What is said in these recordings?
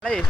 Hey.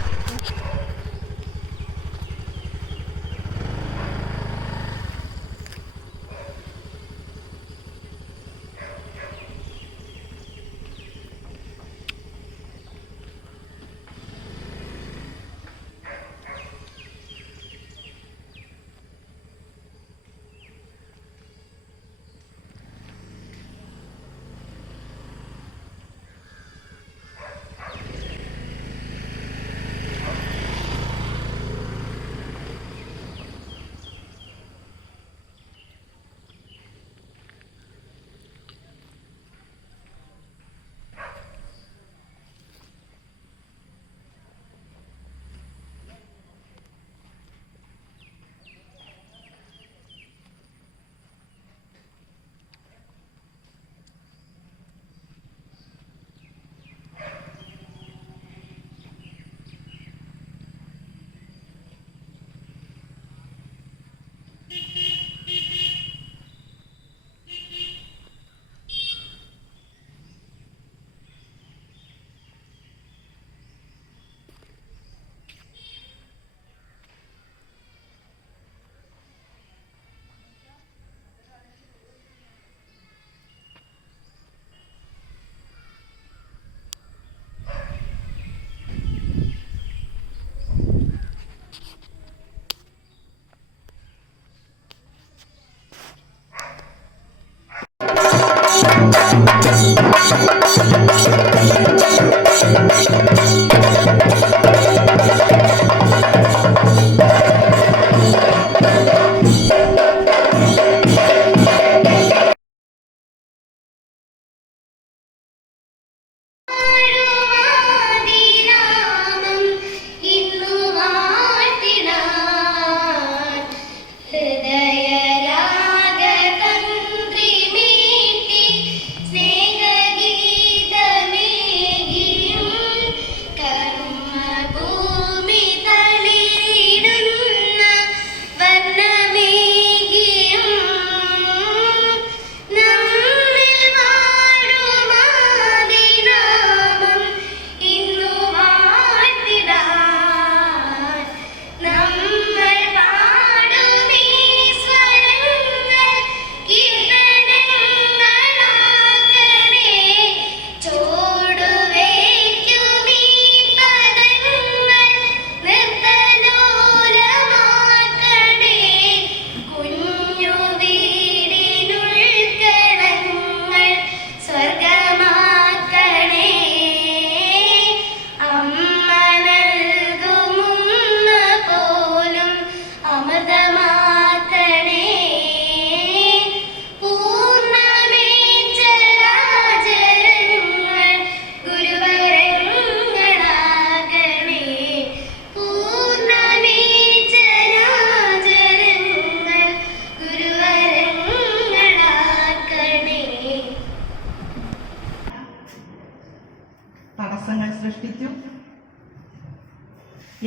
തടസ്സങ്ങൾ സൃഷ്ടിച്ചു.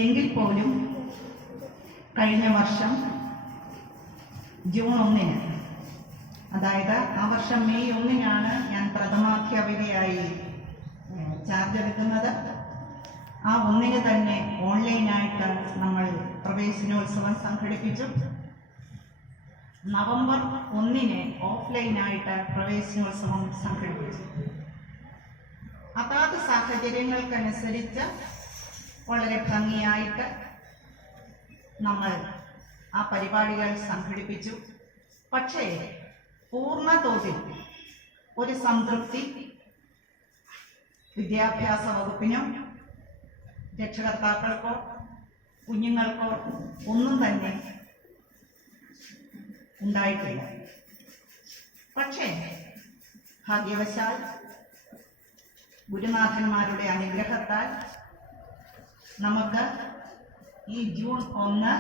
എങ്കിൽ പോലും കഴിഞ്ഞ വർഷം ജൂൺ 1-ന്, അതായത് ആ വർഷം മെയ് 1-നാണ് ഞാൻ പ്രഥമാധ്യാപികയായി ചാർജ് എടുക്കുന്നത്. ആ 1-ന് തന്നെ ഓൺലൈനായിട്ട് നമ്മൾ പ്രവേശനോത്സവം സംഘടിപ്പിച്ചു. നവംബർ 1-ന് ഓഫ്ലൈനായിട്ട് പ്രവേശനോത്സവം സംഘടിപ്പിച്ചു. അതാത് സാഹചര്യങ്ങൾക്കനുസരിച്ച് വളരെ ഭംഗിയായിട്ട് നമ്മൾ ആ പരിപാടികൾ സംഘടിപ്പിച്ചു. പക്ഷേ പൂർണ്ണ തോതിൽ ഒരു സംതൃപ്തി വിദ്യാഭ്യാസ വകുപ്പിനോ രക്ഷകർത്താക്കൾക്കോ കുഞ്ഞുങ്ങൾക്കോ ഒന്നും തന്നെ ഉണ്ടായിട്ടില്ല. പക്ഷേ ഭാഗ്യവശാൽ ഗുരുനാഥന്മാരുടെ അനുഗ്രഹത്താൽ നമുക്ക് ഈ ജൂൺ 1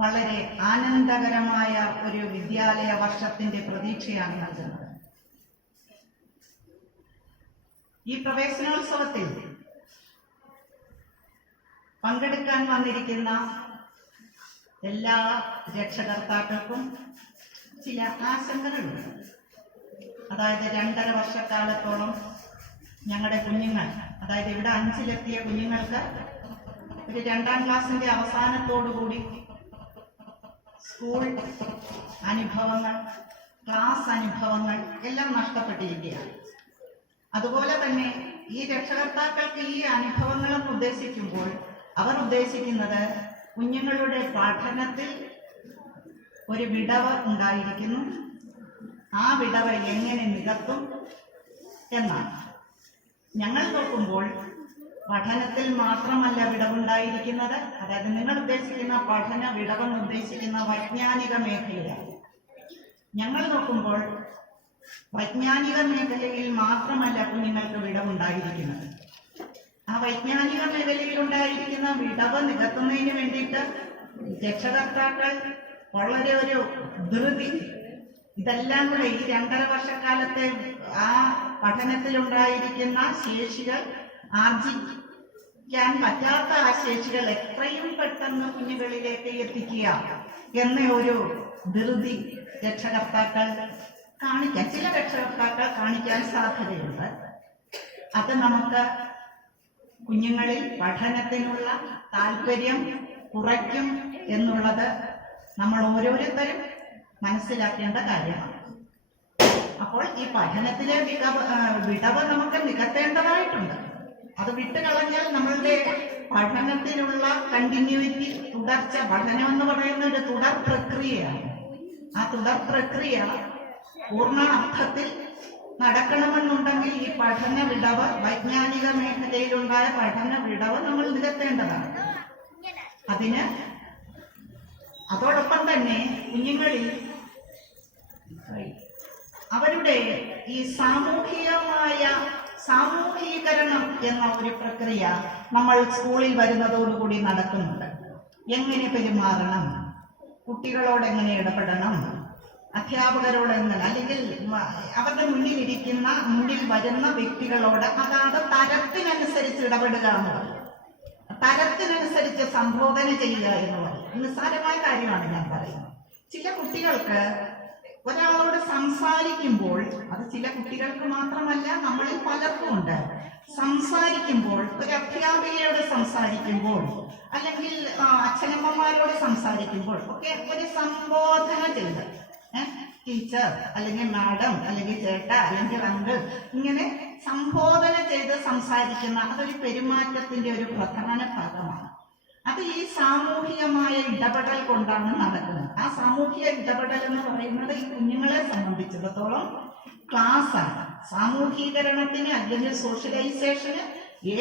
വളരെ ആനന്ദകരമായ ഒരു വിദ്യാലയ വർഷത്തിന്റെ പ്രതീക്ഷയാണ് നൽകുന്നത്. ഈ പ്രവേശനോത്സവത്തിൽ പങ്കെടുക്കാൻ വന്നിരിക്കുന്ന എല്ലാ രക്ഷകർത്താക്കൾക്കും ചില ആശങ്കകളുണ്ട്. അതായത് 2.5 വർഷക്കാലത്തോളം ഞങ്ങളുടെ കുഞ്ഞുങ്ങൾ, അതായത് ഇവിടെ 5-ലെത്തിയ കുഞ്ഞുങ്ങൾക്ക് ഒരു 2ാം ക്ലാസ്സിന്റെ അവസാനത്തോടുകൂടി സ്കൂൾ അനുഭവങ്ങൾ, ക്ലാസ് അനുഭവങ്ങൾ എല്ലാം നഷ്ടപ്പെട്ടിരിക്കുകയാണ്. അതുപോലെ തന്നെ ഈ രക്ഷകർത്താക്കൾക്ക് ഈ അനുഭവങ്ങളെന്ന് ഉദ്ദേശിക്കുമ്പോൾ അവർ ഉദ്ദേശിക്കുന്നത് കുഞ്ഞുങ്ങളുടെ പഠനത്തിൽ ഒരു വിടവ് ഉണ്ടായിരിക്കുന്നു, ആ വിടവ് എങ്ങനെ നികത്തും എന്നാണ്. ഞങ്ങൾ നോക്കുമ്പോൾ പഠനത്തിൽ മാത്രമല്ല വിടവുണ്ടായിരിക്കുന്നത്, അതായത് നിങ്ങൾ ഉദ്ദേശിക്കുന്ന പഠന വിടവെന്ന് ഉദ്ദേശിക്കുന്ന വൈജ്ഞാനിക മേഖലയാണ്. ഞങ്ങൾ നോക്കുമ്പോൾ വൈജ്ഞാനിക മേഖലയിൽ മാത്രമല്ല കുഞ്ഞുങ്ങൾക്ക് വിടവുണ്ടായിരിക്കുന്നത്. ആ വൈജ്ഞാനിക മേഖലയിൽ ഉണ്ടായിരിക്കുന്ന വിടവ് നികത്തുന്നതിന് വേണ്ടിയിട്ട് രക്ഷകർത്താക്കൾ വളരെ ഒരു ധൃതി, ഇതെല്ലാം കൂടെ ഈ 2.5 വർഷക്കാലത്തെ ആ പഠനത്തിലുണ്ടായിരിക്കുന്ന ശേഷികൾ, ആർജിക്കാൻ പറ്റാത്ത ആ ശേഷികൾ എത്രയും പെട്ടെന്ന് കുഞ്ഞുങ്ങളിലേക്ക് എത്തിക്കുക എന്ന ഒരു ധൃതി രക്ഷകർത്താക്കൾ കാണിക്കാൻ, ചില രക്ഷകർത്താക്കൾ കാണിക്കാൻ സാധ്യതയുണ്ട്. അത് നമുക്ക് കുഞ്ഞുങ്ങളിൽ പഠനത്തിനുള്ള താല്പര്യം കുറയ്ക്കും എന്നുള്ളത് നമ്മൾ ഓരോരുത്തരും മനസ്സിലാക്കേണ്ട കാര്യമാണ്. അപ്പോൾ ഈ പഠനത്തിലെ വിടവ് നമുക്ക് നികത്തേണ്ടതായിട്ടുണ്ട്. അത് വിട്ടുകളഞ്ഞാൽ നമ്മളുടെ പഠനത്തിലുള്ള കണ്ടിന്യൂറ്റി, തുടർച്ച, പഠനം എന്ന് പറയുന്ന ഒരു തുടർ പ്രക്രിയയാണ്. ആ തുടർ പ്രക്രിയ പൂർണ്ണ അർത്ഥത്തിൽ നടക്കണമെന്നുണ്ടെങ്കിൽ ഈ പഠന വിടവ്, വൈജ്ഞാനിക മേഖലയിലുണ്ടായ പഠന വിടവ് നമ്മൾ നികത്തേണ്ടതാണ്. അതോടൊപ്പം തന്നെ കുഞ്ഞുങ്ങളിൽ അവരുടെ ഈ സാമൂഹീകരണം എന്ന ഒരു പ്രക്രിയ നമ്മൾ സ്കൂളിൽ വരുന്നതോടുകൂടി നടക്കുന്നുണ്ട്. എങ്ങനെ പെരുമാറണം, കുട്ടികളോട് എങ്ങനെ ഇടപെടണം, അധ്യാപകരോട് എങ്ങനെ, അല്ലെങ്കിൽ അവരുടെ മുന്നിൽ വരുന്ന വ്യക്തികളോട് അതാത് തരത്തിനനുസരിച്ച് ഇടപെടുക എന്നുള്ളത്, തരത്തിനനുസരിച്ച് സംബോധന ചെയ്യുക എന്നുള്ളത് നിസ്സാരമായ കാര്യമാണ് ഞാൻ പറയുന്നത്. ചില കുട്ടികൾക്ക് ഒരാളോട് സംസാരിക്കുമ്പോൾ, അത് ചില കുട്ടികൾക്ക് മാത്രമല്ല നമ്മളിൽ പലർക്കും ഉണ്ട്, സംസാരിക്കുമ്പോൾ, ഒരു അധ്യാപികയോട് സംസാരിക്കുമ്പോൾ, അല്ലെങ്കിൽ അച്ഛനമ്മമാരോട് സംസാരിക്കുമ്പോൾ ഒക്കെ ഒരു സംബോധന ചെയ്ത് ടീച്ചർ, അല്ലെങ്കിൽ മാഡം, അല്ലെങ്കിൽ ചേട്ട, അല്ലെങ്കിൽ അങ്കിൾ, ഇങ്ങനെ സംബോധന ചെയ്ത് സംസാരിക്കുന്ന അതൊരു പെരുമാറ്റത്തിന്റെ ഒരു പ്രധാന ഭാഗമാണ്. അത് ഈ സാമൂഹികമായ ഇടപെടൽ കൊണ്ടാണ് നടക്കുന്നത്. ആ സാമൂഹിക ഇടപെടൽ എന്ന് പറയുന്നത് ഈ കുഞ്ഞുങ്ങളെ സംബന്ധിച്ചിടത്തോളം ക്ലാസ്സാണ്. സാമൂഹീകരണത്തിന് അല്ലെങ്കിൽ സോഷ്യലൈസേഷന്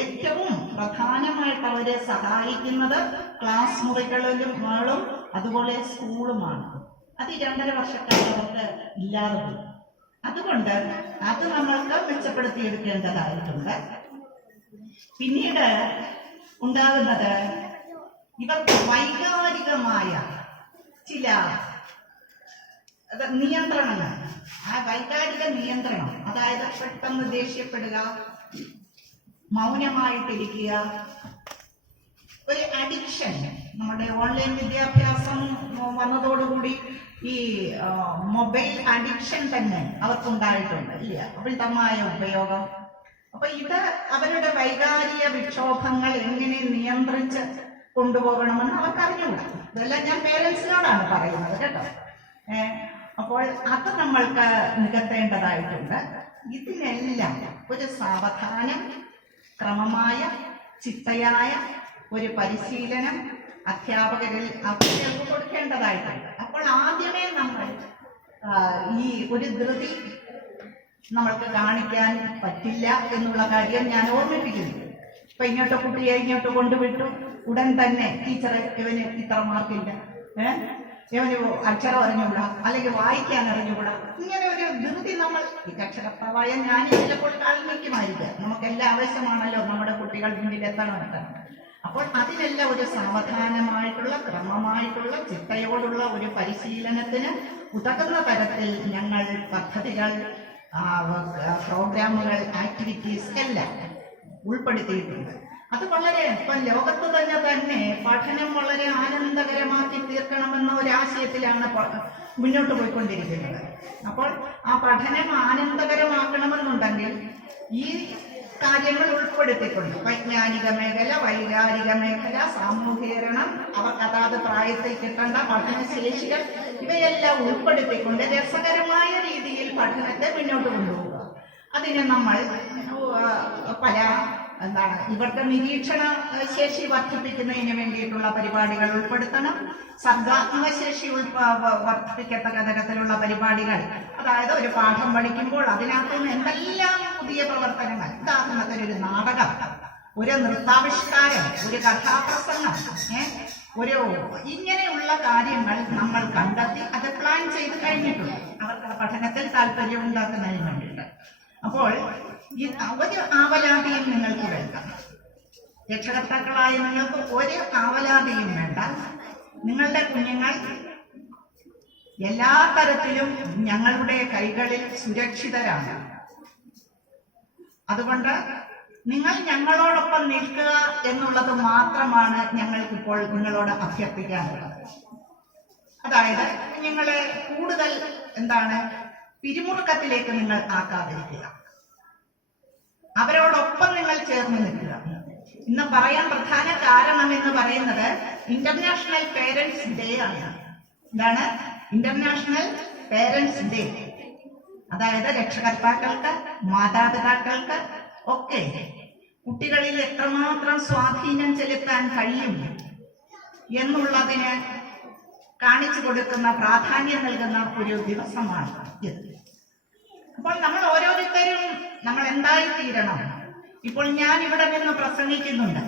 ഏറ്റവും പ്രധാനമായിട്ട് അവരെ സഹായിക്കുന്നത് ക്ലാസ് മുറികളും അതുപോലെ സ്കൂളുമാണ്. അത് 2.5 വർഷക്കാലം അവർക്ക് ഇല്ലാതെ പോയി. അതുകൊണ്ട് അത് നമ്മൾക്ക് മെച്ചപ്പെടുത്തിയെടുക്കേണ്ടതായിട്ടുണ്ട്. പിന്നീട് ഉണ്ടാകുന്നത് ഇവർക്ക് വൈകാരികമായ ചില നിയന്ത്രണങ്ങൾ. ആ വൈകാരിക നിയന്ത്രണം, അതായത് പെട്ടെന്ന് ദേഷ്യപ്പെടുക, മൗനമായിട്ടിരിക്കുക, ഒരു അഡിക്ഷൻ. നമ്മുടെ ഓൺലൈൻ വിദ്യാഭ്യാസം വന്നതോടുകൂടി ഈ മൊബൈൽ അഡിക്ഷൻ തന്നെ അവർക്കുണ്ടായിട്ടുണ്ട്, ഇല്ല, അമിതമായ ഉപയോഗം. അപ്പൊ ഇത് അവരുടെ വൈകാരിക വിക്ഷോഭങ്ങൾ എങ്ങനെ നിയന്ത്രിച്ച് കൊണ്ടുപോകണമെന്ന് അവർക്ക് അറിഞ്ഞുകൂടാ. ഇതെല്ലാം ഞാൻ പേരൻസിനോടാണ് പറയുന്നത് കേട്ടോ. അപ്പോൾ അത് നമ്മൾക്ക് നികത്തേണ്ടതായിട്ടുണ്ട്. ഇതിനെല്ലാം ഒരു സാവധാനം, ക്രമമായ, ചിട്ടയായ ഒരു പരിശീലനം അധ്യാപകരിൽ കുട്ടികൾക്ക് കൊടുക്കേണ്ടതായിട്ടുണ്ട്. അപ്പോൾ ആദ്യമേ നമ്മൾ ഈ ഒരു ധൃതി നമ്മൾക്ക് കാണിക്കാൻ പറ്റില്ല എന്നുള്ള കാര്യം ഞാൻ ഓർമ്മിപ്പിക്കുന്നു. ഇപ്പൊ ഇങ്ങോട്ട് കുട്ടിയെ ഇങ്ങോട്ട് കൊണ്ടുവിട്ടു, ഉടൻ തന്നെ ടീച്ചറെ ഇവന് ഇത്ര മാർക്കില്ല, ഇവന് അക്ഷരം അറിഞ്ഞുകൂടാ, അല്ലെങ്കിൽ വായിക്കാൻ അറിഞ്ഞുകൂടാ, ഇങ്ങനെ ഒരു ധൃതി നമ്മൾ രക്ഷകർത്താവായ ഞാൻ ചിലപ്പോൾ കാൽമിക്കുമായിരിക്കാം. നമുക്കെല്ലാം ആവശ്യമാണല്ലോ നമ്മുടെ കുട്ടികൾ മുന്നിലെത്തണമെന്ന്. അപ്പോൾ അതിനെല്ലാം ഒരു സാവധാനമായിട്ടുള്ള, ക്രമമായിട്ടുള്ള, ചിട്ടയോടുള്ള ഒരു പരിശീലനത്തിന് ഉതകുന്ന തരത്തിൽ ഞങ്ങൾ പദ്ധതികൾ, പ്രോഗ്രാമുകൾ, ആക്ടിവിറ്റീസ് എല്ലാം ഉൾപ്പെടുത്തിയിട്ടുണ്ട്. അത് വളരെ ഇപ്പം ലോകത്ത് തന്നെ പഠനം വളരെ ആനന്ദകരമാക്കി തീർക്കണമെന്ന ഒരാശയത്തിലാണ് മുന്നോട്ട് പോയിക്കൊണ്ടിരിക്കുന്നത്. അപ്പോൾ ആ പഠനം ആനന്ദകരമാക്കണമെന്നുണ്ടെങ്കിൽ ഈ കാര്യങ്ങൾ ഉൾപ്പെടുത്തിക്കൊണ്ട് വൈജ്ഞാനിക മേഖല, വൈകാരിക മേഖല, സാമൂഹീകരണം, അവർക്ക് അതാത് പ്രായത്തിൽ കിട്ടേണ്ട പഠനശേഷികൾ ഇവയെല്ലാം ഉൾപ്പെടുത്തിക്കൊണ്ട് രസകരമായ രീതിയിൽ പഠനത്തെ മുന്നോട്ട് കൊണ്ടുപോകുക. അതിന് നമ്മൾ പല ഇവരുടെ നിരീക്ഷണ ശേഷി വർദ്ധിപ്പിക്കുന്നതിന് വേണ്ടിയിട്ടുള്ള പരിപാടികൾ ഉൾപ്പെടുത്തണം. സർഗാത്മക ശേഷി വർദ്ധിപ്പിക്കത്തക്ക തരത്തിലുള്ള പരിപാടികൾ, അതായത് ഒരു പാഠം പഠിക്കുമ്പോൾ അതിനകത്തുനിന്ന് എന്തെല്ലാം പുതിയ പ്രവർത്തനങ്ങൾ, ഉദാഹരണത്തിന് ഒരു നാടകം, ഒരു നൃത്താവിഷ്കാരം, ഒരു കഥാപ്രസംഗം, ഒരു ഇങ്ങനെയുള്ള കാര്യങ്ങൾ നമ്മൾ കണ്ടെത്തി അത് പ്ലാൻ ചെയ്ത് കഴിഞ്ഞിട്ടുണ്ട് അവർക്ക് പഠനത്തിൽ താല്പര്യം ഉണ്ടാക്കുന്നതിന് വേണ്ടിയിട്ട്. അപ്പോൾ ഒരു ആവലാതിയും നിങ്ങൾക്ക് വേണ്ട, രക്ഷകർത്താക്കളായ നിങ്ങൾക്ക് ഒരു ആവലാതിയും വേണ്ട. നിങ്ങളുടെ കുഞ്ഞുങ്ങൾ എല്ലാ തരത്തിലും ഞങ്ങളുടെ കൈകളിൽ സുരക്ഷിതരാണ്. അതുകൊണ്ട് നിങ്ങൾ ഞങ്ങളോടൊപ്പം നിൽക്കുക എന്നുള്ളത് മാത്രമാണ് ഞങ്ങൾക്കിപ്പോൾ നിങ്ങളോട് അഭ്യർത്ഥിക്കാനുള്ളത്. അതായത് കുഞ്ഞുങ്ങളെ കൂടുതൽ പിരിമുറുക്കത്തിലേക്ക് നിങ്ങൾ ആക്കാതിരിക്കുക, അവരോടൊപ്പം നിങ്ങൾ ചേർന്ന് നിൽക്കുക. ഇന്ന് പറയാൻ പ്രധാന കാരണം എന്ന് പറയുന്നത് ഇന്റർനാഷണൽ പേരൻസ് ഡേ ആണ്. എന്താണ് ഇന്റർനാഷണൽ പേരൻസ് ഡേ? അതായത് രക്ഷകർത്താക്കൾക്ക്, മാതാപിതാക്കൾക്ക് ഒക്കെ കുട്ടികളിൽ എത്രമാത്രം സ്വാധീനം ചെലുത്താൻ കഴിയും എന്നുള്ളതിന് കാണിച്ചു കൊടുക്കുന്ന, പ്രാധാന്യം നൽകുന്ന ഒരു ദിവസമാണ് ഇത്. അപ്പോൾ നമ്മൾ ഓരോരുത്തരും നമ്മൾ എന്തായിത്തീരണം. ഇപ്പോൾ ഞാൻ ഇവിടെ നിന്ന് പ്രസംഗിക്കുന്നുണ്ട്.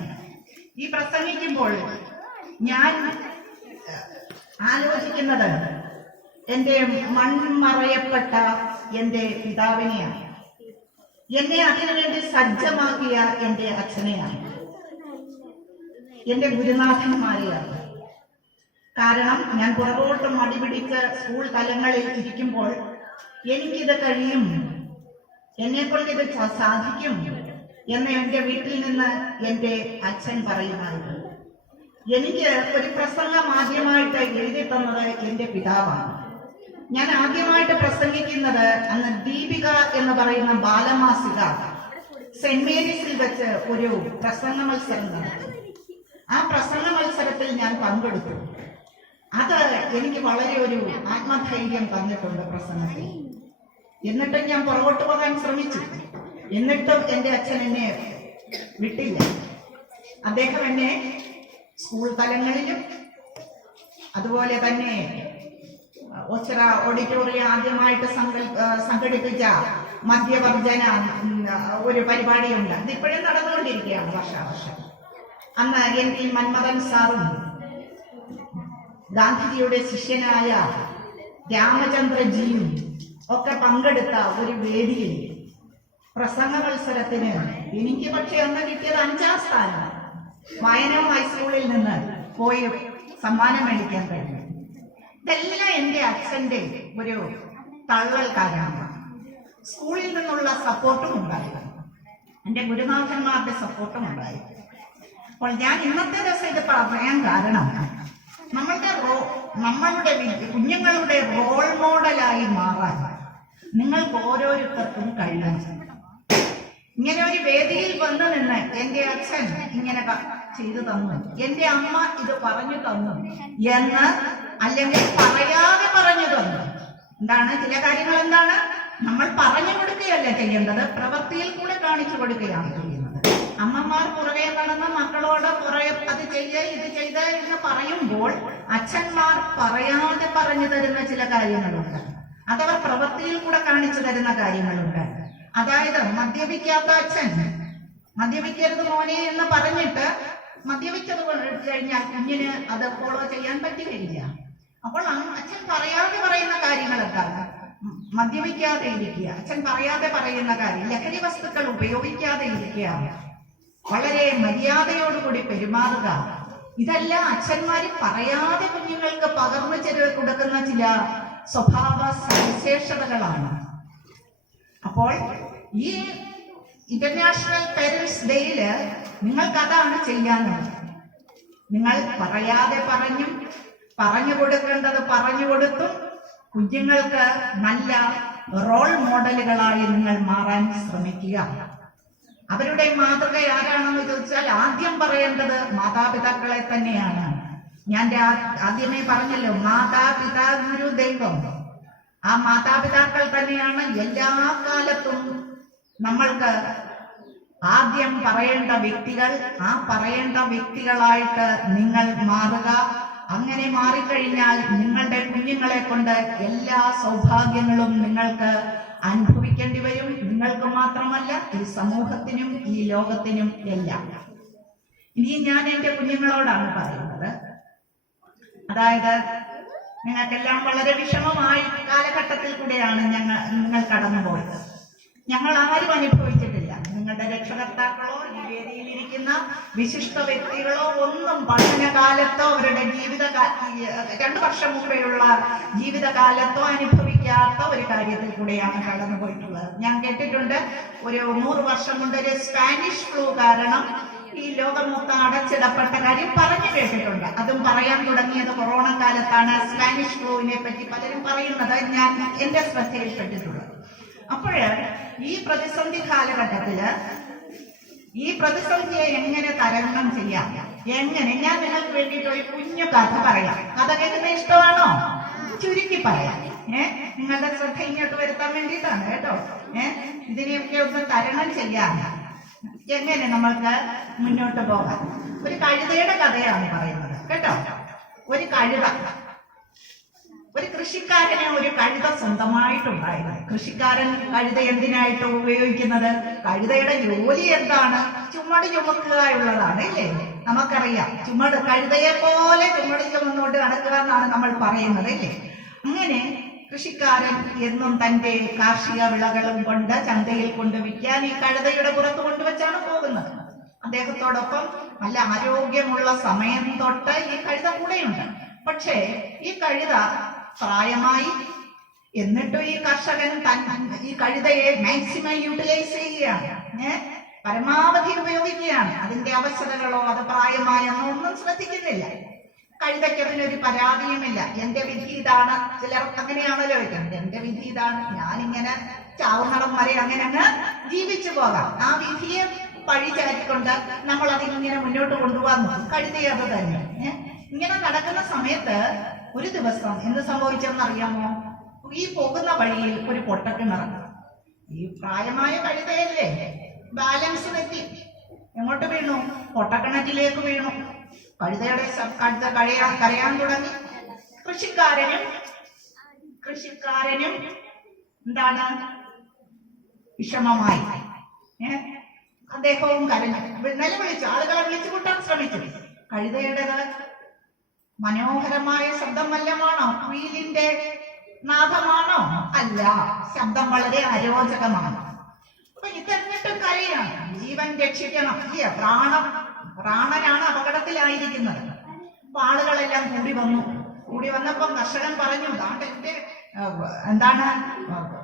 ഈ പ്രസംഗിക്കുമ്പോൾ ഞാൻ ആലോചിക്കുന്നത് എൻ്റെ മൺമറയപ്പെട്ട എൻ്റെ പിതാവിനെയാണ്, എന്നെ അതിനുവേണ്ടി സജ്ജമാക്കിയ എൻ്റെ അച്ഛനെയാണ്, എൻ്റെ ഗുരുനാഥന്മാരെയാണ്. കാരണം ഞാൻ പുറകോട്ട് മടിപിടിച്ച് സ്കൂൾ തലങ്ങളിൽ ഇരിക്കുമ്പോൾ എനിക്കിത് കഴിയും, എന്നെക്കൊണ്ട് ഇത് സാധിക്കും എന്ന് എൻ്റെ വീട്ടിൽ നിന്ന് എൻ്റെ അച്ഛൻ പറയുമായിരുന്നു. എനിക്ക് ഒരു പ്രസംഗം ആദ്യമായിട്ട് എഴുതി തന്നത് എൻ്റെ പിതാവാണ്. ഞാൻ ആദ്യമായിട്ട് പ്രസംഗിക്കുന്നത് അന്ന് ദീപിക എന്ന് പറയുന്ന ബാലമാസിക സെന്റ് മേരീസിൽ വെച്ച് ഒരു പ്രസംഗ മത്സരം നടത്തി. ആ പ്രസംഗ മത്സരത്തിൽ ഞാൻ പങ്കെടുത്തു. അത് എനിക്ക് വളരെ ഒരു ആത്മധൈര്യം തന്നിട്ടുണ്ട് പ്രസംഗത്തിൽ. എന്നിട്ടും ഞാൻ പുറകോട്ട് പോകാൻ ശ്രമിച്ചു. എന്നിട്ടും എൻ്റെ അച്ഛൻ എന്നെ വിട്ടില്ല. അദ്ദേഹം എന്നെ സ്കൂൾ തലങ്ങളിലും അതുപോലെ തന്നെ ഒച്ചറ ഓഡിറ്റോറിയം ആദ്യമായിട്ട് സംഘടിപ്പിച്ച മദ്യവർജന ഒരു പരിപാടിയുണ്ട്. ഇതിപ്പോഴും നടന്നുകൊണ്ടിരിക്കുകയാണ് വർഷാവർഷം. അന്ന് എൻ ടി മന്മഥൻ സാറും ഗാന്ധിജിയുടെ ശിഷ്യനായ രാമചന്ദ്രജിയും ഒക്കെ പങ്കെടുത്ത ഒരു വേദിയിൽ പ്രസംഗ മത്സരത്തിന് എനിക്ക് പക്ഷെ അന്ന് കിട്ടിയത് 5ാം സ്ഥാനം. വയനാട് ഹൈസ്കൂളിൽ നിന്ന് പോയി സമ്മാനം മേടിക്കാൻ കഴിഞ്ഞു. ഇതെല്ലാം എൻ്റെ അച്ഛൻ്റെ ഒരു തള്ളൽ കാരണമാണ്. സ്കൂളിൽ നിന്നുള്ള സപ്പോർട്ടും ഉണ്ടായിരുന്നു, എൻ്റെ ഗുരുനാഥന്മാരുടെ സപ്പോർട്ടും ഉണ്ടായിരുന്നു. അപ്പോൾ ഞാൻ ഇന്നത്തെ ദിവസം ഇത് പറയാൻ കാരണം നമ്മളുടെ കുഞ്ഞുങ്ങളുടെ റോൾ മോഡലായി മാറാൻ നിങ്ങൾക്ക് ഓരോരുത്തർക്കും കഴിയണം. ഇങ്ങനെ ഒരു വേദിയിൽ വന്നു നിന്ന് എൻ്റെ അച്ഛൻ ഇങ്ങനെ ചെയ്തു തന്നു, എൻ്റെ അമ്മ ഇത് പറഞ്ഞു തന്നു എന്ന്, അല്ലെങ്കിൽ പറയാതെ പറഞ്ഞു തന്നു. ചില കാര്യങ്ങൾ നമ്മൾ പറഞ്ഞു കൊടുക്കുകയല്ല ചെയ്യേണ്ടത്, പ്രവൃത്തിയിൽ കൂടെ കാണിച്ചു കൊടുക്കുകയാണ് ചെയ്യുന്നത്. അമ്മമാർ പുറകെ നടന്ന് മക്കളോട് അത് ചെയ്ത് ഇത് ചെയ്ത് എന്ന് പറയുമ്പോൾ അച്ഛന്മാർ പറയാതെ പറഞ്ഞു തരുന്ന ചില കാര്യങ്ങളുണ്ട്, അതവർ പ്രവൃത്തിയിൽ കൂടെ കാണിച്ചു തരുന്ന കാര്യങ്ങളുണ്ട്. അതായത് മദ്യപിക്കാത്ത അച്ഛൻ മദ്യപിക്കരുത് മോനെ എന്ന് പറഞ്ഞിട്ട് മദ്യപിച്ചത് കഴിഞ്ഞാൽ കുഞ്ഞിന് അത് ഫോളോ ചെയ്യാൻ പറ്റുകയില്ല. അപ്പോൾ അച്ഛൻ പറയാതെ പറയുന്ന കാര്യങ്ങൾ എന്താണ്? മദ്യപിക്കാതെ ഇരിക്കുക, അച്ഛൻ പറയാതെ പറയുന്ന കാര്യം ലഹരി വസ്തുക്കൾ ഉപയോഗിക്കാതെ ഇരിക്കുക, വളരെ മര്യാദയോടുകൂടി പെരുമാറുക. ഇതെല്ലാം അച്ഛന്മാര് പറയാതെ കുഞ്ഞുങ്ങൾക്ക് പകർന്നു കൊടുക്കുന്ന ചില സ്വഭാവ സവിശേഷതകളാണ്. അപ്പോൾ ഈ ഇന്റർനാഷണൽ പേരൻസ് ഡേയില് നിങ്ങൾക്ക് അതാണ് ചെയ്യാനുള്ളത്. നിങ്ങൾ പറയാതെ പറഞ്ഞും പറഞ്ഞു കൊടുക്കേണ്ടത് പറഞ്ഞു കൊടുത്തും കുഞ്ഞുങ്ങൾക്ക് നല്ല റോൾ മോഡലുകളായി നിങ്ങൾ മാറാൻ ശ്രമിക്കുക. അവരുടെ മാതൃക ആരാണെന്ന് ചോദിച്ചാൽ ആദ്യം പറയേണ്ടത് മാതാപിതാക്കളെ തന്നെയാണ്. ഞാൻ ആദ്യമേ പറഞ്ഞല്ലോ, മാതാപിതാ ഗുരു ദൈവം. ആ മാതാപിതാക്കൾ തന്നെയാണ് എല്ലാ കാലത്തും നമ്മൾക്ക് ആദ്യം പറയേണ്ട വ്യക്തികൾ. ആ പറയേണ്ട വ്യക്തികളായിട്ട് നിങ്ങൾ മാറുക. അങ്ങനെ മാറിക്കഴിഞ്ഞാൽ നിങ്ങളുടെ കുഞ്ഞുങ്ങളെ കൊണ്ട് എല്ലാ സൗഭാഗ്യങ്ങളും നിങ്ങൾക്ക് അനുഭവിക്കേണ്ടി വരും. നിങ്ങൾക്ക് മാത്രമല്ല, ഈ സമൂഹത്തിനും ഈ ലോകത്തിനും എല്ലാം. ഇനി ഞാൻ എൻ്റെ കുഞ്ഞുങ്ങളോടാണ് പറയുന്നത്. അതായത് നിങ്ങൾക്കെല്ലാം വളരെ വിഷമമായ കാലഘട്ടത്തിൽ കൂടെയാണ് നിങ്ങൾ കടന്നുപോയത്. ഞങ്ങൾ ആരും അനുഭവിച്ചിട്ടില്ല. നിങ്ങളുടെ രക്ഷകർത്താക്കളോ ഈ വേദിയിലിരിക്കുന്ന വിശിഷ്ട വ്യക്തികളോ ഒന്നും പഠനകാലത്തോ അവരുടെ 2 വർഷം മുമ്പെയുള്ള ജീവിതകാലത്തോ അനുഭവിക്കാത്ത ഒരു കാര്യത്തിൽ കൂടെയാണ് കടന്നു പോയിട്ടുള്ളത്. ഞാൻ കേട്ടിട്ടുണ്ട്, ഒരു 100 വർഷം കൊണ്ട് ഒരു സ്പാനിഷ് ഫ്ലൂ കാരണം ഈ ലോകം മൊത്തം അടച്ചിടപ്പെട്ട കാര്യം പറഞ്ഞു കേട്ടിട്ടുണ്ട്. അതും പറയാൻ തുടങ്ങിയത് കൊറോണ കാലത്താണ്. സ്പാനിഷ് ഫ്ലൂവിനെ പറ്റി പലരും പറയുന്നത് ഞാൻ എന്റെ ശ്രദ്ധയിൽപ്പെട്ടിട്ടുള്ളത്. അപ്പോൾ ഈ പ്രതിസന്ധി കാലഘട്ടത്തില് ഈ പ്രതിസന്ധിയെ എങ്ങനെ തരണം ചെയ്യാം, എങ്ങനെ, ഞാൻ നിങ്ങൾക്ക് വേണ്ടിയിട്ട് ഒരു കുഞ്ഞു കഥ പറയാം. കഥ കേൾക്കുന്ന ഇഷ്ടമാണോ? ചുരുക്കി പറയാം. നിങ്ങളുടെ ശ്രദ്ധ ഇങ്ങോട്ട് വരുത്താൻ വേണ്ടിയിട്ടാണ് കേട്ടോ. ഇതിനെയൊക്കെ ഒന്ന് തരണം ചെയ്യാം, എങ്ങനെ നമ്മൾക്ക് മുന്നോട്ട് പോകാം. ഒരു കഴുതയുടെ കഥയാണ് പറയുന്നത് കേട്ടോ. ഒരു കൃഷിക്കാരന് ഒരു കഴുത സ്വന്തമായിട്ടുണ്ടായിരുന്നു. കൃഷിക്കാരൻ കഴുത എന്തിനായിട്ട് ഉപയോഗിക്കുന്നത്? കഴുതയുടെ ജോലി എന്താണ്? ചുമട് ചുമക്കുകയുള്ളതാണ്, അല്ലേ? നമുക്കറിയാം, കഴുതയെ പോലെ ചുമട് ചുമന്നുകൊണ്ട് നടക്കുക എന്നാണ് നമ്മൾ പറയുന്നത്, അല്ലേ? അങ്ങനെ കൃഷിക്കാരൻ എന്നും തന്റെ കാർഷിക വിളകളും കൊണ്ട് ചന്തയിൽ കൊണ്ടുവിൽക്കാൻ ഈ കഴുതയുടെ പുറത്ത് കൊണ്ടുവച്ചാണ് പോകുന്നത്. അദ്ദേഹത്തോടൊപ്പം നല്ല ആരോഗ്യമുള്ള സമയം തൊട്ട് ഈ കഴുത കൂടെയുണ്ട്. പക്ഷേ ഈ കഴുത പ്രായമായി, എന്നിട്ടും ഈ കർഷകൻ ഈ കഴുതയെ മാക്സിമം യൂട്ടിലൈസ് ചെയ്യുകയാണ്, പരമാവധി ഉപയോഗിക്കുകയാണ്. അതിന്റെ അവശതകളോ അത് പ്രായമായെന്നോ ഒന്നും ശ്രദ്ധിക്കുന്നില്ല. കഴുതയ്ക്ക് അതിനൊരു പരാതിയുമില്ല. എന്റെ വിധി ഇതാണ്. ചിലർ അങ്ങനെയാണല്ലോ ചോദിക്കുന്നത്, എന്റെ വിധി ഇതാണ്, ഞാനിങ്ങനെ ചാവുന്നിടം വരെ അങ്ങനെ അങ്ങ് ജീവിച്ചു പോകാം. ആ വിധിയെ പഴിചാരിക്കൊണ്ട് നമ്മൾ അതിങ്ങനെ മുന്നോട്ട് കൊണ്ടുപോകാൻ നോക്കും. കഴുതയെ അത് തന്നെ. ഇങ്ങനെ നടക്കുന്ന സമയത്ത് ഒരു ദിവസം എന്ത് സംഭവിച്ചെന്ന് അറിയാമോ? ഈ പോകുന്ന വഴിയിൽ ഒരു പൊട്ടക്കിണറുണ്ട്. ഈ പ്രായമായ കഴുതയല്ലേ, ബാലൻസ് തെറ്റി എങ്ങോട്ട് വീണു? പൊട്ടക്കിണറ്റിലേക്ക് വീണു. കഴുത കരയാൻ തുടങ്ങി. കൃഷിക്കാരനും എന്താണ്, വിഷമമായി. അദ്ദേഹവും കരഞ്ഞു, നിലവിളിച്ചു, ആളുകളെ വിളിച്ചു കൂട്ടാൻ ശ്രമിച്ചു. കഴുതയുടേത് മനോഹരമായ ശബ്ദം വല്ലമാണോ? കുയിലിന്റെ നാദമാണോ? അല്ല, ശബ്ദം വളരെ അരോചകമാണ്. അപ്പൊ ഇതെന്നിട്ടും കരയാണ്. ജീവൻ രക്ഷിക്കണം, ഇല്ല, പ്രാണനാണ് അപകടത്തിലായിരിക്കുന്നത്. അപ്പൊ ആളുകളെല്ലാം കൂടി വന്നപ്പോ കർഷകൻ പറഞ്ഞു, എന്റെ എന്താണ്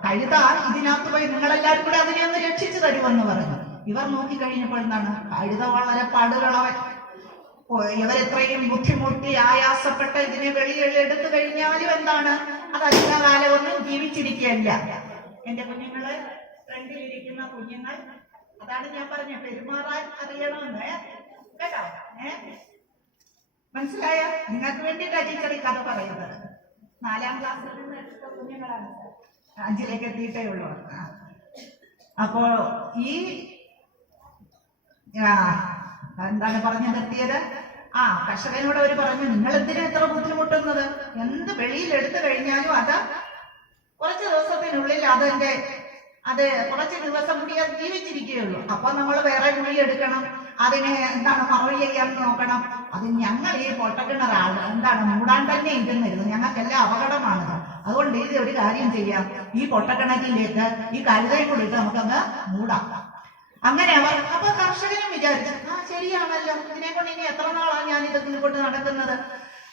കഴുത ഇതിനകത്ത് പോയി നിങ്ങളെല്ലാവരും കൂടെ അതിനെ ഒന്ന് രക്ഷിച്ചു തരുമെന്ന് പറഞ്ഞു. ഇവർ നോക്കിക്കഴിഞ്ഞപ്പോൾ എന്താണ്, കഴുത വളരെ പാടുകളവൻ. ഇവരെത്രയും ബുദ്ധിമുട്ടി ആയാസപ്പെട്ട് ഇതിനെ വെളിയിൽ എടുത്തു കഴിഞ്ഞാലും എന്താണ്, അത് അധിക കാലമൊന്നും ജീവിച്ചിരിക്കുകയല്ല. എന്റെ കുഞ്ഞുങ്ങള്, ഫ്രണ്ടിലിരിക്കുന്ന കുഞ്ഞുങ്ങൾ, അതാണ് ഞാൻ പറഞ്ഞ പെരുമാറാൻ അറിയണമെന്ന് കേട്ടോ. മനസ്സിലായ? നിങ്ങൾക്ക് വേണ്ടിയിട്ടാ ടീച്ചർ ഈ കഥ പറയുന്നത്. 4ാം ക്ലാസ്സിൽ നിന്ന് എടുത്ത കുഞ്ഞുങ്ങളാണ്, 5ലേക്ക് എത്തിയിട്ടേ ഉള്ളൂ. അപ്പോ ഈ എന്താണ് പറഞ്ഞു നിർത്തിയത്? കർഷകനോട് അവർ പറഞ്ഞു, നിങ്ങൾ എന്തിനാ എത്ര ബുദ്ധിമുട്ടുന്നത്? എന്ത് വെളിയിൽ എടുത്തു കഴിഞ്ഞാലും അത് കുറച്ച് ദിവസത്തിനുള്ളിൽ അത് കുറച്ച് ദിവസം കൂടി അത് ജീവിച്ചിരിക്കുകയുള്ളൂ. അപ്പൊ നമ്മൾ വേറെ കുഴി എടുക്കണം, അതിനെ എന്താണ് മറവ് ചെയ്യാൻ നോക്കണം. അത് ഞങ്ങൾ ഈ പൊട്ടക്കിണറാണ് എന്താണ് മൂടാൻ തന്നെ ഇരുന്നിരുന്നു. ഞങ്ങൾക്കെല്ലാം അപകടമാണ്. അതുകൊണ്ട് ഇത് ഒരു കാര്യം ചെയ്യാം, ഈ പൊട്ടക്കിണറ്റിലേക്ക് ഈ കഴുതയും കൂടി ഇട്ട് നമുക്കങ്ങ് മൂടാം. അങ്ങനെ അപ്പൊ കർഷകനും വിചാരിച്ചു, ശരിയാണല്ലോ, ഇതിനെ കൊണ്ട് ഇനി എത്ര നാളാണ് ഞാൻ ഇതൊക്കെ കൊണ്ട് നടക്കുന്നത്.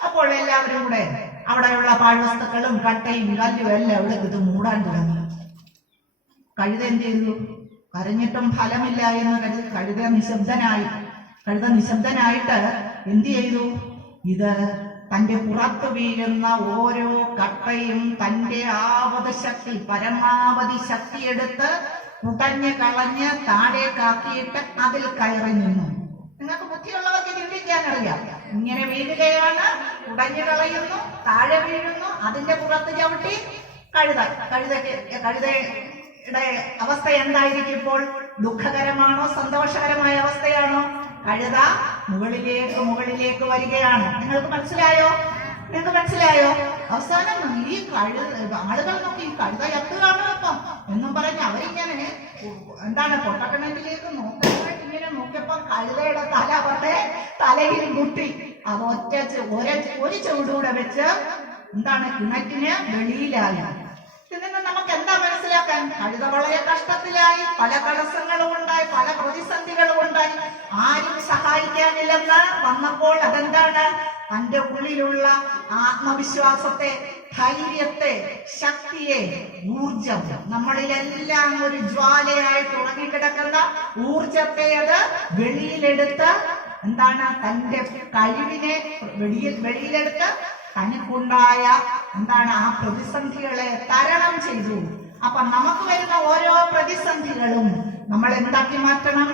അപ്പോൾ എല്ലാവരും കൂടെ അവിടെയുള്ള പാഴ്വസ്തുക്കളും കട്ടയും കല്ലും എല്ലാം ഇവിടെ ഇത് മൂടാൻ തുടങ്ങി. കഴുത എന്ത് ചെയ്തു? കരഞ്ഞിട്ടും ഫലമില്ല എന്ന് കരുതി കഴുത നിശബ്ദനായിട്ട് എന്ത് ചെയ്തു? ഇത് തന്റെ പുറത്ത് വീഴുന്ന ഓരോ കട്ടയും തന്റെ പരമാവധി ശക്തി എടുത്ത് കുടഞ്ഞ് കളഞ്ഞ് താഴേക്കാക്കിയിട്ട് അതിൽ കയറി നിന്നു. നിങ്ങൾക്ക് ബുദ്ധിയുള്ളവർക്ക് ചിന്തിക്കാൻ അറിയാം. ഇങ്ങനെ വീഴുകയാണ്, കുടഞ്ഞു കളയുന്നു, താഴെ വീഴുന്നു, അതിന്റെ പുറത്ത് ചവിട്ടി കഴുതയുടെ അവസ്ഥ എന്തായിരിക്കും ഇപ്പോൾ? ദുഃഖകരമാണോ സന്തോഷകരമായ അവസ്ഥയാണോ? കഴുത മുകളിലേക്ക് വരികയാണ്. നിങ്ങൾക്ക് മനസ്സിലായോ? അവസാനം ഈ ആളുകൾ നോക്കി ഈ കഴുത എത്തുകയാണ് അപ്പം എന്നും പറഞ്ഞ് അവരിങ്ങനെ പൊട്ടക്കിണറ്റിലേക്ക് നോക്കാനായിട്ട് ഇങ്ങനെ നോക്കിയപ്പോ കഴുതയുടെ തല അവരുടെ തലയിൽ കുട്ടി. അത് ഒരു ചുവടുകൂടെ വെച്ച് കിണറ്റിന് വെളിയിലായി. ഇതിൽ നിന്ന് നമുക്ക് എന്താ മനസ്സിലാക്കാൻ? കഴുത വളരെ കഷ്ടത്തിലായി, പല തടസ്സങ്ങളും ഉണ്ടായി, പല പ്രതിസന്ധികളും ഉണ്ടായി. ആരും സഹായിക്കാനില്ലെന്ന് വന്നപ്പോൾ അതെന്താണ്? തന്റെ ഉള്ളിലുള്ള ആത്മവിശ്വാസത്തെ, ധൈര്യത്തെ, ശക്തിയെ, ഊർജം, നമ്മളിലെല്ലാം ഒരു ജ്വാലയായിട്ട് ഉറങ്ങിക്കിടക്കുന്ന ഊർജത്തെ അത് വെളിയിലെടുത്ത് തന്റെ കഴിവിനെ വെളിയിലെടുത്ത് തനിക്കുണ്ടായ ആ പ്രതിസന്ധികളെ തരണം ചെയ്തു. അപ്പൊ നമുക്ക് വരുന്ന ഓരോ പ്രതിസന്ധികളും നമ്മൾ എന്താക്കി മാറ്റണം?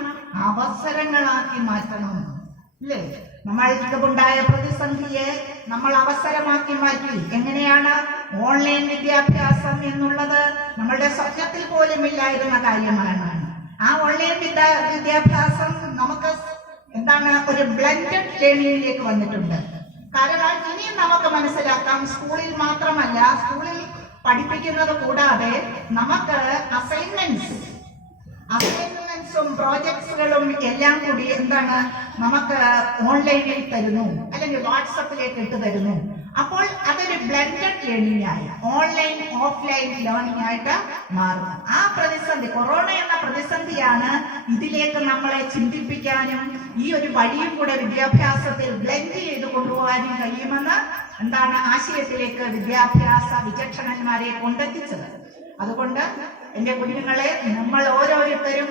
അവസരങ്ങളാക്കി മാറ്റണം, അല്ലേ? നമ്മൾക്കുണ്ടായ പ്രതിസന്ധിയെ നമ്മൾ അവസരമാക്കി മാറ്റി. എങ്ങനെയാണ്? ഓൺലൈൻ വിദ്യാഭ്യാസം എന്നുള്ളത് നമ്മളുടെ സ്വപ്നത്തിൽ പോലും ഇല്ലായിരുന്ന കാര്യമാണ്. ആ ഓൺലൈൻ വിദ്യാഭ്യാസം നമുക്ക് ഒരു ബ്ലെൻഡഡ് ലേണിംഗിലേക്ക് വന്നിട്ടുണ്ട്. കാരണം ഇനിയും നമുക്ക് മനസ്സിലാക്കാം, സ്കൂളിൽ മാത്രമല്ല, സ്കൂളിൽ പഠിപ്പിക്കുന്നത് കൂടാതെ നമുക്ക് അസൈൻമെന്റ്സും പ്രോജക്ട്സുകളും എല്ലാം കൂടി നമുക്ക് ഓൺലൈനിൽ തരുന്നു, അല്ലെങ്കിൽ വാട്സപ്പിലേക്ക് ഇട്ട് തരുന്നു. അപ്പോൾ അതൊരു ബ്ലെൻഡഡ് ലേണിംഗ് ആയി, ഓൺലൈൻ ഓഫ്ലൈൻ ലേണിംഗ് ആയിട്ട് മാറും. ആ പ്രതിസന്ധി, കൊറോണ എന്ന പ്രതിസന്ധിയാണ് ഇതിലേക്ക് നമ്മളെ ചിന്തിപ്പിക്കാനും ഈ ഒരു വഴിയും കൂടെ വിദ്യാഭ്യാസത്തിൽ ബ്ലെൻഡ് ചെയ്ത് കൊണ്ടുപോകാനും കഴിയുമെന്ന് ആശയത്തിലേക്ക് വിദ്യാഭ്യാസ വിചക്ഷണന്മാരെ കൊണ്ടെത്തിച്ചത്. അതുകൊണ്ട് എന്റെ കുഞ്ഞുങ്ങളെ, നമ്മൾ ഓരോരുത്തരും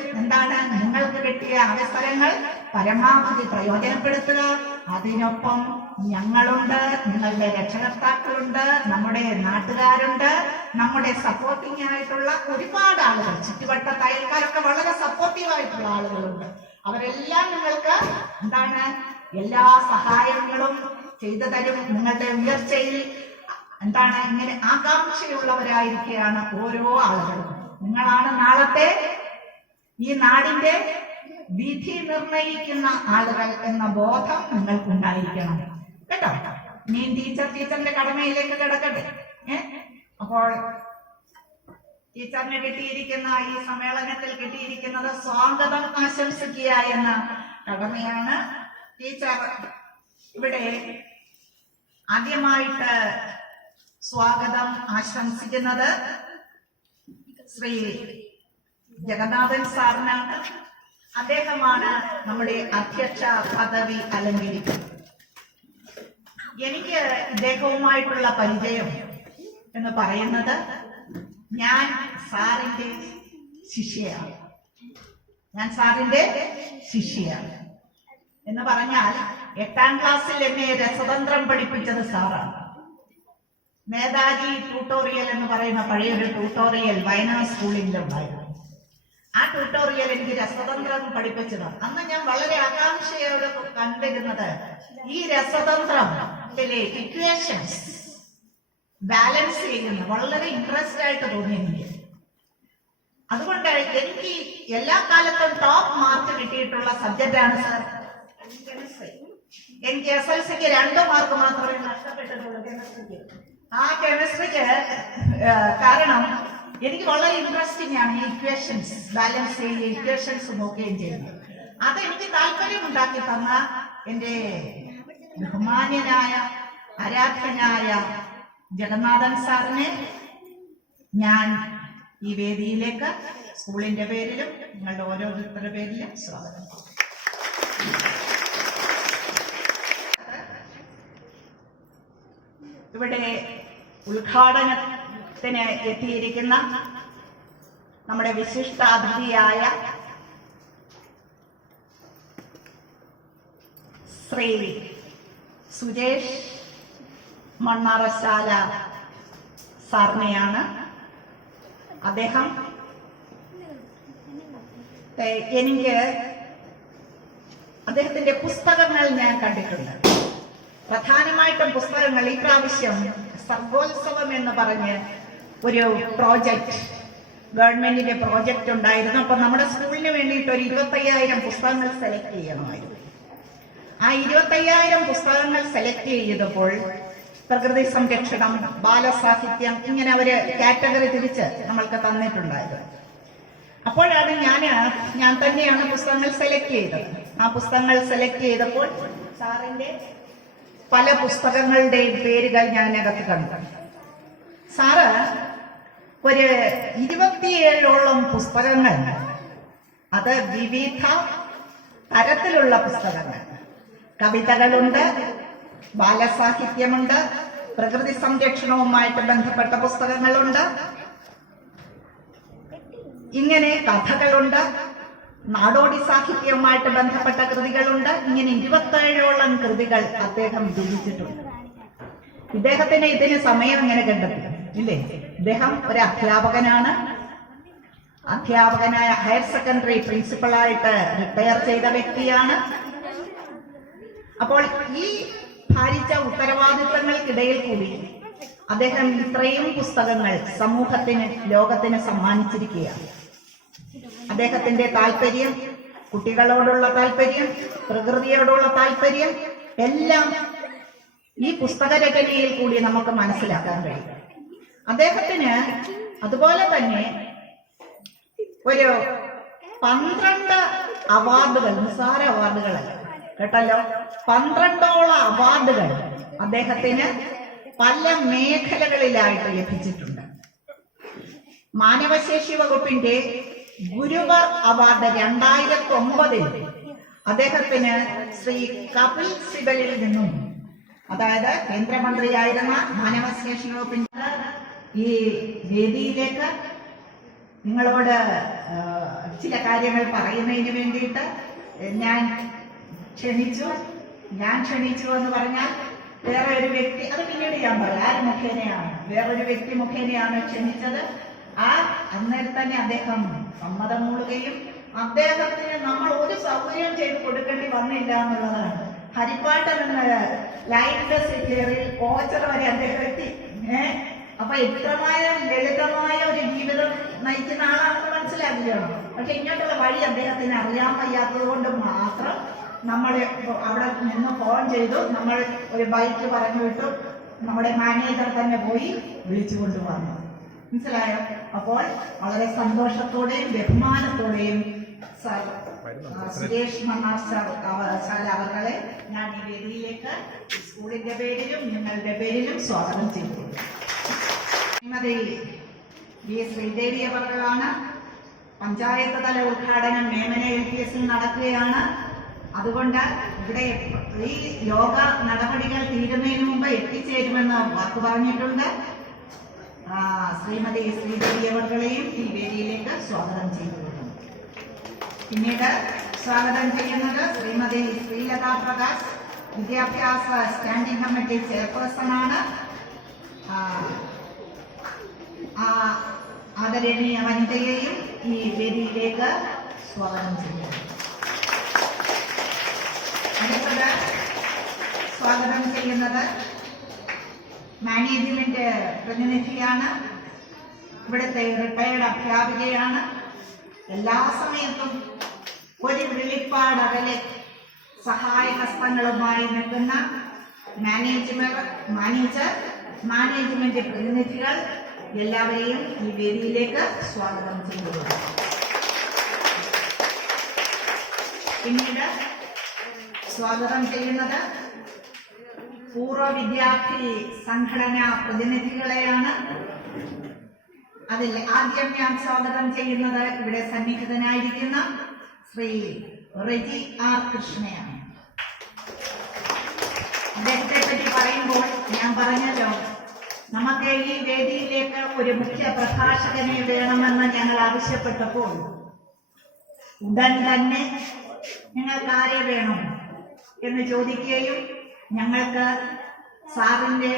നിങ്ങൾക്ക് കിട്ടിയ അവസരങ്ങൾ പരമാവധി പ്രയോജനപ്പെടുത്തുക. അതിനൊപ്പം ഞങ്ങളുണ്ട്, നിങ്ങളുടെ രക്ഷകർത്താക്കളുണ്ട്, നമ്മുടെ നാട്ടുകാരുണ്ട്, നമ്മുടെ സപ്പോർട്ടിംഗ് ആയിട്ടുള്ള ഒരുപാട് ആളുകൾ, ചുറ്റുവട്ടത്തെ അയൽക്കാരൊക്കെ വളരെ സപ്പോർട്ടീവായിട്ടുള്ള ആളുകളുണ്ട്. അവരെല്ലാം നിങ്ങൾക്ക് എല്ലാ സഹായങ്ങളും ചെയ്തു തരും. നിങ്ങളുടെ ഉയർച്ചയിൽ ഇങ്ങനെ ആകാംക്ഷയുള്ളവരായിരിക്കുകയാണ് ഓരോ ആളുകളും. നിങ്ങളാണ് നാളത്തെ ഈ നാടിന്റെ വിധി നിർണയിക്കുന്ന ആളുകൾ എന്ന ബോധം നിങ്ങൾക്കുണ്ടായിരിക്കണം, കേട്ടോ. നീ ടീച്ചറിന്റെ കടമയിലേക്ക് കിടക്കട്ടെ. അപ്പോൾ ടീച്ചറിന് കിട്ടിയിരിക്കുന്ന ഈ സമ്മേളനത്തിൽ കിട്ടിയിരിക്കുന്നത് സ്വാഗതം ആശംസിക്കുക എന്ന കടമയാണ്. ടീച്ചർ ഇവിടെ ആദ്യമായിട്ട് സ്വാഗതം ആശംസിക്കുന്നത് ശ്രീ ജഗന്നാഥൻ സാറിനാണ്. അദ്ദേഹമാണ് നമ്മുടെ അധ്യക്ഷ പദവി അലങ്കരിക്കുന്നത്. എനിക്ക് ഇദ്ദേഹവുമായിട്ടുള്ള പരിചയം എന്ന് പറയുന്നത്, ഞാൻ സാറിന്റെ ശിഷ്യയാണ്. എന്ന് പറഞ്ഞാൽ 8ാം ക്ലാസ്സിൽ എന്നെ രസതന്ത്രം പഠിപ്പിച്ചത് സാറാണ്. നേതാജി ട്യൂട്ടോറിയൽ എന്ന് പറയുന്ന പഴയൊരു ട്യൂട്ടോറിയൽ വയനാട് സ്കൂളിലുണ്ടായിരുന്നു. ആ ട്യൂട്ടോറിയൽ എനിക്ക് രസതന്ത്രം പഠിപ്പിച്ചതാണ്. അന്ന് ഞാൻ വളരെ ആകാംക്ഷയോടെ കണ്ടിരുന്നത് ഈ രസതന്ത്രത്തിലെ ഇക്വേഷൻസ് ബാലൻസ് ചെയ്യുന്ന വളരെ ഇൻട്രസ്റ്റ് ആയിട്ട് തോന്നി എനിക്ക്. അതുകൊണ്ട് എനിക്ക് എല്ലാ കാലത്തും ടോപ്പ് മാർക്ക് കിട്ടിയിട്ടുള്ള സബ്ജക്റ്റാണ് സാർ കെമിസ്ട്രി. എനിക്ക് SLCക്ക് 2 മാർക്ക് മാത്രമേ നഷ്ടപ്പെട്ടിട്ടുള്ളൂ കെമിസ്ട്രിക്ക്. ആ കെമിസ്ട്രിക്ക് കാരണം എനിക്ക് വളരെ ഇൻട്രസ്റ്റിംഗ് ആണ് ഈ ഇക്വേഷൻസ് ബാലൻസ് ചെയ്യുക, ഇക്വേഷൻസ് നോക്കുകയും ചെയ്യുന്നത്. അതെനിക്ക് താല്പര്യമുണ്ടാക്കി തന്ന എന്റെ ബഹുമാന്യനായ ആരാധ്യനായ ജഗന്നാഥൻ സാറിനെ ഞാൻ ഈ വേദിയിലേക്ക് സ്കൂളിന്റെ പേരിലും നിങ്ങളുടെ ഓരോരുത്തരുടെ പേരിലും സ്വാഗതം. ഇവിടെ ഉദ്ഘാടനത്തിന് എത്തിയിരിക്കുന്ന നമ്മുടെ വിശിഷ്ടാതിഥിയായ ശ്രീ സുരേഷ് മണ്ണാറശാല സാറിനെയാണ്. അദ്ദേഹം എനിക്ക് അദ്ദേഹത്തിന്റെ പുസ്തകങ്ങൾ ഞാൻ കണ്ടിട്ടുണ്ട്. പ്രധാനമായിട്ടും പുസ്തകങ്ങൾ ഈ പ്രാവശ്യം സർഗോത്സവം എന്ന് പറഞ്ഞ് ഒരു പ്രോജക്റ്റ്, ഗവൺമെന്റിന്റെ പ്രോജക്റ്റ് ഉണ്ടായിരുന്നു. അപ്പൊ നമ്മുടെ സ്കൂളിന് വേണ്ടിയിട്ട് ഒരു 25,000 പുസ്തകങ്ങൾ സെലക്ട് ചെയ്യണമായിരുന്നു. ആ 25,000 പുസ്തകങ്ങൾ സെലക്ട് ചെയ്തപ്പോൾ പ്രകൃതി സംരക്ഷണം, ബാലസാഹിത്യം, ഇങ്ങനെ അവര് കാറ്റഗറി തിരിച്ച് നമ്മൾക്ക് തന്നിട്ടുണ്ടായിരുന്നു. അപ്പോഴാണ് ഞാൻ തന്നെയാണ് പുസ്തകങ്ങൾ സെലക്ട് ചെയ്തത്. ആ പുസ്തകങ്ങൾ സെലക്ട് ചെയ്തപ്പോൾ സാറിന്റെ പല പുസ്തകങ്ങളുടെയും പേരുകൾ ഞാനകത്ത് കണ്ടു. സാറ് ഒരു 27ഓളം പുസ്തകങ്ങൾ, അത് വിവിധ തരത്തിലുള്ള പുസ്തകങ്ങൾ, കവിതകളുണ്ട്, ബാലസാഹിത്യമുണ്ട്, പ്രകൃതി സംരക്ഷണവുമായിട്ട് ബന്ധപ്പെട്ട പുസ്തകങ്ങളുണ്ട്, ഇങ്ങനെ കഥകളുണ്ട്, നാടോടി സാഹിത്യവുമായിട്ട് ബന്ധപ്പെട്ട കൃതികളുണ്ട്. ഇങ്ങനെ 27ഓളം കൃതികൾ അദ്ദേഹം രചിച്ചിട്ടുണ്ട്. ഇദ്ദേഹത്തിന് ഇതിന് സമയം എങ്ങനെ കണ്ടെത്തി ഇല്ലേ? ഇദ്ദേഹം ഒരു അധ്യാപകനായ ഹയർ സെക്കൻഡറി പ്രിൻസിപ്പളായിട്ട് റിട്ടയർ ചെയ്ത വ്യക്തിയാണ്. അപ്പോൾ ഈ ഭാരിച്ച ഉത്തരവാദിത്തങ്ങൾക്കിടയിൽ കൂടി അദ്ദേഹം ഇത്രയും പുസ്തകങ്ങൾ സമൂഹത്തിന്, ലോകത്തിന് സമ്മാനിച്ചിരിക്കുകയാണ്. അദ്ദേഹത്തിന്റെ താല്പര്യം, കുട്ടികളോടുള്ള താല്പര്യം, പ്രകൃതിയോടുള്ള താല്പര്യം എല്ലാം ഈ പുസ്തകരചനയിൽ കൂടി നമുക്ക് മനസ്സിലാക്കാൻ കഴിയും. അദ്ദേഹത്തിന് അതുപോലെ തന്നെ ഒരു 12 അവാർഡുകൾ, നിസ്സാര അവാർഡുകളല്ല കേട്ടല്ലോ, 12ഓളം അവാർഡുകൾ അദ്ദേഹത്തിന് പല മേഖലകളിലായിട്ട് ലഭിച്ചിട്ടുണ്ട്. മാനവശേഷി വകുപ്പിന്റെ ഗുരുവർ അവാർഡ് 2009 അദ്ദേഹത്തിന് ശ്രീ കപിൽ സിബലിൽ നിന്നും, അതായത് കേന്ദ്രമന്ത്രിയായിരുന്ന മാനവശേഷി വകുപ്പിന്റെ ഈ വേദിയിലേക്ക് നിങ്ങളോട് ചില കാര്യങ്ങൾ പറയുന്നതിന് വേണ്ടിയിട്ട് ഞാൻ ക്ഷണിച്ചു എന്ന് പറഞ്ഞാൽ വേറെ ഒരു വ്യക്തി, അത് പിന്നീട് ഞാൻ പറയാം ആര് മുഖേനയാണ്, വേറൊരു വ്യക്തി മുഖേനയാണ് ക്ഷണിച്ചത്. അന്നേരം തന്നെ അദ്ദേഹം സമ്മതം മൂളുകയും അദ്ദേഹത്തിന് നമ്മൾ ഒരു സൗകര്യം ചെയ്ത് കൊടുക്കേണ്ടി വന്നില്ല എന്നുള്ളതാണ്. ഹരിപ്പാട്ടൻ എന്ന ലൈൻ ബസ് കയറി ഓച്ചർ വരെ അദ്ദേഹം എത്തി. അപ്പൊ എത്രമായ ലളിതമായ ഒരു ജീവിതം നയിക്കുന്ന ആളാണെന്ന് മനസ്സിലാക്കുകയാണ്. പക്ഷെ ഇങ്ങോട്ടുള്ള വഴി അദ്ദേഹത്തിന് അറിയാൻ വയ്യാത്തത് കൊണ്ട് മാത്രം നമ്മൾ അവിടെ നിന്ന് ഫോൺ ചെയ്തു, നമ്മൾ ഒരു ബൈക്ക് പറഞ്ഞു വിട്ടു, നമ്മുടെ മാനേജർ തന്നെ പോയി വിളിച്ചു കൊണ്ടുവന്നു. മനസ്സിലായോ? അപ്പോൾ വളരെ സന്തോഷത്തോടെയും ബഹുമാനത്തോടെയും സുരേഷ് മണ്ണാർ സാർ അവരെ ഞാൻ ഈ വേദിയിലേക്ക് സ്കൂളിന്റെ പേരിലും നിങ്ങളുടെ പേരിലും സ്വാഗതം ചെയ്തു. ശ്രീമതി വി ശ്രീദേവി അവർക്കാണ് പഞ്ചായത്ത് തല ഉദ്ഘാടനം മേമന LPS നടക്കുകയാണ്. അതുകൊണ്ട് ഇവിടെ ഈ യോഗ നടപടികൾ തീരുന്നതിന് മുമ്പ് എത്തിച്ചേരുമെന്ന് വാക്ക് പറഞ്ഞിട്ടുണ്ട്. ശ്രീമതി ശ്രീദേവി അവർകളെയും ഈ വേദിയിലേക്ക് സ്വാഗതം ചെയ്തു. പിന്നീട് സ്വാഗതം ചെയ്യുന്നത് ശ്രീമതി ശ്രീലത പ്രകാശ്, വിദ്യാഭ്യാസ സ്റ്റാൻഡിംഗ് കമ്മിറ്റി ചെയർപേഴ്സൺ ആണ്. ആദരണീയ വനിതയെയും ഈ വേദിയിലേക്ക് സ്വാഗതം ചെയ്യുന്നു. അടുത്തത് സ്വാഗതം ചെയ്യുന്നത് മാനേജ്മെന്റ് പ്രതിനിധിയാണ്. ഇവിടുത്തെ റിട്ടയർഡ് അധ്യാപികയാണ്. എല്ലാ സമയത്തും ഒരു വെളിപ്പാടകലെ സഹായഹസ്തങ്ങളുമായി നിൽക്കുന്ന മാനേജ്മെന്റ് പ്രതിനിധികൾ എല്ലാവരെയും ഈ വേദിയിലേക്ക് സ്വാഗതം ചെയ്യുന്നു. പിന്നീട് സ്വാഗതം ചെയ്യുന്നത് പൂർവ്വ വിദ്യാർത്ഥി സംഘടനാ പ്രതിനിധികളെയാണ്. അതിൽ ആദ്യം ഞാൻ സ്വാഗതം ചെയ്യുന്നത് ഇവിടെ സന്നിഹിതനായിരിക്കുന്ന ശ്രീ റെജി ആർ കൃഷ്ണയാണ്. അദ്ദേഹത്തെ പറ്റി പറയുമ്പോൾ ഞാൻ പറഞ്ഞല്ലോ, നമുക്ക് ഈ വേദിയിലേക്ക് ഒരു മുഖ്യ പ്രഭാഷകനെ വേണമെന്ന് ഞങ്ങൾ ആവശ്യപ്പെട്ടപ്പോൾ ഉടൻ തന്നെ നിങ്ങൾക്ക് ആരെ വേണം എന്ന് ചോദിക്കുകയും ഞങ്ങൾക്ക് സാറിന്റെ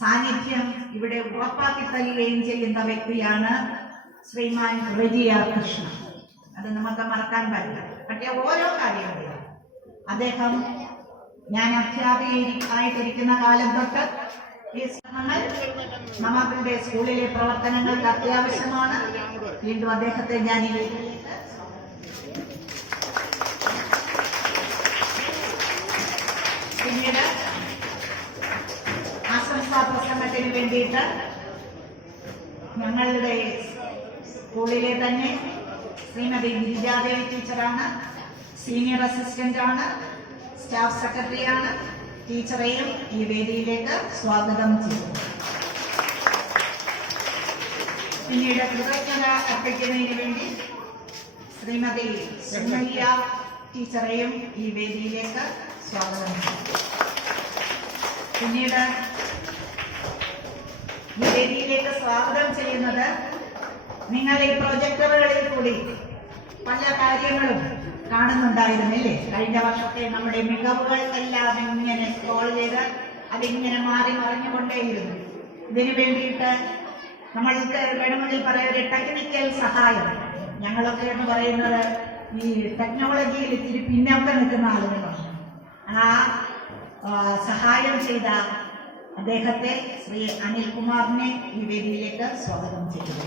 സാന്നിധ്യം ഇവിടെ ഉറപ്പാക്കി തരികയും ചെയ്യുന്ന വ്യക്തിയാണ് ശ്രീമാൻ റെജി ആർ കൃഷ്ണ. അത് നമുക്ക് മറക്കാൻ പറ്റില്ല. പക്ഷേ ഓരോ കാര്യങ്ങളും അദ്ദേഹം ഞാൻ അധ്യാപികയായിട്ടിരിക്കുന്ന കാലം തൊട്ട് ഈ ശ്രമങ്ങൾ നമ്മളുടെ സ്കൂളിലെ പ്രവർത്തനങ്ങൾക്ക് അത്യാവശ്യമാണ്. വീണ്ടും അദ്ദേഹത്തെ ഞാൻ ഈ പിന്നീട് ആശംസാ പ്രസംഗത്തിന് വേണ്ടിയിട്ട് ഞങ്ങളുടെ സ്കൂളിലെ തന്നെ ശ്രീമതി ഗിരിജാദേവി ടീച്ചറാണ്, സീനിയർ അസിസ്റ്റന്റ് ആണ്, സ്റ്റാഫ് സെക്രട്ടറിയാണ്. ടീച്ചറെയും ഈ വേദിയിലേക്ക് സ്വാഗതം ചെയ്യുന്നു. പിന്നീട് കൃതജ്ഞത അർപ്പിക്കുന്നതിന് വേണ്ടി ശ്രീമതി സുമയ്യ ടീച്ചറെയും ഈ വേദിയിലേക്ക് സ്വാഗതം ചെയ്യുന്നു. പിന്നീട് ഈ വേദിയിലേക്ക് സ്വാഗതം ചെയ്യുന്നത് നിങ്ങൾ ഈ പ്രൊജക്ടറുകളിൽ കൂടി പല കാര്യങ്ങളും കാണുന്നുണ്ടായിരുന്നില്ലേ? കഴിഞ്ഞ വർഷത്തെ നമ്മുടെ മികവുകൾ എല്ലാം ഇങ്ങനെ സ്ക്രോൾ ചെയ്ത് അതിങ്ങനെ മാറി മറിഞ്ഞുകൊണ്ടേയിരുന്നു. ഇതിനു വേണ്ടിയിട്ട് നമ്മൾക്ക് വേണമെങ്കിൽ പറയാം ഒരു ടെക്നിക്കൽ സഹായം. ഞങ്ങളൊക്കെ എന്ന് പറയുന്നത് ഈ ടെക്നോളജിയിൽ ഇത്തിരി പിന്നോക്കം നിൽക്കുന്ന ആളുകളാണ്. ആ സഹായം ചെയ്ത അദ്ദേഹത്തെ ശ്രീ അനിൽകുമാറിനെ ഈ വേദിയിലേക്ക് സ്വാഗതം ചെയ്യുന്നു.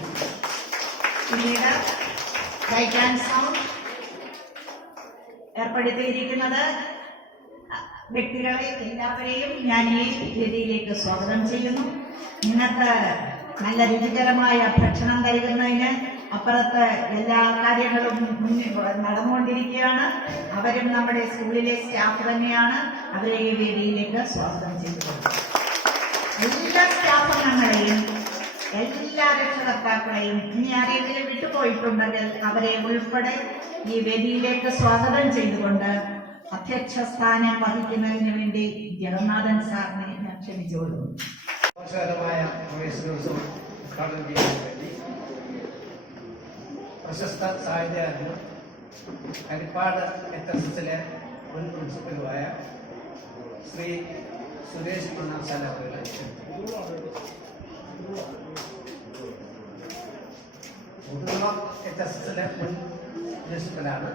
പിന്നീട് ലൈറ്റ് ആൻഡ് സൗണ്ട് ഏർപ്പെടുത്തിയിരിക്കുന്നത് വ്യക്തികളെ എല്ലാവരെയും ഞാൻ ഈ വേദിയിലേക്ക് സ്വാഗതം ചെയ്യുന്നു. നിങ്ങൾക്ക് നല്ല രുചികരമായ ഭക്ഷണം നൽകുന്നതിന് അപ്പുറത്ത് എല്ലാ കാര്യങ്ങളും നടന്നുകൊണ്ടിരിക്കുകയാണ്. അവരും നമ്മുടെ സ്കൂളിലെ സ്റ്റാഫ് തന്നെയാണ്. അവരെ ഈ വേദിയിലേക്ക് സ്വാഗതം ചെയ്യുന്നു. എല്ലാ സ്റ്റാഫ് അംഗങ്ങളെയും എല്ലാ രക്ഷകർത്താക്കളെയും ഇനി ആരെങ്കിലും വിട്ടുപോയിട്ടുണ്ടെങ്കിൽ അവരെ ഉൾപ്പെടെ ഈ വേദിയിലേക്ക് സ്വാഗതം ചെയ്തുകൊണ്ട് അധ്യക്ഷ സ്ഥാനം വഹിക്കുന്നതിന് വേണ്ടി ജഗന്നാഥൻ സാറിനെ ഞാൻ ക്ഷണിച്ചുകൊള്ളുന്നു. ഉദ്ഘാടനം ചെയ്യാൻ വേണ്ടി പ്രശസ്ത സാഹിത്യകാരനും ഹരിപ്പാട് HSSലെ മുൻ പ്രിൻസിപ്പലുമായ ശ്രീ സുരേഷ് പിണ്ണാർശാല അവരുടെ HSSലെ മുൻ പ്രിൻസിപ്പലാണ്.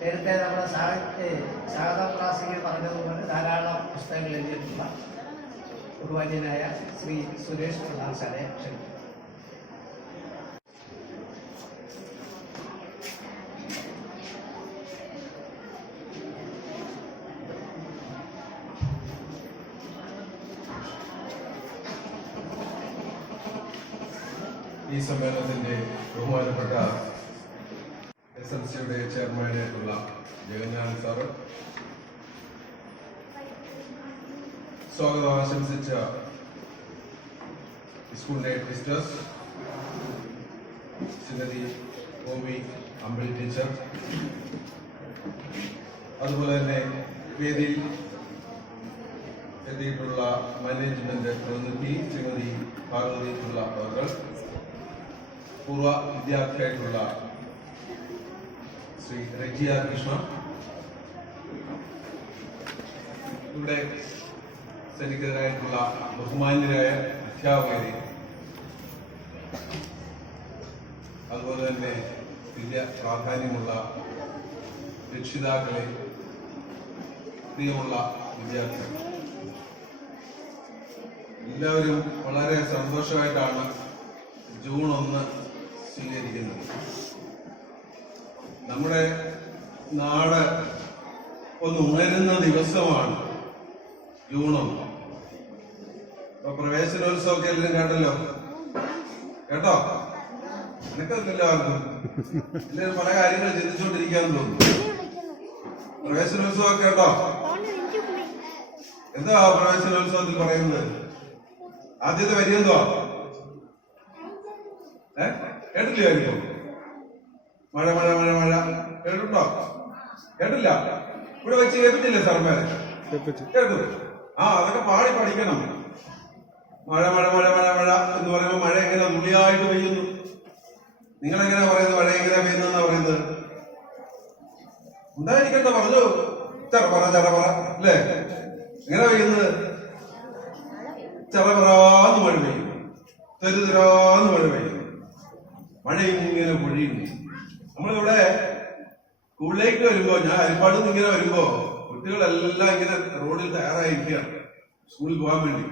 നേരത്തെ നമ്മുടെ ശാരദാ ക്ലാസിൽ പറഞ്ഞതുപോലെ ധാരാളം പുസ്തകങ്ങൾ എഴുതിയിട്ടുള്ള ബഹുമാന്യനായ ശ്രീ സുരേഷ് പിണ്ണാർശാലയെ ക്ഷണിക്കുന്നു. ഈ സമ്മേളനത്തിന്റെ ബഹുമാനപ്പെട്ട SLCയുടെ ചെയർമാനായിട്ടുള്ള ജഗന്നാഥൻ സാറ്, സ്വാഗതം ആശംസിച്ച സ്കൂളിലെ ടീച്ചേഴ്സ്, ശ്രീമതി ഓമി അമ്പിളി ടീച്ചർ, അതുപോലെ തന്നെ വേദിയിൽ എത്തിയിട്ടുള്ള മാനേജ്മെന്റ് പ്രതിനിധി ശ്രീമതി ഭാഗവതി പിള്ള അവർ, പൂർവ്വ വിദ്യാർത്ഥിയായിട്ടുള്ള ശ്രീ റജിയ കൃഷ്ണ, ഇവിടെ സന്നിഹിതരായിട്ടുള്ള ബഹുമാന്യരായ അധ്യാപകരെ, അതുപോലെ തന്നെ വലിയ പ്രാധാന്യമുള്ള രക്ഷിതാക്കളെ, പ്രിയമുള്ള വിദ്യാർത്ഥികൾ, എല്ലാവരും വളരെ സന്തോഷമായിട്ടാണ് ജൂൺ 1 സ്വീകരിക്കുന്നത്. നമ്മുടെ നാട് ഒന്ന് ഉണരുന്ന ദിവസമാണ് ജൂൺ 1. അപ്പൊ പ്രവേശനോത്സവമൊക്കെ എല്ലാവരും കേട്ടല്ലോ, കേട്ടോ? എനിക്കല്ലോ ആർക്കും എല്ലാവരും പല കാര്യങ്ങൾ ചിന്തിച്ചുകൊണ്ടിരിക്കാന്ന് തോന്നുന്നു. പ്രവേശനോത്സവം കേട്ടോ? എന്താ പ്രവേശനോത്സവത്തിൽ പറയുന്നത്? ആദ്യത്തെ വരി എന്തുവാ? കേട്ടില്ലായിരിക്കും? മഴ മഴ മഴ മഴ കേട്ടിട്ടുണ്ടോ? കേട്ടില്ല? ഇവിടെ വെച്ച് കേൾപ്പിച്ചില്ലേ സാർമാരെ? കേട്ടു? അതൊക്കെ പാടി പഠിക്കണം. മഴ മഴ മഴ മഴ മഴ എന്ന് പറയുമ്പോൾ മഴ എങ്ങനെ തുള്ളിയായിട്ട് പെയ്യുന്നു. നിങ്ങളെങ്ങനെ പറയുന്നത്? മഴ എങ്ങനെ പെയ്യുന്നെന്നാ പറയുന്നത്? ഉണ്ടായിരിക്കണ്ട, പറഞ്ഞു ചറപറ ചറപറ അല്ലേ? എങ്ങനെ പെയ്യുന്നത്? ചറപറാന്ന് മഴ പെയ്യും, തെരുതെരാന്ന് മഴ പെയ്യും, മഴ ഇങ്ങനെ പൊഴിയുന്നു. നമ്മളിവിടെ സ്കൂളിലേക്ക് വരുമ്പോ, ഞാൻ ഹരിപ്പാട് നിന്ന് ഇങ്ങനെ വരുമ്പോ കുട്ടികളെല്ലാം ഇങ്ങനെ റോഡിൽ തയ്യാറായിരിക്കുകയാണ് സ്കൂളിൽ പോകാൻ വേണ്ടി.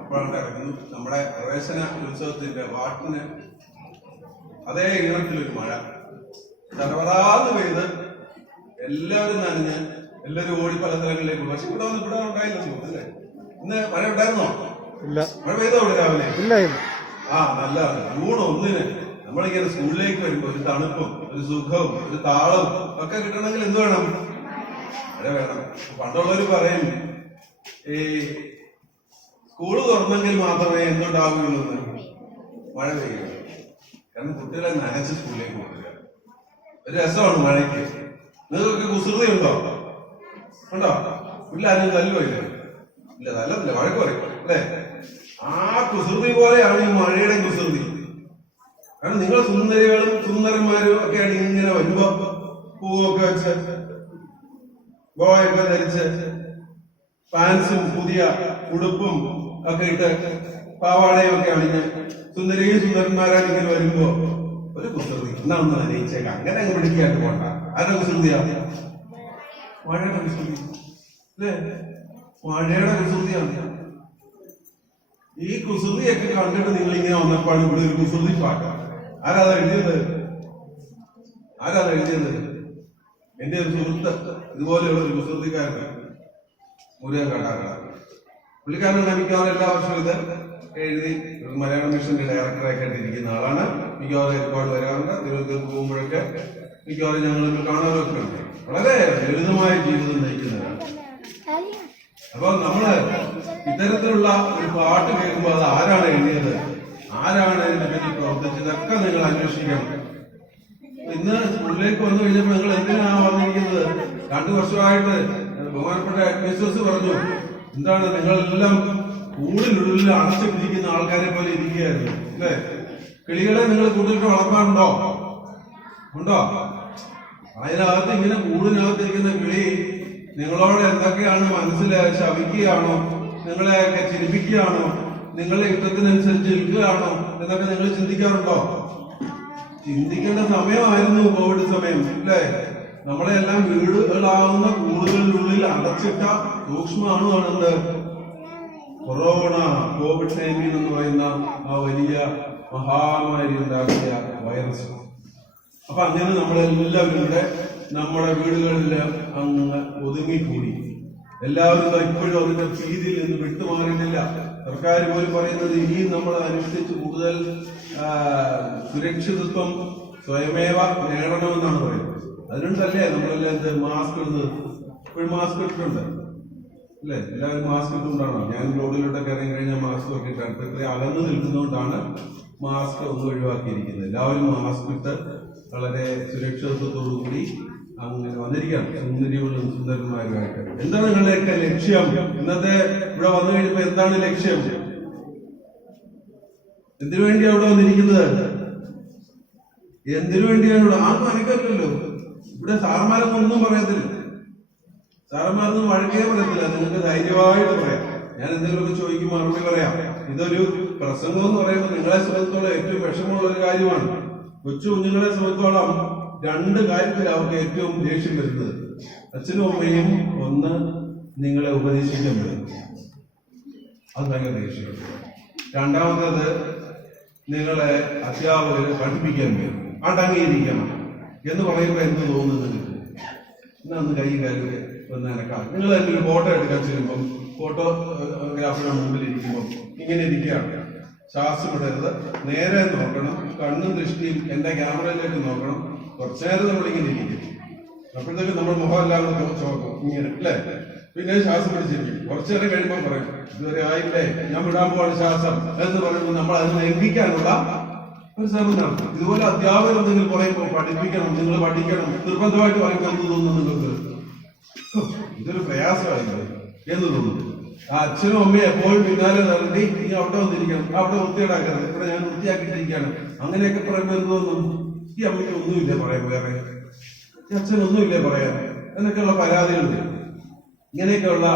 അപ്പോഴാണ് ഇറങ്ങുന്നു നമ്മുടെ പ്രവേശന ഉത്സവത്തിന്റെ പാട്ടിന് അതേ ഈണത്തിലൊരു മഴ തടവറാന്ന് പെയ്ത് എല്ലാവരും നനഞ്ഞ് എല്ലാവരും ഓടി പല സ്ഥലങ്ങളിലേക്ക്. പക്ഷെ ഇവിടെ ഉണ്ടായില്ല അല്ലേ? ഇന്ന് മഴ ഉണ്ടായിരുന്നോ? ഇല്ല. മഴ പെയ്തോ ഇവിടെ രാവിലെ? ഇല്ല. നല്ല ജൂൺ 1 നമ്മളിങ്ങനെ സ്കൂളിലേക്ക് വരുമ്പോ ഒരു തണുപ്പും ഒരു സുഖവും ഒരു താളവും ഒക്കെ കിട്ടണമെങ്കിൽ എന്ത് വേണം? മഴ വേണം. പണ്ടുള്ളവര് പറയും ഈ സ്കൂള് തുറന്നെങ്കിൽ മാത്രമേ എന്തുണ്ടാവുകയുള്ളൂ എന്ന്. മഴ പെയ്യുക. കാരണം കുട്ടികളെ നനച്ച് സ്കൂളിലേക്ക് കൊണ്ടുവരിക ഒരു രസമാണ് മഴയ്ക്ക്. നിങ്ങൾക്കൊക്കെ കുസൃതി ഉണ്ടോ? വീട്ടിലാരും തല്ലുമില്ല? ഇല്ല, തല്ലത്തില്ല, വഴക്ക് പറയും അല്ലേ? ആ കുസൃതി പോലെയാണ് ഈ മഴയുടെ കുസൃതി. കാരണം നിങ്ങൾ സുന്ദരികളും സുന്ദരന്മാരും ഒക്കെയാണ് ഇങ്ങനെ വരുമ്പോ പൂവൊക്കെ വെച്ച് ഗോയൊക്കെ ധരിച്ച് പാൻസും പുതിയ ഉടുപ്പും ഒക്കെ ഇട്ട് പാവാടയും ഒക്കെ അണിഞ്ഞ് സുന്ദരിയും സുന്ദരന്മാരായി ഇങ്ങനെ വരുമ്പോ ഒരു കുസൃതി. എന്നാ ഒന്ന് അറിയിച്ചേക്കാം, അങ്ങനെ അങ്ങ് പിടിക്കാണ്ട് പോണ്ട. ആരുടെ കുസൃതിയാണ്? മഴയുടെ കുസൃതി അല്ലേ? മഴയുടെ കുസൃതിയാണ്. ഈ കുസൃതിയൊക്കെ കണ്ടിട്ട് നിങ്ങൾ ഇങ്ങനെ വന്നപ്പോഴാണ് ഇവിടെ ഒരു കുസൃതി പാട്ട്. ആരാത് എഴുതിയത്? എന്റെ ഒരു സുഹൃത്ത് ഇതുപോലെയുള്ള ഒരു കുസൃതിക്കാരനാണ്, മുരുകൻ കണ്ടാറാണ്. പുള്ളിക്കാരനാണ് മിക്കവാറും എല്ലാ വർഷവും ഇത് എഴുതി മലയാളം മിഷന്റെ ഡയറക്ടറായിട്ട് ഇരിക്കുന്ന ആളാണ്. മിക്കവാറും ഒരുപാട് വരാറുണ്ട്. തിരുവനന്തപുരത്ത് പോകുമ്പോഴൊക്കെ മിക്കവാറും ഞങ്ങൾ കാണാറൊക്കെ ഉണ്ട്. വളരെ ലളിതമായ ജീവിതം നയിക്കുന്നവരാണ്. അപ്പൊ നമ്മള് ഇത്തരത്തിലുള്ള ഒരു പാട്ട് കേൾക്കുമ്പോൾ അത് ആരാണ് എഴുതിയത്, ആരാണ് ഇതിനെ പറ്റി പ്രവർത്തിച്ചതൊക്കെ നിങ്ങൾ അന്വേഷിക്കണം. ഇന്ന് സ്കൂളിലേക്ക് വന്നു കഴിഞ്ഞപ്പോൾ നിങ്ങൾ എന്തിനാണ് വന്നിരിക്കുന്നത്? 2 വർഷമായിട്ട് ബഹുമാനപ്പെട്ട അഡ്മിനിസ്ട്രേറ്റർ പറഞ്ഞു, എന്താണ് നിങ്ങളെല്ലാം സ്കൂളിനുള്ളിൽ അടച്ചു പിടിക്കുന്ന ആൾക്കാരെ പോലെ ഇരിക്കുകയായിരുന്നു അല്ലേ? കിളികളെ നിങ്ങൾ കൂട്ടിട്ട് വളർത്താറുണ്ടോ? ഉണ്ടോ? അതിനകത്ത് ഇങ്ങനെ കൂടിനകത്തിരിക്കുന്ന കിളി നിങ്ങളോട് എന്തൊക്കെയാണ് മനസ്സിലായി ശവിക്കുകയാണോ, നിങ്ങളെയൊക്കെ ചിരിപ്പിക്കുകയാണോ, നിങ്ങളുടെ ഇഷ്ടത്തിനനുസരിച്ച് നിൽക്കുകയാണോ എന്നൊക്കെ നിങ്ങൾ ചിന്തിക്കാറുണ്ടോ? ചിന്തിക്കേണ്ട സമയമായിരുന്നു കോവിഡ് സമയം അല്ലേ? നമ്മളെല്ലാം വീടുകളാവുന്ന കൂടുകളിനുള്ളിൽ അടച്ചിട്ട സൂക്ഷ്മാണുവാണ് എന്ത്? കൊറോണ, COVID-19 എന്ന് പറയുന്ന ആ വലിയ മഹാമാരി ഉണ്ടാക്കിയ വൈറസ്. അപ്പൊ അങ്ങനെ നമ്മളെല്ലാവരും ഇവിടെ നമ്മുടെ വീടുകളിൽ അങ്ങ് ഒതുങ്ങിക്കൂടി. എല്ലാവരും ഇപ്പോഴും അതിന്റെ ഭീതിയിൽ നിന്ന് വിട്ടുമാറിയിട്ടില്ല. സർക്കാർ പോലും പറയുന്നത് ഇനിയും നമ്മൾ അനുഷ്ഠിച്ച് കൂടുതൽ സുരക്ഷിതത്വം സ്വയമേവ നേടണമെന്നാണ് പറയുന്നത്. അതിനുണ്ടല്ലേ നമ്മളെല്ലാം എന്ത് മാസ്ക് ഇടുന്നത്? ഇപ്പോഴും മാസ്ക് ഇട്ടിട്ടുണ്ട് അല്ലെ? എല്ലാവരും മാസ്ക് ഇട്ടുകൊണ്ടാണോ? ഞാൻ റോഡിലോട്ടൊക്കെ ഇറങ്ങി കഴിഞ്ഞാൽ മാസ്ക് ഒക്കെ ഇട്ടാണ്. ഇത്ര അകന്നു നിൽക്കുന്നതുകൊണ്ടാണ് മാസ്ക് ഒന്ന് ഒഴിവാക്കിയിരിക്കുന്നത്. എല്ലാവരും മാസ്ക് ഇട്ട് വളരെ സുരക്ഷിതത്വത്തോടു കൂടി അങ്ങനെ വന്നിരിക്കുകയാണ്, സുന്ദരികളും സുന്ദരന്മാരുമായിട്ട്. എന്താണ് നിങ്ങളുടെയൊക്കെ ലക്ഷ്യം? ഇന്നത്തെ ഇവിടെ വന്നു കഴിഞ്ഞപ്പോ എന്താണ് ലക്ഷ്യം? എന്തിനു വേണ്ടിയാണ് ഇവിടെ വന്നിരിക്കുന്നത്? എന്തിനു വേണ്ടിയാണ് ഇവിടെ? ആർക്കും അറിയില്ലല്ലോ. ഇവിടെ സാറന്മാരൊന്നും ഒന്നും പറയത്തില്ല. സാറന്മാരൊന്നും വഴക്കേ പറയത്തില്ല. നിങ്ങൾക്ക് ധൈര്യമായിട്ട് പറയാം. ഞാൻ എന്തെങ്കിലുമൊക്കെ ചോദിക്കും, മറുപടി പറയാം. ഇതൊരു പ്രസംഗം എന്ന് പറയുമ്പോൾ നിങ്ങളെ സംബന്ധിച്ചോളം ഏറ്റവും വിഷമമുള്ള ഒരു കാര്യമാണ്. കൊച്ചു കുഞ്ഞുങ്ങളെ സംബന്ധിച്ചോളം 2 കാര്യത്തിൽ അവർക്ക് ഏറ്റവും ദേഷ്യം വരുന്നത്. അച്ഛനും അമ്മയും ഒന്ന് നിങ്ങളെ ഉപദേശിക്കാൻ വരും, അത് ഭയങ്കര ദേഷ്യം. രണ്ടാമത്തേത് നിങ്ങളെ അധ്യാപകരെ പഠിപ്പിക്കാൻ വരും, അടങ്ങിയിരിക്കണം എന്ന് പറയുമ്പോൾ എന്ത് തോന്നുന്നത്? ഇന്ന് കൈ കാര്യം ഒന്ന് എനക്കാം. നിങ്ങൾ എന്തെങ്കിലും ഫോട്ടോ എടുക്കാൻ ചെല്ലുമ്പം ഫോട്ടോഗ്രാഫിയുടെ മുമ്പിൽ ഇരിക്കുമ്പോൾ ഇങ്ങനെ ഇരിക്കുകയാണ്. ശ്വാസം വിടരുത്, നേരെ നോക്കണം, കണ്ണും ദൃഷ്ടിയും എന്റെ ക്യാമറയിലേക്ക് നോക്കണം. കുറച്ചു നേരം നമ്മളിങ്ങനെ ഇരിക്കും. അപ്പോഴത്തേക്ക് നമ്മൾ മുഖമെല്ലാം ചോക്കും ഇങ്ങനെ അല്ലേ? പിന്നെ ശ്വാസം പിടിച്ചിരിക്കും. കുറച്ചു നേരം കഴിയുമ്പോൾ പറയും, ഇതുവരെ ആയില്ലേ, ഞാൻ വിടാൻ പോവാണ് ശ്വാസം എന്ന് പറയുമ്പോൾ നമ്മൾ അതിനെ ലംഘിക്കാനുള്ള ഒരു ശ്രമം നടത്തും. ഇതുപോലെ അധ്യാപകർ എന്തെങ്കിലും പറയുമ്പോൾ പഠിപ്പിക്കണം, നിങ്ങൾ പഠിക്കണം നിർബന്ധമായിട്ട് പറയുമ്പോൾ എന്ത് തോന്നുന്നു നിങ്ങൾക്ക്? ഇതൊരു പ്രയാസമായിരുന്നു എന്ന് തോന്നുന്നു. ആ അച്ഛനും അമ്മയും എപ്പോഴും പിന്നാലെ നടത്തി നീ അവിടെ വന്നിരിക്കണം, അവിടെ വൃത്തിയേടാക്കരുത്, ഇവിടെ ഞാൻ വൃത്തിയാക്കിയിട്ടിരിക്കുകയാണ്, അങ്ങനെയൊക്കെ പറയുമ്പോൾ എന്ത് തോന്നും? ഈ അമ്മയ്ക്ക് ഒന്നുമില്ലേ പറയാൻ, വേറെ ഈ അച്ഛനൊന്നുമില്ലേ പറയാൻ എന്നൊക്കെയുള്ള പരാതികളുണ്ട്. ഇങ്ങനെയൊക്കെയുള്ള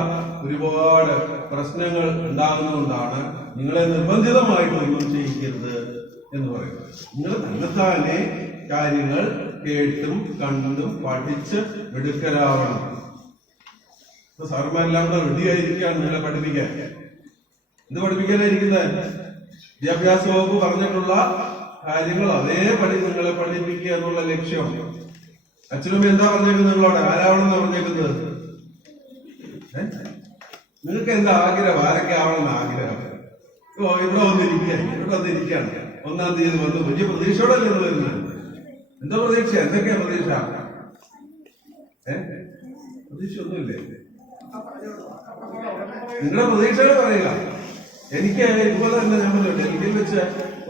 ഒരുപാട് പ്രശ്നങ്ങൾ ഉണ്ടാകുന്നതുകൊണ്ടാണ് നിങ്ങളെ നിർബന്ധിതമായിട്ട് ഒന്നും ചെയ്യിക്കരുത് എന്ന് പറയുന്നത്. നിങ്ങൾ തന്നെത്താനെ കാര്യങ്ങൾ കേട്ടും കണ്ടും പഠിച്ച് മിടുക്കരാവണം. ഇപ്പൊ സാറുമാരെല്ലാം കൂടെ റെഡിയായിരിക്കുകയാണ് നിങ്ങളെ പഠിപ്പിക്കാൻ. എന്ത് പഠിപ്പിക്കാനായിരിക്കുന്നത്? വിദ്യാഭ്യാസ വകുപ്പ് പറഞ്ഞിട്ടുള്ള കാര്യങ്ങൾ അതേപടി നിങ്ങളെ പഠിപ്പിക്കുക എന്നുള്ള ലക്ഷ്യം. അച്ഛനും എന്താ പറഞ്ഞേക്കുന്നത്? നിങ്ങളോട് ആരാവണമെന്ന് പറഞ്ഞേക്കുന്നത്? നിങ്ങൾക്ക് എന്താ ആഗ്രഹം? ആരൊക്കെ ആവണമെന്ന് ആഗ്രഹം? ഇവിടെ വന്നിരിക്കുകയാണ്. 1-ാം തീയതി വന്ന് വലിയ പ്രതീക്ഷയോടല്ലേ വരുന്നത്? എന്താ പ്രതീക്ഷ? എന്തൊക്കെയാ പ്രതീക്ഷ? പ്രതീക്ഷ ഒന്നുമില്ലേ? നിങ്ങളുടെ പ്രതീക്ഷകൾ പറയുക. എനിക്ക് ഇതുപോലെ തന്നെ ഞാൻ ഡൽഹിയിൽ വെച്ച്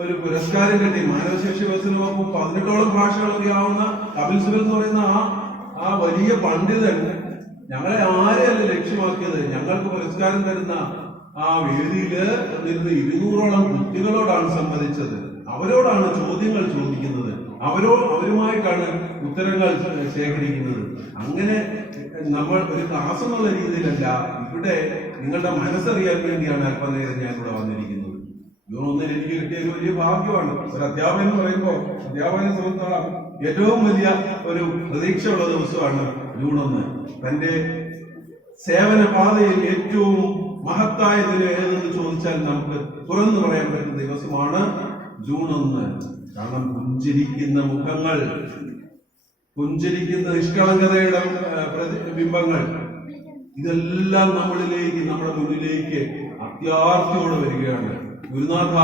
ഒരു പുരസ്കാരം കിട്ടി. മാനവശേഷി വികസന വകുപ്പ് 18ഓളം ഭാഷകൾ അറിയാവുന്ന കപിൽ സിബൽ എന്ന് പറയുന്ന ആ വലിയ പണ്ഡിതൻ ഞങ്ങളെ ആരെയല്ല ലക്ഷ്യമാക്കിയത്. ഞങ്ങൾക്ക് പുരസ്കാരം തരുന്ന ആ വേദിയില് വന്നിരുന്ന 200ഓളം കുട്ടികളോടാണ് സംവദിച്ചത്. അവരോടാണ് ചോദ്യങ്ങൾ ചോദിക്കുന്നത്. അവരുമായിട്ടാണ് ഉത്തരങ്ങൾ ശേഖരിക്കുന്നത്. അങ്ങനെ നമ്മൾ ഒരു ക്ലാസ് എന്നുള്ള രീതിയിലല്ല, ഇവിടെ നിങ്ങളുടെ മനസ്സറിയാൻ വേണ്ടിയാണ് അല്പനേരം ഞാൻ ഇവിടെ വന്നിരിക്കുന്നത്. ജൂൺ 1 എനിക്ക് കിട്ടിയ ഒരു വലിയ ഭാഗ്യമാണ്. ഒരു അധ്യാപകൻ എന്ന് പറയുമ്പോൾ അധ്യാപകനെ സംബന്ധിച്ചോളം ഏറ്റവും വലിയ ഒരു പ്രതീക്ഷയുള്ള ദിവസമാണ് ജൂൺ 1. തന്റെ സേവന പാതയിൽ ഏറ്റവും മഹത്തായ ദിനം ഏതെന്ന് ചോദിച്ചാൽ നമുക്ക് തുറന്നു പറയാൻ പറ്റുന്ന ദിവസമാണ് ജൂൺ 1. കാരണം പുഞ്ചിരിക്കുന്ന മുഖങ്ങൾ, പുഞ്ചിരിക്കുന്ന നിഷ്കളങ്കതയുടെ പ്രതിബിംബങ്ങൾ, ഇതെല്ലാം നമ്മളിലേക്ക്, നമ്മുടെ മുന്നിലേക്ക് അത്യാർത്തിയോടെ വരികയാണ്. ഗുരുനാഥ,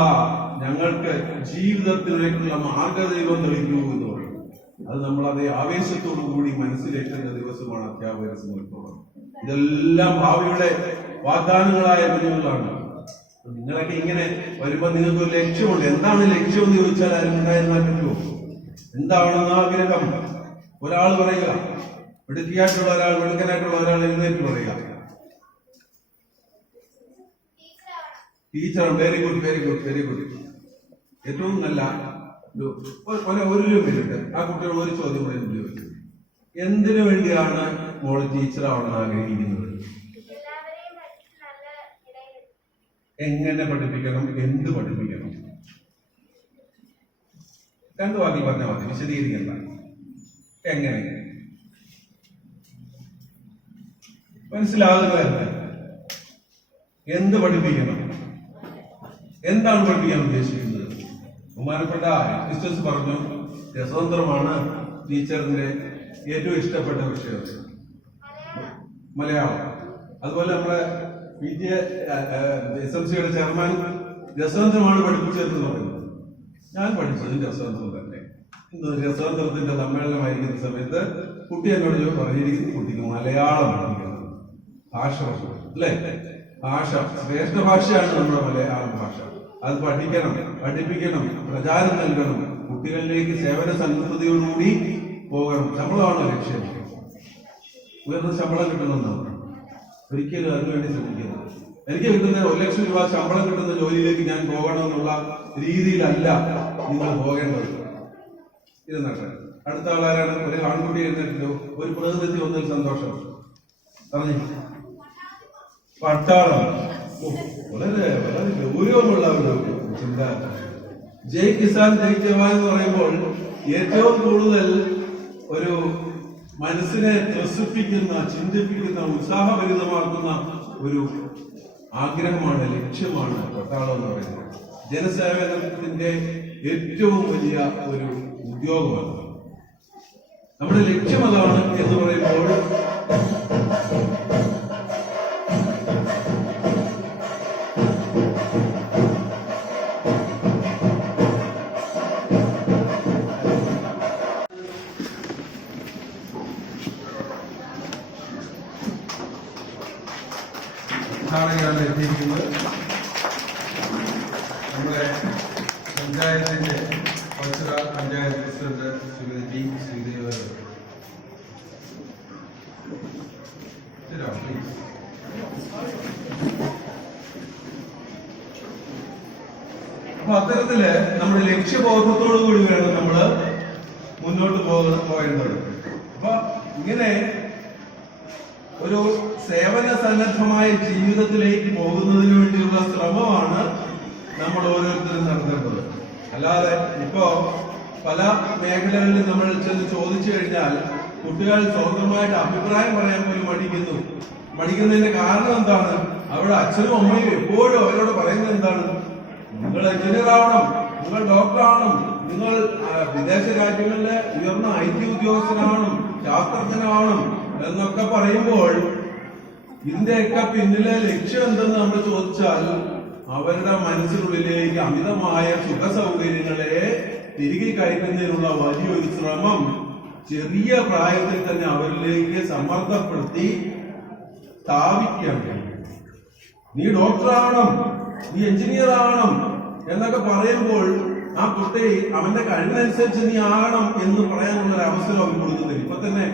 ഞങ്ങൾക്ക് ജീവിതത്തിലേക്കുള്ള മാർഗദൈവം തെളിക്കൂ എന്ന് പറയും. അത് നമ്മൾ അതേ ആവേശത്തോടു കൂടി മനസ്സിലേക്കുന്ന ദിവസമാണ് അധ്യാപകരെ സംബന്ധിച്ചോളം. ഇതെല്ലാം ഭാവിയുടെ വാഗ്ദാനങ്ങളായ കുഞ്ഞുങ്ങളാണ്. നിങ്ങളൊക്കെ ഇങ്ങനെ വരുമ്പോ നിങ്ങൾക്ക് ഒരു ലക്ഷ്യമുണ്ട്. എന്താണ് ലക്ഷ്യം എന്ന് ചോദിച്ചാൽ ആരും ഉണ്ടായിരുന്നാൽ പറ്റുമോ? എന്താണെന്ന് ആഗ്രഹം ഒരാൾ പറയുക, മിടുക്കിയായിട്ടുള്ള ഒരാൾ, മിടുക്കനായിട്ടുള്ള ഒരാൾ എഴുന്നേറ്റ് പറയുക. Teacher. Very good, very good, very good. ഏറ്റവും നല്ല ഒരു മിനിറ്റ് ആ കുട്ടികൾ ഒരു ചോദ്യം കൂടെ ചോദിക്കും. എന്തിനു വേണ്ടിയാണ് മോള് ടീച്ചറാവണമെന്ന് ആഗ്രഹിക്കുന്നത്? എങ്ങനെ പഠിപ്പിക്കണം? എന്ത് പഠിപ്പിക്കണം? 2 വാക്കിൽ പറഞ്ഞാൽ മതി, വിശദീകരിക്കണ്ട. എങ്ങനെ മനസ്സിലാകുന്നതല്ല. എന്ത് പഠിപ്പിക്കണം? എന്താണ് പഠിപ്പിക്കാൻ ഉദ്ദേശിക്കുന്നത്? ബഹുമാനപ്പെട്ട ടീച്ചേഴ്സ് പറഞ്ഞു, രസതന്ത്രമാണ് ടീച്ചറിന്റെ ഏറ്റവും ഇഷ്ടപ്പെട്ട വിഷയം, മലയാളം. അതുപോലെ നമ്മുടെ SMCയുടെ ചെയർമാൻ രസതന്ത്രമാണ് പഠിപ്പിച്ചതെന്ന് പറയുന്നത്. ഞാൻ പഠിച്ചത് രസതന്ത്രം തന്നെ. ഇന്ന് രസതന്ത്രത്തിന്റെ സമ്മേളനമായിരിക്കുന്ന സമയത്ത് കുട്ടി എന്നോട് പറഞ്ഞിരിക്കുന്ന കുട്ടിക്ക് മലയാളം പഠിക്കണം. ഭാഷ അല്ലേ? ഭാഷ ശ്രേഷ്ഠ ഭാഷയാണ് നമ്മുടെ മലയാളം ഭാഷ. അത് പഠിക്കണം, പഠിപ്പിക്കണം, പ്രചാരം നൽകണം, കുട്ടികളിലേക്ക് സേവന സന്നദ്ധതയോടുകൂടി പോകണം. ശമ്പളമാണോ ലക്ഷ്യം? ഉയർന്ന ശമ്പളം കിട്ടണമെന്നാണ്. ഒരിക്കലും അതിനുവേണ്ടി ശ്രമിക്കുന്നത്. എനിക്ക് കിട്ടുന്ന 1 ലക്ഷം രൂപ ശമ്പളം കിട്ടുന്ന ജോലിയിലേക്ക് ഞാൻ പോകണമെന്നുള്ള രീതിയിലല്ല നിങ്ങൾ പോകേണ്ടത്. ഇത് നട്ടെ. അടുത്ത ആളാരാണ്? ഒരു ആൺകുട്ടി എഴുന്നേറ്റോ, ഒരു പ്രതിനിധി വന്നതിൽ സന്തോഷം പറഞ്ഞു. പട്ടാളം. വളരെ വളരെ ഗൗരവമുള്ള ഒരു ചിന്ത. ജയ് കിസാൻ ജയ് ജവാൻ എന്ന് പറയുമ്പോൾ ഏറ്റവും കൂടുതൽ ഒരു മനസ്സിനെ ത്രസിപ്പിക്കുന്ന, ചിന്തിപ്പിക്കുന്ന, ഉത്സാഹഭരിതമാക്കുന്ന ഒരു ആഗ്രഹമാണ്, ലക്ഷ്യമാണ് പട്ടാളം എന്ന് പറയുന്നത്. ജനസേവനത്തിന്റെ ഏറ്റവും വലിയ ഒരു ഉദ്യോഗമാണ്. നമ്മുടെ ലക്ഷ്യം അതാണ് എന്ന് പറയുമ്പോൾ ാണ് എത്തിയിരിക്കുന്നത്. നമ്മുടെ പഞ്ചായത്തിന്റെ പഞ്ചായത്ത് പ്രസിഡന്റ് ശ്രീമതി ടി ശ്രീദേവ. അപ്പൊ അത്തരത്തില് നമ്മുടെ ലക്ഷ്യബോധത്തോടു കൂടി വേണം നമ്മള് മുന്നോട്ട് പോകേണ്ടത്. അപ്പൊ ഇങ്ങനെ ഒരു സേവന സന്നദ്ധമായ ജീവിതത്തിലേക്ക് പോകുന്നതിന് വേണ്ടിയുള്ള ശ്രമമാണ് നമ്മൾ ഓരോരുത്തരും നടത്തേണ്ടത്. അല്ലാതെ ഇപ്പോ പല മേഖലകളിൽ നമ്മൾ ചെന്ന് ചോദിച്ചു കഴിഞ്ഞാൽ കുട്ടികൾ സ്വന്തമായിട്ട് അഭിപ്രായം പറയാൻ പോലും മടിക്കുന്നതിന്റെ കാരണം എന്താണ്? അവരുടെ അച്ഛനും അമ്മയും എപ്പോഴും അവരോട് പറയുന്നത് എന്താണ്? നിങ്ങൾ എഞ്ചിനീയർ ആവണം, നിങ്ങൾ ഡോക്ടർ ആവണം, നിങ്ങൾ വിദേശ രാജ്യങ്ങളിലെ ഉയർന്ന IT ഉദ്യോഗസ്ഥനാവണം, ശാസ്ത്രജ്ഞനാവണം എന്നൊക്കെ പറയുമ്പോൾ ഇതിന്റെയൊക്കെ പിന്നിലെ ലക്ഷ്യം എന്തെന്ന് നമ്മൾ ചോദിച്ചാൽ അവരുടെ മനസ്സിനുള്ളിലേക്ക് അമിതമായ സുഖ സൗകര്യങ്ങളെ തിരികെ കയറ്റുന്നതിനുള്ള വലിയൊരു ശ്രമം ചെറിയ പ്രായത്തിൽ തന്നെ അവരിലേക്ക് സമ്മർദ്ദപ്പെടുത്തി സ്ഥാപിക്കുകയാണ്. നീ ഡോക്ടർ ആവണം, നീ എഞ്ചിനീയർ ആവണം എന്നൊക്കെ പറയുമ്പോൾ ആ കുട്ടി അവന്റെ കഴിവിനനുസരിച്ച് നീ ആകണം എന്ന് പറയാനുള്ള ഒരു അവസരം അവൻ കൊടുക്കുന്നില്ല. ഇപ്പൊ തന്നെ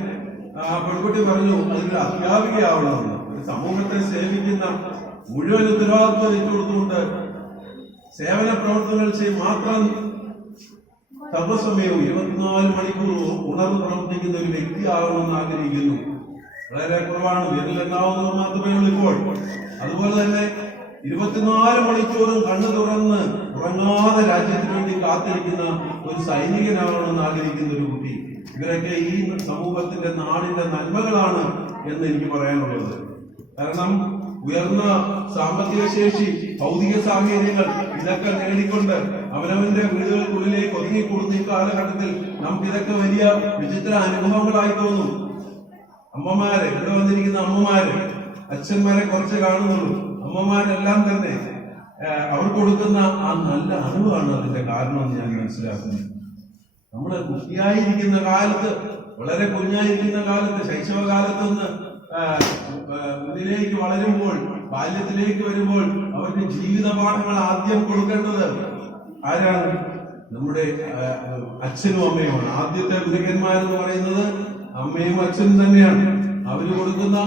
പെൺകുട്ടി പറഞ്ഞു അതിലൊരു അധ്യാപികയാവണമെന്ന്. ഒരു സമൂഹത്തെ സേവിക്കുന്ന മുഴുവൻ ഉത്തരവാദിത്വം കൊടുത്തുകൊണ്ട് സേവന പ്രവർത്തനങ്ങൾ ചെയ്ത് മാത്രം സർവസമയവും 24 മണിക്കൂർ ഉണർന്ന് പ്രവർത്തിക്കുന്ന ഒരു വ്യക്തിയാകണമെന്ന് ആഗ്രഹിക്കുന്നു. വളരെ കുറവാണ്, വിരലെണ്ണാവുന്നവർ മാത്രമേ ഉള്ളൂ ഇപ്പോൾ. അതുപോലെ തന്നെ 24 മണിക്കൂറും കണ്ണു തുറന്ന് ഉറങ്ങാതെ രാജ്യത്തിന് വേണ്ടി കാത്തിരിക്കുന്ന ഒരു സൈനികനാകണമെന്ന് ആഗ്രഹിക്കുന്ന ഒരു കുട്ടി. ഇവരൊക്കെ ഈ സമൂഹത്തിന്റെ നാടിന്റെ നന്മകളാണ് എന്ന് എനിക്ക് പറയാനുള്ളത്. കാരണം ഉയർന്ന സാമ്പത്തിക ശേഷി, ഭൗതിക സാഹചര്യങ്ങൾ ഇതൊക്കെ നേടിക്കൊണ്ട് അവനവന്റെ വീടുകൾക്കുള്ളിലേക്ക് ഒതുങ്ങിക്കൂടുന്ന ഈ കാലഘട്ടത്തിൽ നമുക്കിതൊക്കെ വലിയ വിചിത്ര അനുഭവങ്ങളായി തോന്നും. അമ്മമാര്, ഇവിടെ വന്നിരിക്കുന്ന അമ്മമാര്, അച്ഛന്മാരെ കുറച്ച് കാണുന്നുള്ളൂ. അമ്മമാരെല്ലാം തന്നെ അവർ കൊടുക്കുന്ന ആ നല്ല അറിവാണ് അതിന്റെ കാരണമെന്ന് ഞാൻ മനസ്സിലാക്കുന്നു. നമ്മള് കുട്ടിയായിരിക്കുന്ന കാലത്ത്, വളരെ കുഞ്ഞായിരിക്കുന്ന കാലത്ത്, ശൈശവകാലത്ത് നിന്ന് മുന്നിലേക്ക് വളരുമ്പോൾ, ബാല്യത്തിലേക്ക് വരുമ്പോൾ അവർക്ക് ജീവിത പാഠങ്ങൾ ആദ്യം കൊടുക്കേണ്ടത് ആരാണ്? നമ്മുടെ അച്ഛനും അമ്മയുമാണ്. ആദ്യത്തെ ഗുരുക്കന്മാരെന്ന് പറയുന്നത് അമ്മയും അച്ഛനും തന്നെയാണ്. അവര് കൊടുക്കുന്ന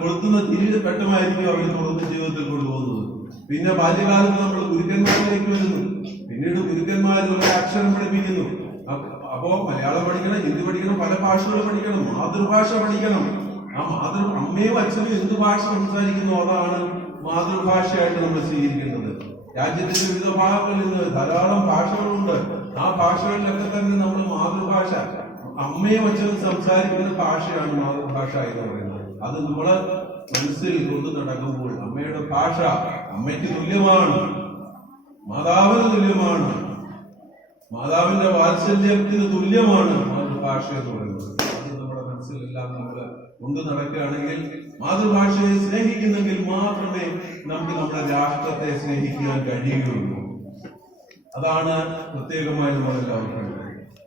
കൊടുക്കുന്ന തിരികെ പെട്ടമായിരിക്കും അവർ തുടർന്ന് ജീവിതത്തിൽ കൊണ്ടുപോകുന്നത്. പിന്നെ ബാല്യകാലത്ത് നമ്മൾ ഗുരുക്കന്മാരിലേക്ക് വരുന്നു. പിന്നീട് ഗുരുക്കന്മാർ നമ്മളെ അക്ഷരം പഠിപ്പിക്കുന്നു. അപ്പോ മലയാളം പഠിക്കണം, ഹിന്ദി പഠിക്കണം, പല ഭാഷകൾ പഠിക്കണം, മാതൃഭാഷ പഠിക്കണം. ആ അമ്മയും അച്ഛനും എന്ത് ഭാഷ സംസാരിക്കുന്നു അതാണ് മാതൃഭാഷയായിട്ട് നമ്മൾ സ്വീകരിക്കുന്നത്. രാജ്യത്തിന്റെ വിവിധ ഭാഗങ്ങളിൽ നിന്ന് ധാരാളം ഭാഷകളുണ്ട്. ആ ഭാഷകളിലൊക്കെ തന്നെ നമ്മൾ മാതൃഭാഷ, അമ്മയും അച്ഛനും സംസാരിക്കുന്ന ഭാഷയാണ് മാതൃഭാഷ എന്ന് പറയുന്നത്. അത് നമ്മള് മനസ്സിൽ കൊണ്ടു നടക്കുമ്പോൾ അമ്മയുടെ ഭാഷ അമ്മയ്ക്ക് തുല്യമാണ്, മാതാവിന് തുല്യമാണ്, മാതാവിന്റെ വാത്സല്യത്തിന് തുല്യമാണ് മാതൃഭാഷ എന്ന് പറയുന്നത്. അത് നമ്മുടെ മനസ്സിലെല്ലാം നമ്മൾ കൊണ്ടു നടക്കുകയാണെങ്കിൽ, മാതൃഭാഷയെ സ്നേഹിക്കുന്നെങ്കിൽ മാത്രമേ നമുക്ക് നമ്മുടെ രാഷ്ട്രത്തെ സ്നേഹിക്കാൻ കഴിയുകയുള്ളൂ. അതാണ് പ്രത്യേകമായി നമ്മളെല്ലാവർക്കും.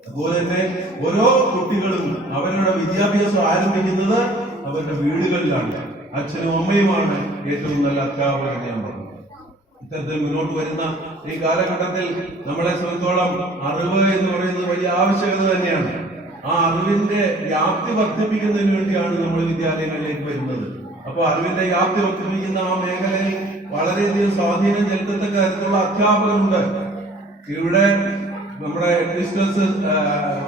അതുപോലെ തന്നെ ഓരോ കുട്ടികളും അവരുടെ വിദ്യാഭ്യാസം ആരംഭിക്കുന്നത് അവരുടെ വീടുകളിലാണ്. അച്ഛനും അമ്മയുമാണ് ഏറ്റവും നല്ല അധ്യാപകർ ഞാൻ പറഞ്ഞു. ഇത്തരത്തിൽ മുന്നോട്ട് വരുന്ന ഈ കാലഘട്ടത്തിൽ നമ്മളെ സംബന്ധിച്ചോളം അറിവ് എന്ന് പറയുന്നത് വലിയ ആവശ്യകത തന്നെയാണ്. ആ അറിവിന്റെ വ്യാപ്തി വർദ്ധിപ്പിക്കുന്നതിന് വേണ്ടിയാണ് നമ്മൾ വിദ്യാലയങ്ങളിലേക്ക് വരുന്നത്. അപ്പോൾ അറിവിന്റെ വ്യാപ്തി വർദ്ധിപ്പിക്കുന്ന ആ മേഖലയിൽ വളരെയധികം സ്വാധീനം ചെലുത്തത്തക്ക തരത്തിലുള്ള അധ്യാപകരുണ്ട്. ഇവിടെ നമ്മുടെ ടീച്ചേഴ്സ്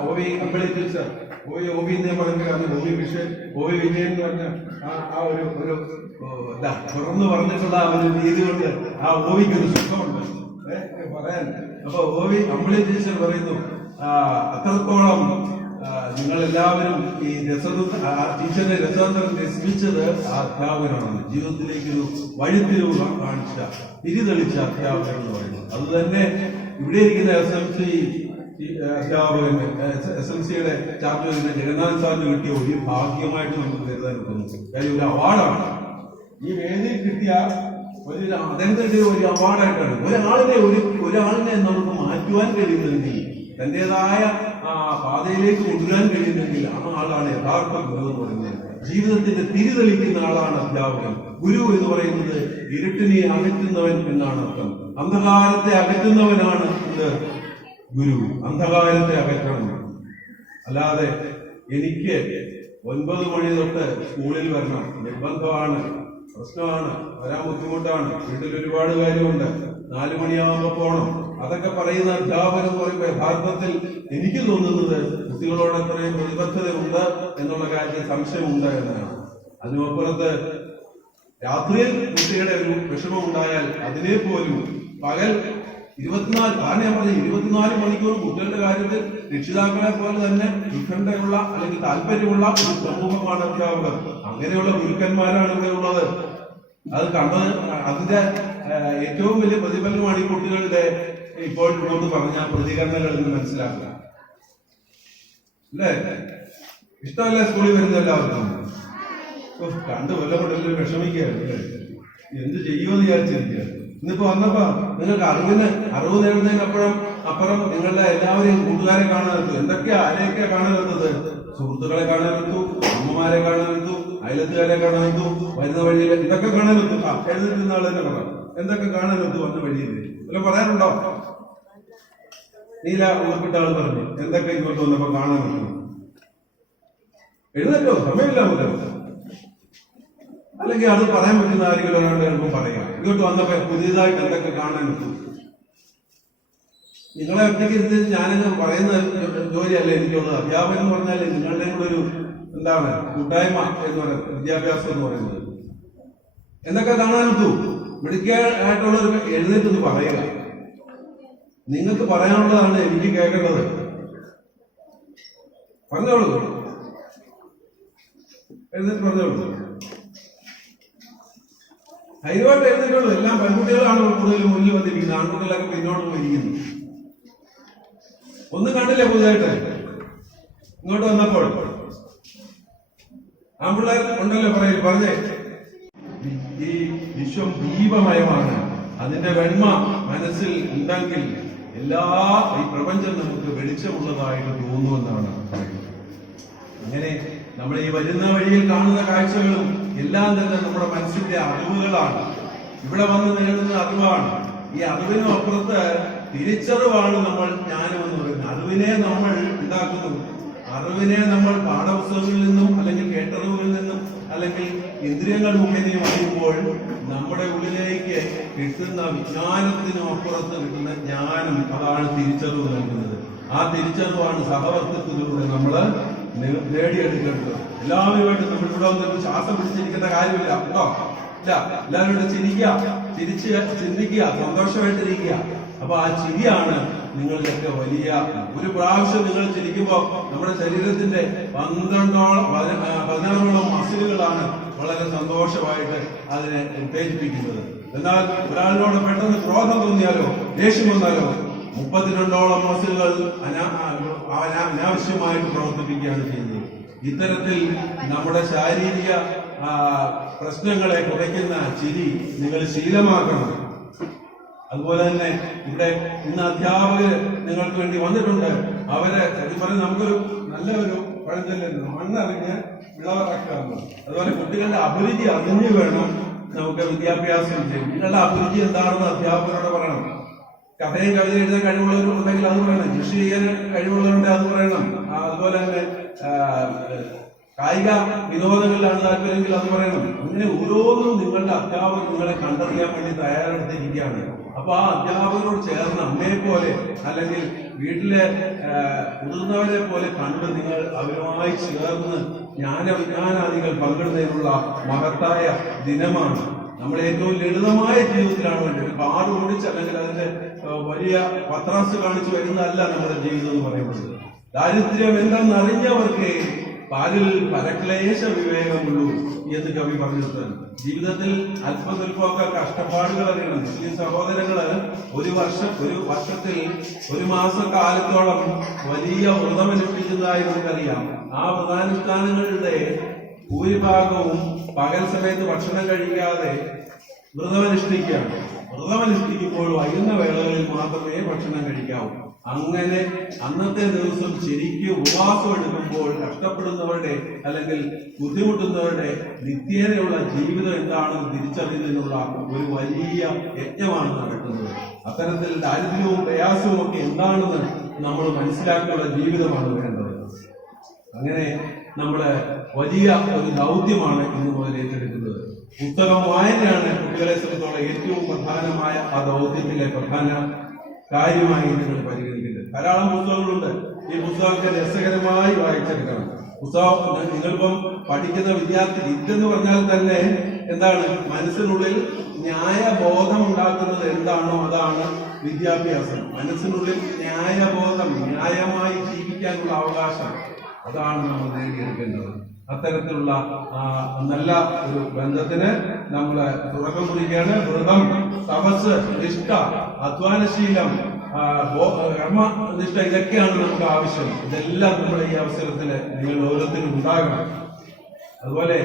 OV അമ്പിളി ടീച്ചർ, OV എന്ന് പറഞ്ഞാൽ OV വിജയൻ എന്ന് പറഞ്ഞ ആ ഒരു തുറന്നു പറഞ്ഞിട്ടുള്ള ഒരു രീതി കൊണ്ട് ആ OVക്ക് ഒരു സുഖമുണ്ട് പറയാൻ. അപ്പൊ OV അമ്പിളി ടീച്ചർ പറയുന്നു, അത്രത്തോളം നിങ്ങൾ എല്ലാവരും ഈ ടീച്ചറിന്റെ രസതന്ത്രം രസിച്ചത് ആ അധ്യാപകനാണ്. ജീവിതത്തിലേക്ക് ഒരു വഴിത്തിരിവ് കാണിച്ച, തിരിതെളിച്ച അധ്യാപകൻ എന്ന് പറയുന്നത്. അത് തന്നെ ഇവിടെ ഇരിക്കുന്ന SMC അധ്യാപകൻ, SMCയുടെ ചാർജ് വരുന്ന ജഗന്നാഥ് സാറിന് കിട്ടിയ ഒരു ഭാഗ്യമായിട്ട് നമുക്ക് കരുതാൻ പറ്റുന്നു. കാര്യം ഒരു അവാർഡാണ് ഈ വേദിയിൽ കിട്ടിയ അദ്ദേഹത്തിന്റെ ഒരു അവാർഡായിട്ടാണ്. ഒരാളിനെ നമുക്ക് മാറ്റുവാൻ കഴിയുന്നെങ്കിൽ, തന്റേതായ പാതയിലേക്ക് കൊണ്ടുവരാൻ കഴിയുന്നെങ്കിൽ ആ ആളാണ് യഥാർത്ഥ ഗുരു എന്ന് പറയുന്നത്. ജീവിതത്തിന്റെ തിരിതെളിക്കുന്ന ആളാണ് അധ്യാപകൻ. ഗുരു എന്ന് പറയുന്നത് ഇരുട്ടിനെ അകറ്റുന്നവൻ എന്നാണ് അർത്ഥം. അന്ധകാരത്തെ അകറ്റുന്നവനാണ് ഇത് ഗുരു. അന്ധകാരത്തെ അകറ്റണം. അല്ലാതെ എനിക്ക് 9 മണി തൊട്ട് സ്കൂളിൽ വരണം, നിർബന്ധമാണ്, പ്രശ്നമാണ്, വരാൻ ബുദ്ധിമുട്ടാണ്, വീട്ടിൽ ഒരുപാട് കാര്യമുണ്ട്, 4 മണിയാകുമ്പോ പോകണം, അതൊക്കെ പറയുന്ന അധ്യാപകൻ എന്ന് പറയുമ്പോൾ യഥാർത്ഥത്തിൽ എനിക്ക് തോന്നുന്നത് കുട്ടികളോട് എത്രയും പ്രതിബദ്ധതയുണ്ട് എന്നുള്ള കാര്യത്തിൽ സംശയമുണ്ട് എന്നാണ്. അതിനപ്പുറത്ത് രാത്രിയിൽ കുട്ടികളുടെ ഒരു വിഷമം ഉണ്ടായാൽ അതിനെ പോലും പകൽ കാരണം ഞാൻ പറഞ്ഞു 24 മണിക്കൂർ കുട്ടികളുടെ കാര്യത്തിൽ രക്ഷിതാക്കളെ പോലെ തന്നെ ഉത്കണ്ഠയുള്ള അല്ലെങ്കിൽ താല്പര്യമുള്ള ഒരു സമൂഹമാണ് അധ്യാപകർ. അങ്ങനെയുള്ള ഗുരുക്കന്മാരാണ് ഇവിടെ ഉള്ളത്. അത് കണ്ടത് അതിന്റെ ഏറ്റവും വലിയ പ്രതിഫലനമാണ് ഈ കുട്ടികളുടെ ഇപ്പോൾ ഇങ്ങോട്ട് പറഞ്ഞ പ്രതികരണങ്ങളിൽ നിന്ന് മനസ്സിലാക്കുക. അല്ലേ? ഇഷ്ടമല്ലേ സ്കൂളിൽ വരുന്ന എല്ലാവർക്കും? കണ്ടു കൊല്ലപ്പെട്ടെല്ലാം വിഷമിക്കുകയല്ലേ, എന്ത് ചെയ്യുമെന്ന് വിചാരിച്ചിരിക്കുക. ഇന്നിപ്പോ വന്നപ്പോ നിങ്ങൾക്ക് അറിവ് നേടുന്നതിനപ്പുറം നിങ്ങളുടെ എല്ലാവരെയും കൂട്ടുകാരെ കാണാനെത്തു. എന്തൊക്കെയാ ആരെയൊക്കെയാ കാണാനെത്തത്? സുഹൃത്തുക്കളെ കാണാനെത്തു, അമ്മമാരെ കാണാനെത്തു, അയലത്തുകാരെ കാണാനെത്തു, വരുന്ന വഴിയിൽ ഇതൊക്കെ കാണാനെത്തു. എഴുന്നേറ്റുന്ന ആൾ തന്നെ പറയാം എന്തൊക്കെ കാണാനെത്തു വന്ന വഴിയിൽ. അല്ല പറയാനുണ്ടോ? നീല ഉൾപ്പെട്ട ആൾ പറഞ്ഞു എന്തൊക്കെ ഇങ്ങോട്ട് വന്നപ്പോ കാണാനെത്തു. എഴുന്നേറ്റോ? സമയമില്ല നമുക്ക്. അല്ലെങ്കിൽ അത് പറയാൻ പറ്റുന്ന ആരെങ്കിലും ഒരാളുടെ ചിലപ്പോൾ പറയാം ഇങ്ങോട്ട് വന്നപ്പോ പുതിയതായിട്ട് എന്തൊക്കെ കാണാനെത്തു. നിങ്ങളെ ഒറ്റയ്ക്ക് ഇരുന്ന് ഞാനങ്ങ് പറയുന്ന ജോലിയല്ല എനിക്കുള്ളത്. അധ്യാപനം എന്ന് പറഞ്ഞാൽ നിങ്ങളുടെ കൂടെ ഒരു എന്താണ് കൂട്ടായ്മ എന്ന് പറയുന്നത്, വിദ്യാഭ്യാസം എന്ന് പറയുന്നത്. എന്തൊക്കെ കാണാനെത്തു? മിടുക്കായിട്ടുള്ളവർ എഴുന്നേറ്റെന്ന് പറയുക. നിങ്ങൾക്ക് പറയാനുള്ളതാണ് എനിക്ക് കേൾക്കേണ്ടത്. പറഞ്ഞോളൂ, എഴുന്നേറ്റ് പറഞ്ഞോളൂ. ധൈര്യമായിട്ട് എഴുന്നേറ്റുള്ളൂ. എല്ലാം പെൺകുട്ടികളാണ് കൂടുതൽ മുന്നിൽ വന്നിരിക്കുന്നത്, ആൺകുട്ടികളൊക്കെ പിന്നോട്ട് പോയിരിക്കുന്നു. ഒന്നും കണ്ടില്ലേ പുതുതായിട്ട് ഇങ്ങോട്ട് വന്നപ്പോൾ? ആൺപിള്ളേർ ഉണ്ടല്ലോ പറഞ്ഞേ. ഈ വിശ്വം ദീപമയമാണ്. അതിന്റെ വെണ്മ മനസ്സിൽ ഉണ്ടെങ്കിൽ ഈ പ്രപഞ്ചം നമുക്ക് വെളിച്ചമുള്ളതായിട്ട് തോന്നുമെന്നാണ് പറയുന്നത്. അങ്ങനെ നമ്മൾ ഈ വരുന്ന വഴിയിൽ കാണുന്ന കാഴ്ചകളും എല്ലാം തന്നെ നമ്മുടെ മനസ്സിന്റെ അറിവുകളാണ്. ഇവിടെ വന്ന് നേടുന്ന അറിവാണ്. ഈ അറിവിനും അപ്പുറത്ത് തിരിച്ചറിവാണ് നമ്മൾ ജ്ഞാനം എന്ന് പറയുന്നത്. അറിവിനെ നമ്മൾ ഉണ്ടാക്കുന്നു. അറിവിനെ നമ്മൾ പാഠപുസ്തകങ്ങളിൽ നിന്നും അല്ലെങ്കിൽ കേട്ടറിവുകളിൽ നിന്നും അല്ലെങ്കിൽ ഇന്ദ്രിയങ്ങൾ മുഖേനയും അറിയുമ്പോൾ നമ്മുടെ ഉള്ളിലേക്ക് കിട്ടുന്ന വിജ്ഞാനത്തിനും അപ്പുറത്ത് കിട്ടുന്ന ജ്ഞാനം, അതാണ് തിരിച്ചറിവ് നൽകുന്നത്. ആ തിരിച്ചറിവാണ് സഹവർത്തിത്വത്തിലൂടെ നമ്മൾ നേടിയെടുക്കേണ്ടത്. എല്ലാവരുമായിട്ട് നമ്മൾ ഇവിടെ വന്നിട്ട് ശ്വാസം പിടിച്ചിരിക്കേണ്ട കാര്യമില്ല കേട്ടോ. ഇല്ല, എല്ലാവരും ചിരിച്ച് ചിന്തിക്കുക, സന്തോഷമായിട്ടിരിക്കുക. അപ്പൊ ആ ചിരിയാണ് നിങ്ങളിലൊക്കെ വലിയ ഒരു പ്രാവശ്യം നിങ്ങൾ ചിരിക്കുമ്പോൾ നമ്മുടെ ശരീരത്തിന്റെ 16 മസിലുകളാണ് വളരെ സന്തോഷമായിട്ട് അതിനെ ഉത്തേജിപ്പിക്കുന്നത്. എന്നാൽ ഒരാളിനോട് പെട്ടെന്ന് ക്രോധം തോന്നിയാലോ ദേഷ്യം വന്നാലോ 32 മസിലുകൾ അനാവശ്യമായിട്ട് പ്രവർത്തിപ്പിക്കുകയാണ് ചെയ്യുന്നത്. ഇത്തരത്തിൽ നമ്മുടെ ശാരീരിക പ്രശ്നങ്ങളെ കുറയ്ക്കുന്ന ചിരി നിങ്ങൾ ശീലമാക്കണം. അതുപോലെ തന്നെ ഇവിടെ ഇന്ന് അധ്യാപകര് നിങ്ങൾക്ക് വേണ്ടി വന്നിട്ടുണ്ട്. അവരെ പറഞ്ഞ് നമുക്കൊരു നല്ലൊരു പഴഞ്ചൊല്ലുണ്ട്, മണ്ണറിഞ്ഞ് വിളവിറക്കാറുണ്ട്. അതുപോലെ കുട്ടികളുടെ അഭിരുചി അറിഞ്ഞു വേണം നമുക്ക് വിദ്യാഭ്യാസം ചെയ്യും. നിങ്ങളുടെ അഭിരുചി എന്താണെന്ന് അധ്യാപകരോട് പറയണം. കഥയും കവിത എഴുതാൻ കഴിവുള്ളവരുണ്ടെങ്കിൽ അത് പറയണം. കൃഷി ചെയ്യാൻ കഴിവുള്ളവരുണ്ടെങ്കിൽ അത് പറയണം. അതുപോലെ തന്നെ കായിക വിനോദങ്ങളിലാണ് താല്പര്യമെങ്കിൽ അത് പറയണം. അങ്ങനെ ഓരോന്നും നിങ്ങളുടെ അധ്യാപകർ നിങ്ങളെ കണ്ടറിയാൻ വേണ്ടി തയ്യാറെടുത്തിരിക്കുകയാണ്. അപ്പൊ ആ അധ്യാപകരോട് ചേർന്ന് അമ്മയെ പോലെ അല്ലെങ്കിൽ വീട്ടിലെ മുതിർന്നവരെ പോലെ കണ്ട് നിങ്ങൾ അവരുമായി ചേർന്ന് ജ്ഞാനവിജ്ഞാനാദികൾ പങ്കിടുന്നതിനുള്ള മഹത്തായ ദിനമാണ്. നമ്മൾ ഏറ്റവും ലളിതമായ ജീവിതത്തിലാണ് വേണ്ടത്. ഒരു കാട് ഓടിച്ച് അല്ലെങ്കിൽ അതിന്റെ വലിയ പത്രാസ് കാണിച്ചു വരുന്നതല്ല നമ്മുടെ ജീവിതം എന്ന് പറയുന്നത്. ദാരിദ്ര്യം എന്തെന്നറിഞ്ഞവർക്ക് പാലിൽ പരക്ലേശ വിവേകമുള്ളൂ എന്ന് കവി പറഞ്ഞിട്ടുണ്ട്. ജീവിതത്തിൽ അല്പസ്വല്പമൊക്കെ കഷ്ടപ്പാടുകൾ അറിയണം. മുസ്ലിം സഹോദരങ്ങള് ഒരു വർഷത്തിൽ 1 മാസക്കാലത്തോളം വലിയ വ്രതമനുഷ്ഠിക്കുന്നതായി നമുക്കറിയാം. ആ വ്രതാനുഷ്ഠാനങ്ങളുടെ ഭൂരിഭാഗവും പകൽ സമയത്ത് ഭക്ഷണം കഴിക്കാതെ വ്രതമനുഷ്ഠിക്കുകയാണ്. വ്രതമനുഷ്ഠിക്കുമ്പോൾ വൈകുന്ന വേളകളിൽ മാത്രമേ ഭക്ഷണം കഴിക്കാവൂ. അങ്ങനെ അന്നത്തെ ദിവസം ശരിക്കും ഉപവാസം എടുക്കുമ്പോൾ കഷ്ടപ്പെടുന്നവരുടെ അല്ലെങ്കിൽ ബുദ്ധിമുട്ടുന്നവരുടെ നിത്യേനയുള്ള ജീവിതം എന്താണെന്ന് തിരിച്ചറിയുന്നതിനുള്ള ഒരു വലിയ യജ്ഞമാണ് നടക്കുന്നത്. അത്തരത്തിൽ ദാരിദ്ര്യവും പ്രയാസവും ഒക്കെ എന്താണെന്ന് നമ്മൾ മനസ്സിലാക്കിയുള്ള ജീവിതമാണ് വേണ്ടത്. അങ്ങനെ നമ്മുടെ വലിയ ഒരു ദൗത്യമാണ് ഇന്ന് മുതൽ ഏറ്റെടുക്കുന്നത്. പുസ്തകം വായനയാണ് കുട്ടികളെ സംബന്ധിച്ചുള്ള ഏറ്റവും പ്രധാനമായ ആ ദൗത്യത്തിലെ പ്രധാന കാര്യമായി നിങ്ങൾ പരിഗണിക്കുന്നത്. ധാരാളം പുസ്തകങ്ങളുണ്ട്. ഈ പുസ്തകത്തെ രസകരമായി വായിച്ചെടുക്കണം. പുസ്തകം നിങ്ങളിപ്പം പഠിക്കുന്ന വിദ്യാർത്ഥി വിദ്യെന്ന് പറഞ്ഞാൽ തന്നെ എന്താണ്? മനസ്സിനുള്ളിൽ ന്യായബോധം ഉണ്ടാക്കുന്നത് എന്താണോ അതാണ് വിദ്യാഭ്യാസം. മനസ്സിനുള്ളിൽ ന്യായബോധം, ന്യായമായി ജീവിക്കാനുള്ള അവകാശം, അതാണ് നമ്മൾ നേടിയെടുക്കേണ്ടത്. അത്തരത്തിലുള്ള നല്ല ഒരു ബന്ധത്തിന് നമ്മൾ തുടക്കം കുറിക്കുകയാണ്. വ്രതം, തപസ്, നിഷ്ഠ, അധ്വാനശീലം, കർമ്മനിഷ്ഠ, ഇതൊക്കെയാണ് നമുക്ക് ആവശ്യം. ഇതെല്ലാം നമ്മുടെ ഈ അവസരത്തിൽ നിങ്ങൾ ഓരോരുത്തരും ഉണ്ടാകണം. അതുപോലെ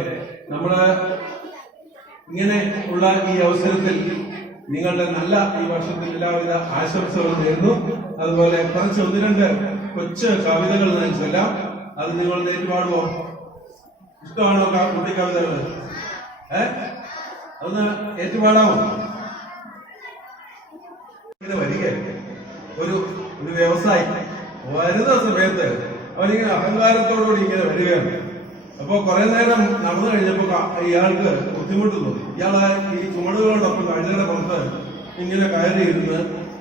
നമ്മള് ഇങ്ങനെ ഉള്ള ഈ അവസരത്തിൽ നിങ്ങളുടെ നല്ല ഈ വർഷത്തിൽ എല്ലാവിധ ആശംസകളും നേരുന്നു. അതുപോലെ കുറച്ച് 1-2 കൊച്ചു കവിതകൾ ഞാൻ ചൊല്ലാം. അത് നിങ്ങൾ ഏറ്റുപാടുമോ? ഇഷ്ടമാണോ കുട്ടി കവിതകൾ? അതൊന്ന് ഏറ്റുപാടാമോ? ഇങ്ങനെ വരികയല്ലേ ഒരു വ്യവസായി വരുന്ന സമയത്ത് അവനിങ്ങനെ അഹങ്കാരത്തോടുകൂടി ഇങ്ങനെ വരികയാണ്. അപ്പൊ കുറെ നേരം നടന്നു കഴിഞ്ഞപ്പോ ഇയാൾക്ക് ബുദ്ധിമുട്ട് തോന്നി. ഇയാളെ ഈ ചുമടുകളോടൊപ്പം കഴുതയുടെ പുറത്ത് ഇങ്ങനെ കയറി ഇരുന്ന്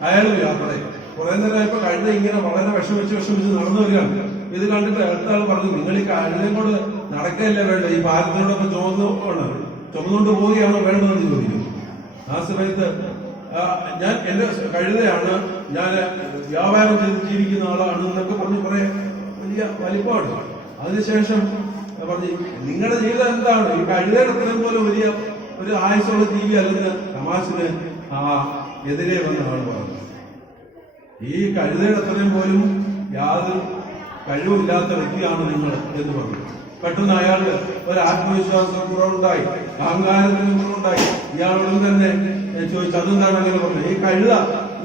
അയാളും യാത്ര ചെയ്തു. കുറെ നേരം ഇപ്പൊ കഴുത ഇങ്ങനെ വളരെ വിഷമിച്ച് നടന്നു വരികയാണ്. ഇത് കണ്ടിട്ട് അടുത്ത ആൾ പറഞ്ഞു, നിങ്ങൾ ഈ കഴുതയും കൊണ്ട് നടക്കുകയല്ലേ വേണ്ട, ഈ പാലത്തിനോടൊപ്പം ചുമന്നുകൊണ്ട് പോവുകയാണോ വേണ്ടതെന്ന് ചോദിക്കുന്നു. ആ സമയത്ത് ഞാൻ എന്റെ കഴുതയാണ്, ഞാൻ വ്യാപാരം ചെയ്ത് ജീവിക്കുന്ന ആളാണ് എന്നൊക്കെ പറഞ്ഞ് കുറെ വലിയ വലിപ്പമാണ്. അതിനുശേഷം പറഞ്ഞു, നിങ്ങളുടെ ജീവിതം എന്താണ്? ഈ കഴുതയുടെ അത്രയും പോലും വലിയ ഒരു ആയുസുള്ള ജീവി അല്ലെന്ന് തമാശന് എതിരെ വന്ന ആൾ പറഞ്ഞു. ഈ കഴുതയുടെ അത്രയും പോലും യാതൊരു കഴിവില്ലാത്ത വ്യക്തിയാണ് നിങ്ങൾ എന്ന് പറഞ്ഞു. പെട്ടെന്ന് അയാൾക്ക് ഒരു ആത്മവിശ്വാസക്കുറവുണ്ടായി, അഹങ്കാരത്തിന് കുറവുണ്ടായി. ഇയാളോടും തന്നെ ചോദിച്ചു, അതെന്താണ് അങ്ങനെ പറഞ്ഞത്? ഈ കഴുത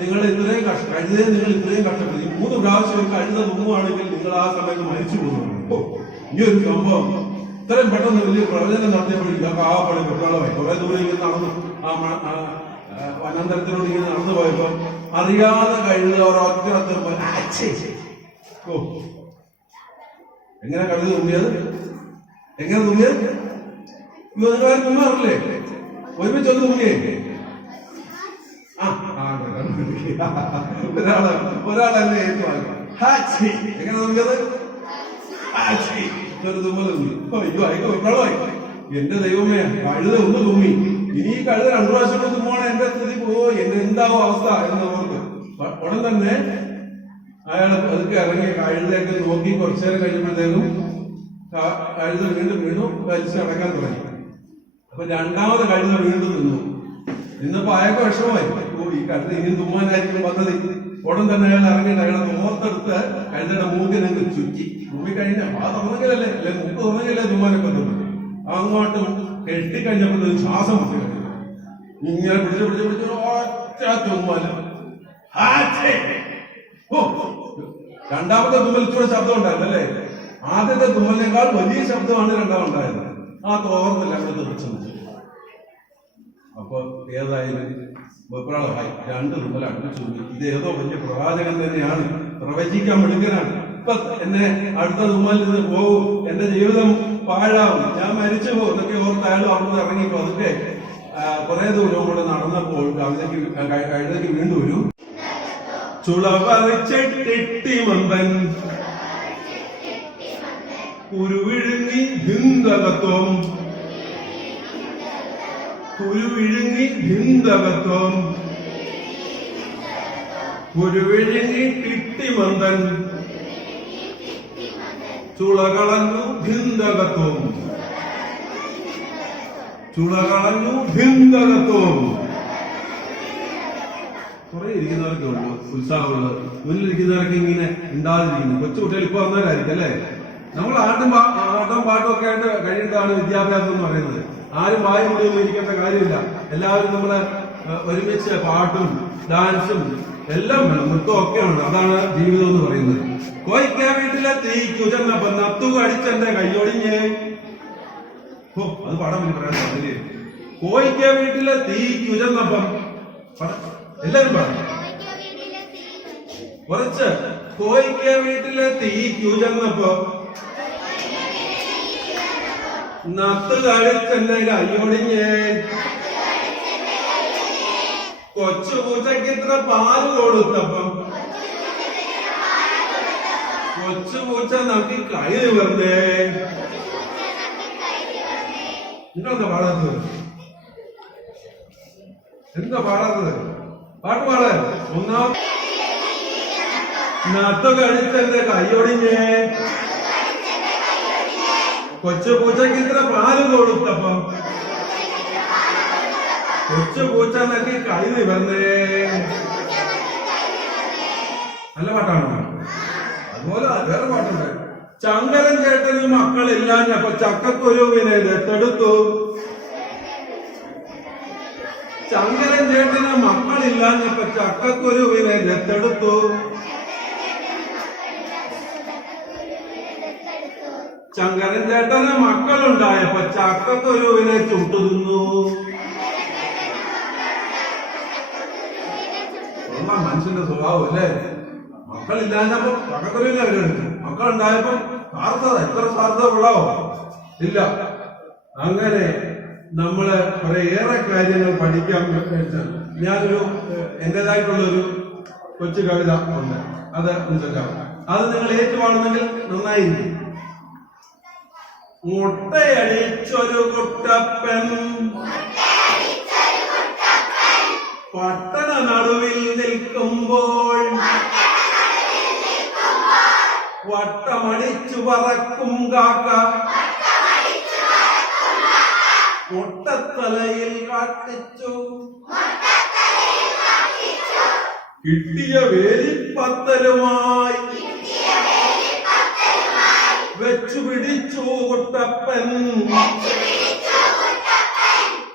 നിങ്ങൾ ഇത്രയും കഴുതയെ നിങ്ങൾ ഇത്രയും കഷ്ടപ്പെടുത്തി 3 പ്രാവശ്യം കഴുത തുമ്മുവാണെങ്കിൽ നിങ്ങൾ ആ സമയത്ത് മരിച്ചു പോകുന്നു. ഈ ഒരു സംഭവം ഇത്രയും പെട്ടെന്ന് വലിയ പ്രവചനം നടത്തിയപ്പോഴേക്കും പാവപ്പെടും കുട്ടികളായി കുറെ ദൂരം ഇങ്ങനെ നടന്നു വനാന്തരത്തിലൂടെ ഇങ്ങനെ നടന്നു പോയപ്പോ അറിയാതെ കഴുത ഒരൊറ്റ എങ്ങനെ കഴുത തുമ്മിയത്? എങ്ങനെ തുമ്മിയത്? നിങ്ങളാരും തുമ്മാറില്ലേ? ഒരുമിച്ചൊന്ന് തുമ്മിയേ? ഒരാളെന്നെ ഏറ്റുവാങ്ങി. എങ്ങനെ തുമ്മിയത്? എന്റെ ദൈവമേ, കഴുത ഒന്ന് തുമ്മി, ഇനി ഈ കഴുത 2 പ്രാവശ്യം തുമ്മാണ് എന്റെ സ്ഥിതി എന്റെ എന്താവും അവസ്ഥ എന്ന് ഓർത്ത് ഉടൻ തന്നെ അയാൾ പതുക്കെ ഇറങ്ങി കഴുതയൊക്കെ നോക്കി കുറച്ചു നേരം കഴിഞ്ഞപ്പോഴത്തേക്കും കഴുത വീണ്ടും വലിച്ച് അടക്കാൻ തുടങ്ങി. അപ്പൊ 2ാമത് കഴുത വീണ്ടും നിന്നപ്പോ അയാൾക്ക് വിഷമമായി. ഈ കഴുത ഇനിയും തുമ്മാനായിരിക്കും പദ്ധതി. ഉടൻ തന്നെ അയാൾ ഇറങ്ങിയിട്ട് അയാളെ ഓർത്തെടുത്ത് കഴുതയുടെ മൂക്കിനങ്ങ് ചുറ്റി തുമ്മിക്കഴിഞ്ഞാൽ തുറന്നെങ്കിലല്ലേ മൂക്ക് തുറന്നെങ്കിലേ തുമ്മാനൊക്കെ തുന്നു. അങ്ങോട്ടും കെട്ടിക്കഴിഞ്ഞപ്പോഴത്തേക്കും ശ്വാസം മുട്ടി കഴിഞ്ഞു. ഇങ്ങനെ പിടിച്ച് ഒറ്റ തുമ്മല്. 2ാമത്തെ തുമ്മലിച്ചൂടെ ശബ്ദം ഉണ്ടായിരുന്നല്ലേ? ആദ്യത്തെ തുമ്മലിനേക്കാൾ വലിയ ശബ്ദമാണ് 2ാം ഉണ്ടായത്. ആ തോർന്നില്ല അവിടെ തെറിച്ചു. അപ്പൊ ഏതായാലും വെപ്രാളമായി 2 തുമ്മൽ അടുപ്പിച്ചു. ഇത് ഏതോ വലിയ പ്രവാചകൻ തന്നെയാണ്, പ്രവചിക്കാൻ മിടുക്കനാണ്. ഇപ്പൊ എന്നെ അടുത്ത തുമ്മലിൽ നിന്ന് പോകും, എന്റെ ജീവിതം പാഴാവും, ഞാൻ മരിച്ചു പോകും എന്നൊക്കെ ഓർത്ത് അയാൾ അവിടുന്ന് ഇറങ്ങിപ്പോ അതൊക്കെ കുറെ ദൂരം കൂടെ നടന്നപ്പോൾ കഴുതയ്ക്ക് വീണ്ടും ഒരു ചുളവറിച്ചെട്ടി മമ്പൻ കുരുവിഴുങ്ങി ഭിന്തകത്വം കുരുവിഴുങ്ങി കിട്ടിമന്തൻ ചുളകളഞ്ഞു ഭിന്തകത്വം കുറെ ഇരിക്കുന്നവർക്ക് ഉണ്ട് ഉത്സാഹമുള്ളത്. മുന്നിലിരിക്കുന്നവർക്ക് ഇങ്ങനെ ഉണ്ടാതിരിക്കുന്നു. കൊച്ചുകുട്ടികൾ ഇപ്പൊ വന്നവരായിരിക്കും അല്ലേ? നമ്മൾ ആട്ടും പാട്ടും ഒക്കെ ആയിട്ട് കഴിയേണ്ടതാണ് വിദ്യാഭ്യാസം എന്ന് പറയുന്നത്. ആരും വായി മുടിയൊന്നും ഇരിക്കേണ്ട കാര്യമില്ല. എല്ലാവരും നമ്മള് ഒരുമിച്ച് പാട്ടും ഡാൻസും എല്ലാം വേണം, നൃത്തം ഒക്കെ ഉണ്ട്. അതാണ് ജീവിതം എന്ന് പറയുന്നത്. കോയിക്കാ വീട്ടിലെ തീക്കു ചെന്നപ്പോ നത്തുക അടിച്ചെന്റെ കയ്യൊടിഞ്ഞ്. അത് പാടാൻ വേണ്ടി പറയാൻ സാധില്ലേ? കോയിക്കാ വീട്ടിലെ തീക്കു ചെന്നപ്പം എല്ലാരും പാടും കുറച്ച്. കോയിക്കാ വീട്ടിലെ തീക്കു ചെന്നപ്പോ നത്ത് കളിച്ചെന്റെ കയ്യൊടിഞ്ഞ്. കൊച്ചു പൂച്ചയ്ക്ക് ഇത്ര പാല് കൊടുത്തപ്പം കൊച്ചു പൂച്ച നോക്കി കൈ നിവർന്നേ. നിങ്ങളെന്താ പാടാത്തത്? എന്താ പാടാത്തത്? പാട്ട് പാടാൻ ഒന്നാം നത്ത കഴിച്ചെന്റെ കൈയൊടിഞ്ഞേ. കൊച്ചു പൂച്ചക്ക് ഇത്ര പാല് കൊടുത്തപ്പം കൊച്ചു പൂച്ച നോക്കി കൈ നിവർന്നേ. നല്ല പാട്ടാണോ? അതുപോലെ വേറെ പാട്ടുണ്ട്. ചങ്കരൻ ചേട്ടന് മക്കളില്ലാഞ്ഞപ്പോ ചക്കക്കുരുവിനെ ദത്തെടുത്തു. ചങ്കരൻ ചേട്ടന് മക്കളില്ലാഞ്ഞപ്പോ ചക്കക്കുരുവിനെ ദത്തെടുത്തു. ചങ്കരൻ ചേട്ടന് മക്കളുണ്ടായപ്പോ ചക്കക്കുരുവിനെ ചുട്ടുതിന്നു. മനുഷ്യന്റെ സ്വഭാവം അല്ലേ? മക്കളില്ലാഞ്ഞപ്പോ ചക്കക്കുരുവിനെ അവരെടുത്തു. മക്കളുണ്ടായപ്പോ സ്വാർത്ഥത, എത്ര സ്വാർത്ഥത ഉള്ളവോ ഇല്ല. അങ്ങനെ നമ്മള് കുറേയേറെ കാര്യങ്ങൾ പഠിക്കാൻ വെച്ചാൽ ഞാനൊരു എന്റേതായിട്ടുള്ളൊരു കൊച്ചു കവിത ഉണ്ട്. അത് ചൊല്ലാം. അത് നിങ്ങൾ ഏറ്റുപാടുന്നെങ്കിൽ നന്നായിരിക്കും. മുട്ടയടിച്ചൊരു കുട്ടപ്പൻ പട്ടണ നടുവിൽ നിൽക്കുമ്പോൾ വട്ടമടിച്ചു പറക്കും കാക്ക മുട്ടത്തലയിൽ കാട്ടിച്ചു. കിട്ടിയ വേലിപ്പത്തലുമായി വെച്ചു പിടിച്ചു കുട്ടപ്പൻ.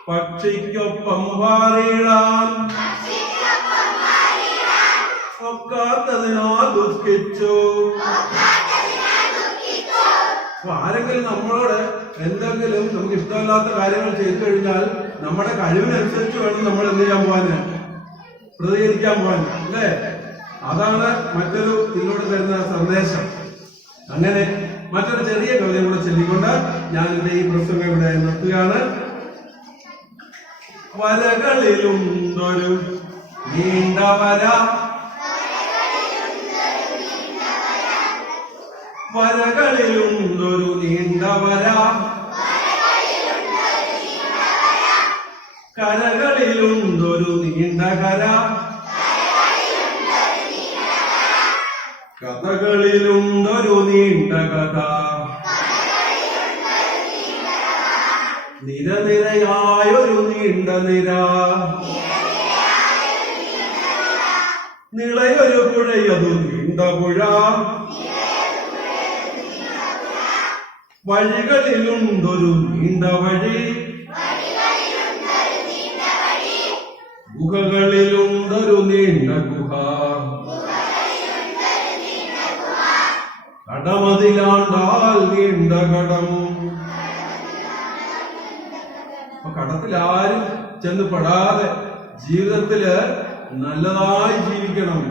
പക്ഷിക്കൊപ്പം പാറിയിടാൻ ഒക്കാത്തതിനാൽ ദുഃഖിച്ചു. ആരെങ്കിലും നമ്മളോട് എന്തെങ്കിലും നമുക്ക് ഇഷ്ടമല്ലാത്ത കാര്യങ്ങൾ ചെയ്തു കഴിഞ്ഞാൽ നമ്മുടെ കഴിവിനനുസരിച്ച് വേണം നമ്മൾ എന്ത് ചെയ്യാൻ പോവാന്, പ്രതികരിക്കാൻ പോവാൻ അല്ലേ? അതാണ് മറ്റൊരു ഇതിലൂടെ തരുന്ന സന്ദേശം. അങ്ങനെ മറ്റൊരു ചെറിയ കവിതയും കൂടെ ചൊല്ലിക്കൊണ്ട് ഞാൻ എന്റെ ഈ പ്രസംഗം ഇവിടെ നിർത്തുകയാണ്. വരകളിലുണ്ടൊരു നീണ്ട വര, വരകളിലുണ്ടൊരു നീണ്ട വര, കരകളിലുണ്ടൊരു നീണ്ട കര, കഥകളിലുണ്ടൊരു നീണ്ട കഥ, നിരനിരയായൊരു നീണ്ട നിര, നിളയൊരു പുഴയതു നീണ്ട പുഴ, വഴികളിലുണ്ടൊരു നീണ്ട വഴി, ഗുഹകളിലുണ്ടൊരു നീണ്ട ഗുഹ, കടമതിലാണ്ടാൽ നീണ്ട കടം. അപ്പൊ കടത്തിലാരും ചെന്ന് പെടാതെ ജീവിതത്തില് നല്ലതായി ജീവിക്കണം,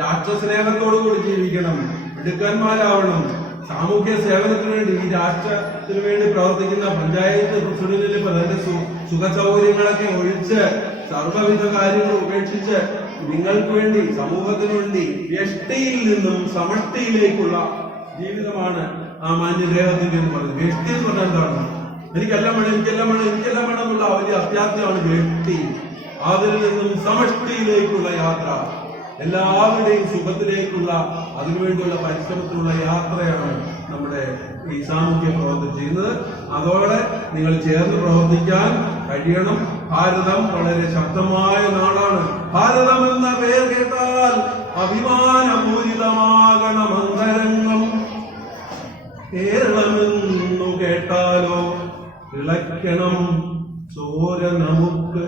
രാഷ്ട്രസ്നേഹത്തോടു കൂടി ജീവിക്കണം, മിടുക്കന്മാരാവണം. സാമൂഹ്യ സേവനത്തിന് വേണ്ടി ഈ രാഷ്ട്രത്തിന് വേണ്ടി പ്രവർത്തിക്കുന്ന പഞ്ചായത്ത് പ്രസിഡന്റിന് തന്റെ സുഖ സൗകര്യങ്ങളൊക്കെ ഒഴിച്ച് സർവ്വവിധ കാര്യങ്ങൾ ഉപേക്ഷിച്ച് നിങ്ങൾക്ക് വേണ്ടി, സമൂഹത്തിന് വേണ്ടി വ്യഷ്ടിയിൽ നിന്നും സമഷ്ടിയിലേക്കുള്ള ജീവിതമാണ് ആ മാന്യദേഹത്തിന്റെ എന്ന് പറയുന്നത്. വ്യഷ്ടി എന്ന് പറഞ്ഞാൽ എന്താണ്? എനിക്കെല്ലാം വേണം, എനിക്കെല്ലാം വേണം, എനിക്കെല്ലാം വേണം എന്നുള്ള വലിയ അത്യാഗ്രഹമാണ് വ്യഷ്ടി. അതിൽ നിന്നും സമഷ്ടിയിലേക്കുള്ള യാത്ര, എല്ലാവരുടെയും സുഖത്തിലേക്കുള്ള, അതിനുവേണ്ടിയുള്ള പരിശ്രമത്തിലുള്ള യാത്രയാണ് നമ്മുടെ ഈ സാമൂഹ്യ പ്രവർത്തനം ചെയ്യുന്നത്. അതോടെ നിങ്ങൾ ചേർന്ന് പ്രവർത്തിക്കാൻ കഴിയണം. ഭാരതം വളരെ ശക്തമായ നാടാണ്. ഭാരതം എന്ന പേർ കേട്ടാൽ അഭിമാനപൂരിതമാകണം അന്തരംഗം. കേരളമെന്നു കേട്ടാലോ തിളയ്ക്കണം ചോര നമുക്ക്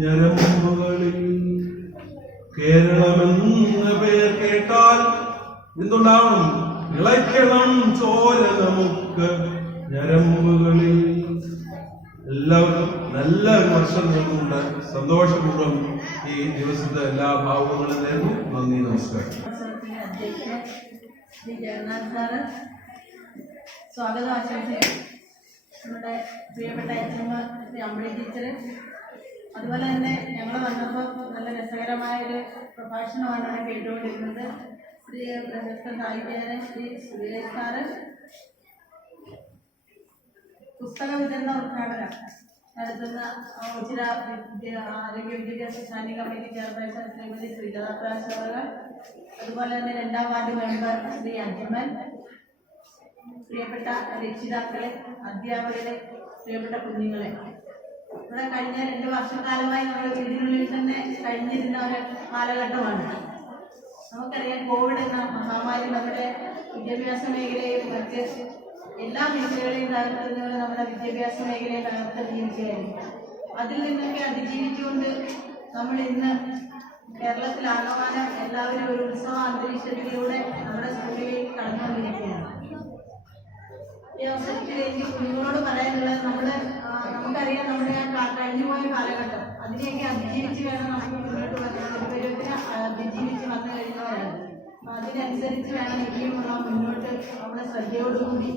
ഞരമ്പുകളിൽ. കേരളമെന്ന പേർ കേട്ടാൽ എന്തുണ്ടാവണം? തിളയ്ക്കണം ചോര നമുക്ക് ഞരമ്പുകളിൽ. എല്ലാവർക്കും നല്ലൊരു വർഷം നേർന്നുകൊണ്ട് സന്തോഷപൂർവ്വം ഈ ദിവസത്തെ എല്ലാ ഭാവങ്ങളും നേർന്നു. നന്ദി, നമസ്കാരം. സ്വാഗതം ആശംസിക്കുന്നു നമ്മുടെ പ്രിയപ്പെട്ട അച്ഛമ്മ ശ്രീ അമ്പിളി ടീച്ചർ. അതുപോലെ തന്നെ ഞങ്ങൾ വന്നപ്പോൾ നല്ല രസകരമായൊരു പ്രഭാഷണമാണ് കേട്ടുകൊണ്ടിരുന്നത്. ശ്രീ പ്രശസ്ത സാഹിത്യകാരൻ ശ്രീ സുരേഷ് സാറ് പുസ്തക വിതരണ ഉദ്ഘാടനം നടത്തുന്ന ഉച്ചിര ആരോഗ്യ വിദ്യാഭ്യാസ standing committee chairperson Shrimati Sreelatha പ്രാശ് അവർ, അതുപോലെ തന്നെ 2ാം വാർഡ് മെമ്പർ ശ്രീ അജ്മൽ, പ്രിയപ്പെട്ട രക്ഷിതാക്കളെ, അധ്യാപകരെ, പ്രിയപ്പെട്ട കുഞ്ഞുങ്ങളെ, ഇവിടെ കഴിഞ്ഞ 2 വർഷക്കാലമായി നമ്മൾ വീടിനുള്ളിൽ തന്നെ കഴിഞ്ഞിരുന്ന ഒരു കാലഘട്ടമാണ്. നമുക്കറിയാം, കോവിഡ് എന്ന മഹാമാരി നമ്മുടെ വിദ്യാഭ്യാസ മേഖലയെയും മറ്റ് എല്ലാ മേഖലകളെയും തകർത്തതുപോലെ നമ്മുടെ വിദ്യാഭ്യാസ മേഖലയെ തകർത്തിരിക്കുകയായിരുന്നു. അതിൽ നിന്നൊക്കെ അതിജീവിച്ചുകൊണ്ട് നമ്മൾ ഇന്ന് കേരളത്തിലാകമാനം എല്ലാവരും ഒരു ഉത്സവ അന്തരീക്ഷത്തിലൂടെ നമ്മുടെ സ്കൂളിലേക്ക് കടന്നുകൊണ്ടിരിക്കുകയാണ്. ഈ അവസരത്തിൽ എനിക്ക് കുഞ്ഞുങ്ങളോട് പറയാനുള്ളത്, നമുക്കറിയാം നമ്മുടെ കഴിഞ്ഞുപോയ കാലഘട്ടം, അതിനെയൊക്കെ അതിജീവിച്ച് വേണം നമുക്ക് മുന്നോട്ട് വരുന്നത്. ഉപരോധത്തിന് അതിജീവിച്ച് വന്നു കഴിഞ്ഞവരാണ്. അപ്പം അതിനനുസരിച്ച് വേണം ഇനിയുമുള്ള മുന്നോട്ട് നമ്മുടെ ശ്രദ്ധയോടുകൂടി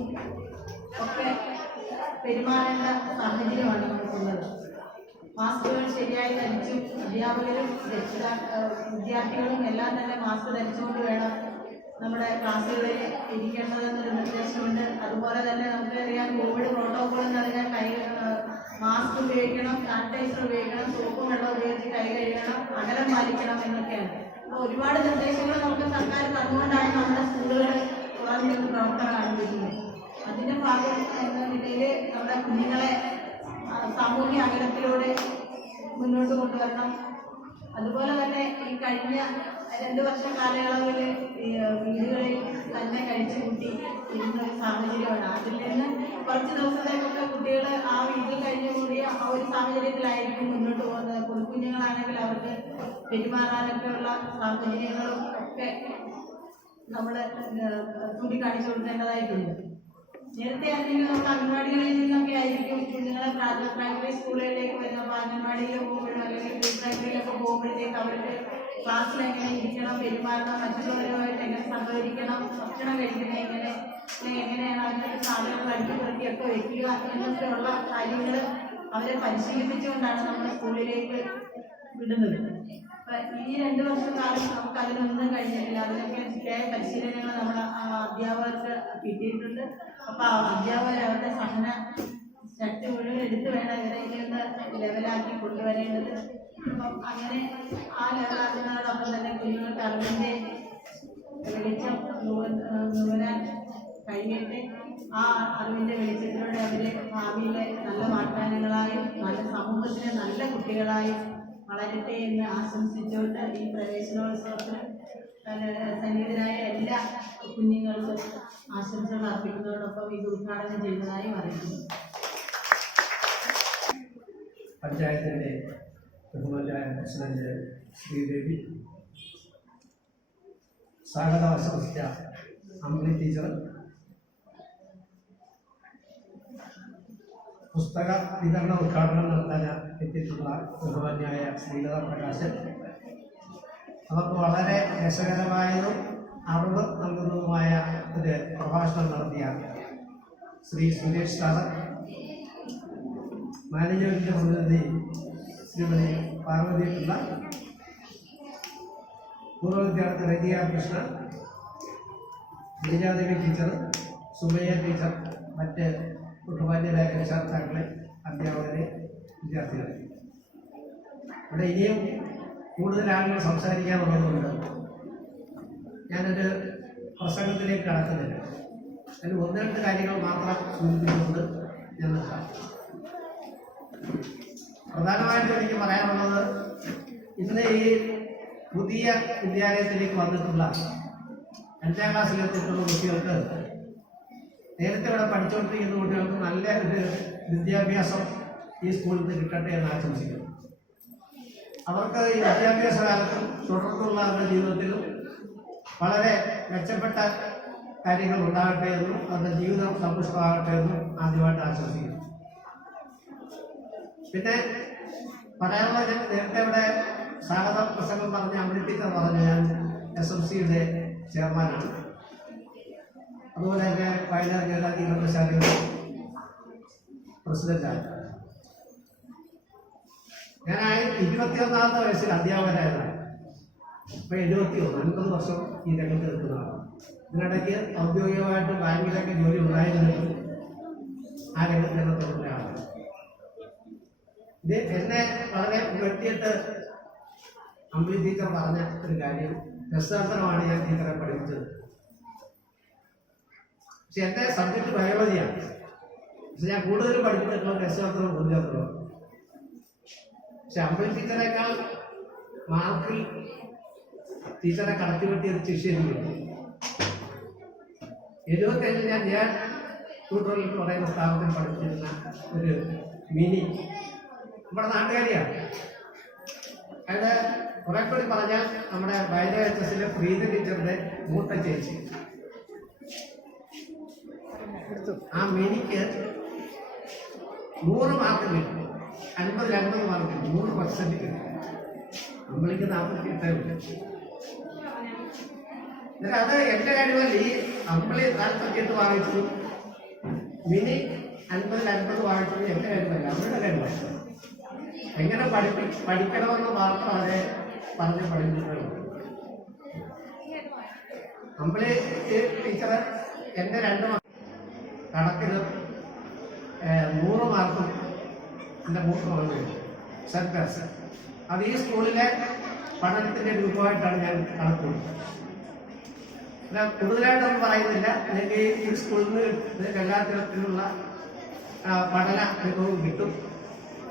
ഒക്കെ പെരുമാറേണ്ട സാഹചര്യമാണ് നമുക്കുള്ളത്. മാസ്കുകൾ ശരിയായി ധരിച്ചും അധ്യാപകരും വിദ്യാർത്ഥികളും എല്ലാം തന്നെ മാസ്ക് ധരിച്ചുകൊണ്ട് വേണം നമ്മുടെ ക്ലാസ്സുകളിൽ ഇരിക്കേണ്ടതെന്നൊരു നിർദ്ദേശമുണ്ട്. അതുപോലെ തന്നെ നമുക്കറിയാം, കോവിഡ് പ്രോട്ടോകോൾ എന്ന് പറഞ്ഞാൽ മാസ്ക് ഉപയോഗിക്കണം, സാനിറ്റൈസർ ഉപയോഗിക്കണം, സോപ്പും വെള്ളം ഉപയോഗിച്ച് കൈ കഴുകണം, അകലം പാലിക്കണം എന്നൊക്കെയാണ്. അപ്പോൾ ഒരുപാട് നിർദ്ദേശങ്ങൾ നമുക്ക് സർക്കാർ തന്നുകൊണ്ടാണ് നമ്മുടെ സ്കൂളുകൾ തുറന്ന് പ്രവർത്തനം ആരംഭിക്കുന്നത്. അതിൻ്റെ ഭാഗം എന്ന നിലയിൽ നമ്മുടെ കുഞ്ഞുങ്ങളെ സാമൂഹ്യ അകലത്തിലൂടെ മുന്നോട്ട് കൊണ്ടുവരണം. അതുപോലെ തന്നെ ഈ കഴിഞ്ഞ 2 വർഷ കാലയളവിൽ വീടുകളിൽ തന്നെ കഴിച്ചു കൂട്ടി ഇരുന്നൊരു സാഹചര്യമാണ്. അതിൽ നിന്ന് കുറച്ച് ദിവസത്തേക്കൊക്കെ കുട്ടികൾ ആ വീട്ടിൽ കഴിഞ്ഞു കൂടിയ ആ ഒരു സാഹചര്യത്തിലായിരിക്കും മുന്നോട്ട് പോകുന്നത്. കുഞ്ഞുങ്ങളാണെങ്കിൽ അവർക്ക് പെരുമാറാനൊക്കെയുള്ള സാഹചര്യങ്ങളും ഒക്കെ നമ്മൾ ചൂണ്ടിക്കാണിച്ചു കൊടുക്കേണ്ടതായിട്ടുണ്ട്. നേരത്തെ ആണെങ്കിൽ നമുക്ക് അംഗൻവാടികളിൽ നിന്നൊക്കെ ആയിരിക്കും കുഞ്ഞുങ്ങളെ പ്രൈമറി സ്കൂളുകളിലേക്ക് വരുന്നത്. അംഗൻവാടിയിൽ പോകുമ്പോഴും അല്ലെങ്കിൽ പ്രീ പ്രൈമറിയിലൊക്കെ പോകുമ്പോഴത്തേക്ക് അവർക്ക് ക്ലാസ്സിൽ എങ്ങനെ ഇരിക്കണം, പെരുമാറണം, മറ്റുള്ളവരുമായിട്ട് എങ്ങനെ സഹകരിക്കണം, ഭക്ഷണം കഴിക്കുന്നത് എങ്ങനെ, എങ്ങനെയാണ് അവരുടെ സാധനങ്ങൾ അടുത്തുപുറത്തിയൊക്കെ വയ്ക്കുക എന്നൊക്കെയുള്ള കാര്യങ്ങൾ അവരെ പരിശീലിപ്പിച്ചുകൊണ്ടാണ് നമ്മൾ സ്കൂളിലേക്ക് വിടുന്നത്. അപ്പം ഈ 2 വർഷക്കാലം നമുക്ക് അതിനൊന്നും കഴിഞ്ഞിട്ടില്ല. അതിനൊക്കെ ശരിയായ പരിശീലനങ്ങൾ നമ്മൾ അധ്യാപകർക്ക് കിട്ടിയിട്ടുണ്ട്. അപ്പോൾ അധ്യാപകർ അവരുടെ സഹന ശക്തി മുഴുവൻ എടുത്തു വേണം ഇവരെ ലെവലാക്കി കൊണ്ടുവരേണ്ടത്. അപ്പം അങ്ങനെ ആ ലെവലാക്കുന്നതോടൊപ്പം തന്നെ കുഞ്ഞുങ്ങൾക്ക് അറിവിൻ്റെ വെളിച്ചം നൂരാൻ കഴിയട്ടെ. ആ അറിവിൻ്റെ വെളിച്ചത്തിലൂടെ അവരെ ഭാവിയിലെ നല്ല വാഗ്ദാനങ്ങളായും നല്ല സമൂഹത്തിലെ നല്ല കുട്ടികളായും വളരട്ടെ എന്ന് ആശംസിച്ചുകൊണ്ട് ഈ പ്രവേശനോത്സവത്തിന് സന്നിഹിതരായ എല്ലാ കുഞ്ഞുങ്ങൾക്കും ആശംസകൾ അർപ്പിക്കുന്നതോടൊപ്പം ഇത് ഉദ്ഘാടനം ചെയ്യുന്നതായും അറിയിക്കുന്നു. പഞ്ചായത്തിൻ്റെ ബഹുമാന്യായ പ്രസിഡന്റ് ശ്രീദേവി, സ്വാഗതം ആശംസിച്ച അമ്പിളി ടീച്ചർ, പുസ്തക വിതരണ ഉദ്ഘാടനം നടത്താൻ എത്തിയിട്ടുള്ള ബഹുമാന്യായ ശ്രീലത പ്രകാശൻ, അവർക്ക് വളരെ രസകരമായതും അറിവ് നൽകുന്നതുമായ ഒരു പ്രഭാഷണം നടത്തിയ ശ്രീ സുരേഷ് സാർ, മാനേജ്മെൻറ്റിൻ്റെ പ്രതിനിധി ശ്രീമതി പാർവതി പിള്ള, പൂർവ്വ വിദ്യാർത്ഥി റെജിയ കൃഷ്ണ, ഗിരിജാദേവി ടീച്ചർ, സുമയ്യ ടീച്ചർ, മറ്റ് ബഹുമാന്യരായ രക്ഷകർത്താക്കളെ, അധ്യാപകരെ, വിദ്യാർത്ഥികളെ, ഇവിടെ ഇനിയും കൂടുതൽ ആളുകൾ സംസാരിക്കാനുള്ളതുകൊണ്ട് ഞാനൊരു പ്രസംഗത്തിലേക്ക് കടക്കുന്നില്ല. അതിൽ 1-2 കാര്യങ്ങൾ മാത്രം സൂചിപ്പിച്ചുകൊണ്ട് ഞാൻ നിർത്താം. പ്രധാനമായിട്ടും എനിക്ക് പറയാനുള്ളത്, ഇന്ന് ഈ പുതിയ വിദ്യാലയത്തിലേക്ക് വന്നിട്ടുള്ള 5ാം ക്ലാസ്സിലെത്തിയിട്ടുള്ള കുട്ടികൾക്ക്, നേരത്തെ ഇവിടെ പഠിച്ചുകൊണ്ടിരിക്കുന്ന കുട്ടികൾക്ക് നല്ല ഒരു വിദ്യാഭ്യാസം ഈ സ്കൂളിൽ നിന്ന് കിട്ടട്ടെ എന്ന് ആശംസിക്കുന്നു. അവർക്ക് ഈ വിദ്യാഭ്യാസ കാലത്തും തുടർന്നുള്ള അവരുടെ ജീവിതത്തിലും വളരെ മെച്ചപ്പെട്ട കാര്യങ്ങൾ ഉണ്ടാകട്ടെ എന്നും അവരുടെ ജീവിതം സമ്പുഷ്ടമാകട്ടെ എന്നും ആദ്യമായിട്ട് ആശംസിക്കുന്നു. പിന്നെ പറയാനുള്ള, നേരത്തെ ഇവിടെ സ്വാഗത പ്രസംഗം പറഞ്ഞ അമ്പിളി ടീച്ചർ പറഞ്ഞു, ഞാൻ SMCയുടെ ചെയർമാനാണ്. അതുപോലെ തന്നെ വയനാട് ജില്ലാ ശാഖയുടെ പ്രസിഡന്റാണ്. ഞാൻ 21ാമത്തെ വയസ്സിൽ അധ്യാപകനായതാണ്. ഇപ്പോൾ 50 വർഷം ഈ രംഗത്ത് നിൽക്കുന്നതാണ്. ഇതിനിടയ്ക്ക് ഔദ്യോഗികമായിട്ട് ബാങ്കിലൊക്കെ ജോലി ഉണ്ടായിരുന്നിട്ടും ആ രംഗത്ത് തുടരുകയാണ്. ഇത് എന്നെ വളരെ ഉയർത്തിയിട്ട് അമ്പിളി ടീച്ചർ പറഞ്ഞ ഒരു കാര്യം, രസതന്ത്രമാണ് ഞാൻ ടീച്ചറെ പഠിപ്പിച്ചത്. പക്ഷെ എൻ്റെ സബ്ജക്റ്റ് ബയോളജിയാണ്. പക്ഷെ ഞാൻ കൂടുതൽ പഠിപ്പിച്ചിട്ടുള്ള രസതന്ത്രവും പൊതുതന്ത്രവും. പക്ഷെ അമ്പിളി ടീച്ചറേക്കാൾ മാർക്കിൽ ടീച്ചറെ കടത്തിവെട്ടിയ ഒരു ശിഷ്യനില്ല. 77 ഞാൻ ട്യൂട്ടോറിയൽ എന്ന് പറയുന്ന സ്ഥാപനത്തിൽ പഠിപ്പിച്ചിരുന്ന ഒരു മിനി നമ്മുടെ നാട്ടുകാരിയാണ്. അതായത് കുറെ കൂടി പറഞ്ഞാൽ നമ്മുടെ ബയോ HSL പ്രീത ടീച്ചറുടെ മൂത്ത ചേച്ചി. ആ മിനിക്ക് 100 മാർക്ക് കിട്ടും, 50 മാർക്ക് കിട്ടും, 100% കിട്ടും. നമ്മളിക്ക് 48. എന്നിട്ട് അത് എൻ്റെ കഴിവല്ല. ഈ അമ്പിളി 48 വാങ്ങിച്ചു, മിനി 50 വാങ്ങിച്ചത് എൻ്റെ കഴിവല്ല, അവരുടെ കഴിവല്ല. എങ്ങനെ പഠിക്കണമെന്ന് മാത്രം അവരെ പറഞ്ഞ് പഠിപ്പിക്കുന്നുള്ളൂ. അമ്പിളി ടീച്ചറ് എൻ്റെ 2 കണക്കിന് 100 മാർക്കും എൻ്റെ 3 മാർക്ക് സെൻറ്റേഴ്സ്. അത് ഈ സ്കൂളിലെ പഠനത്തിൻ്റെ രൂപമായിട്ടാണ് ഞാൻ കണക്ക് കൊടുത്തത്. കൂടുതലായിട്ടൊന്നും പറയുന്നില്ല. നിങ്ങൾക്ക് ഈ സ്കൂളിൽ നിന്ന് എല്ലാ തരത്തിലുള്ള പഠന മികവും കിട്ടും.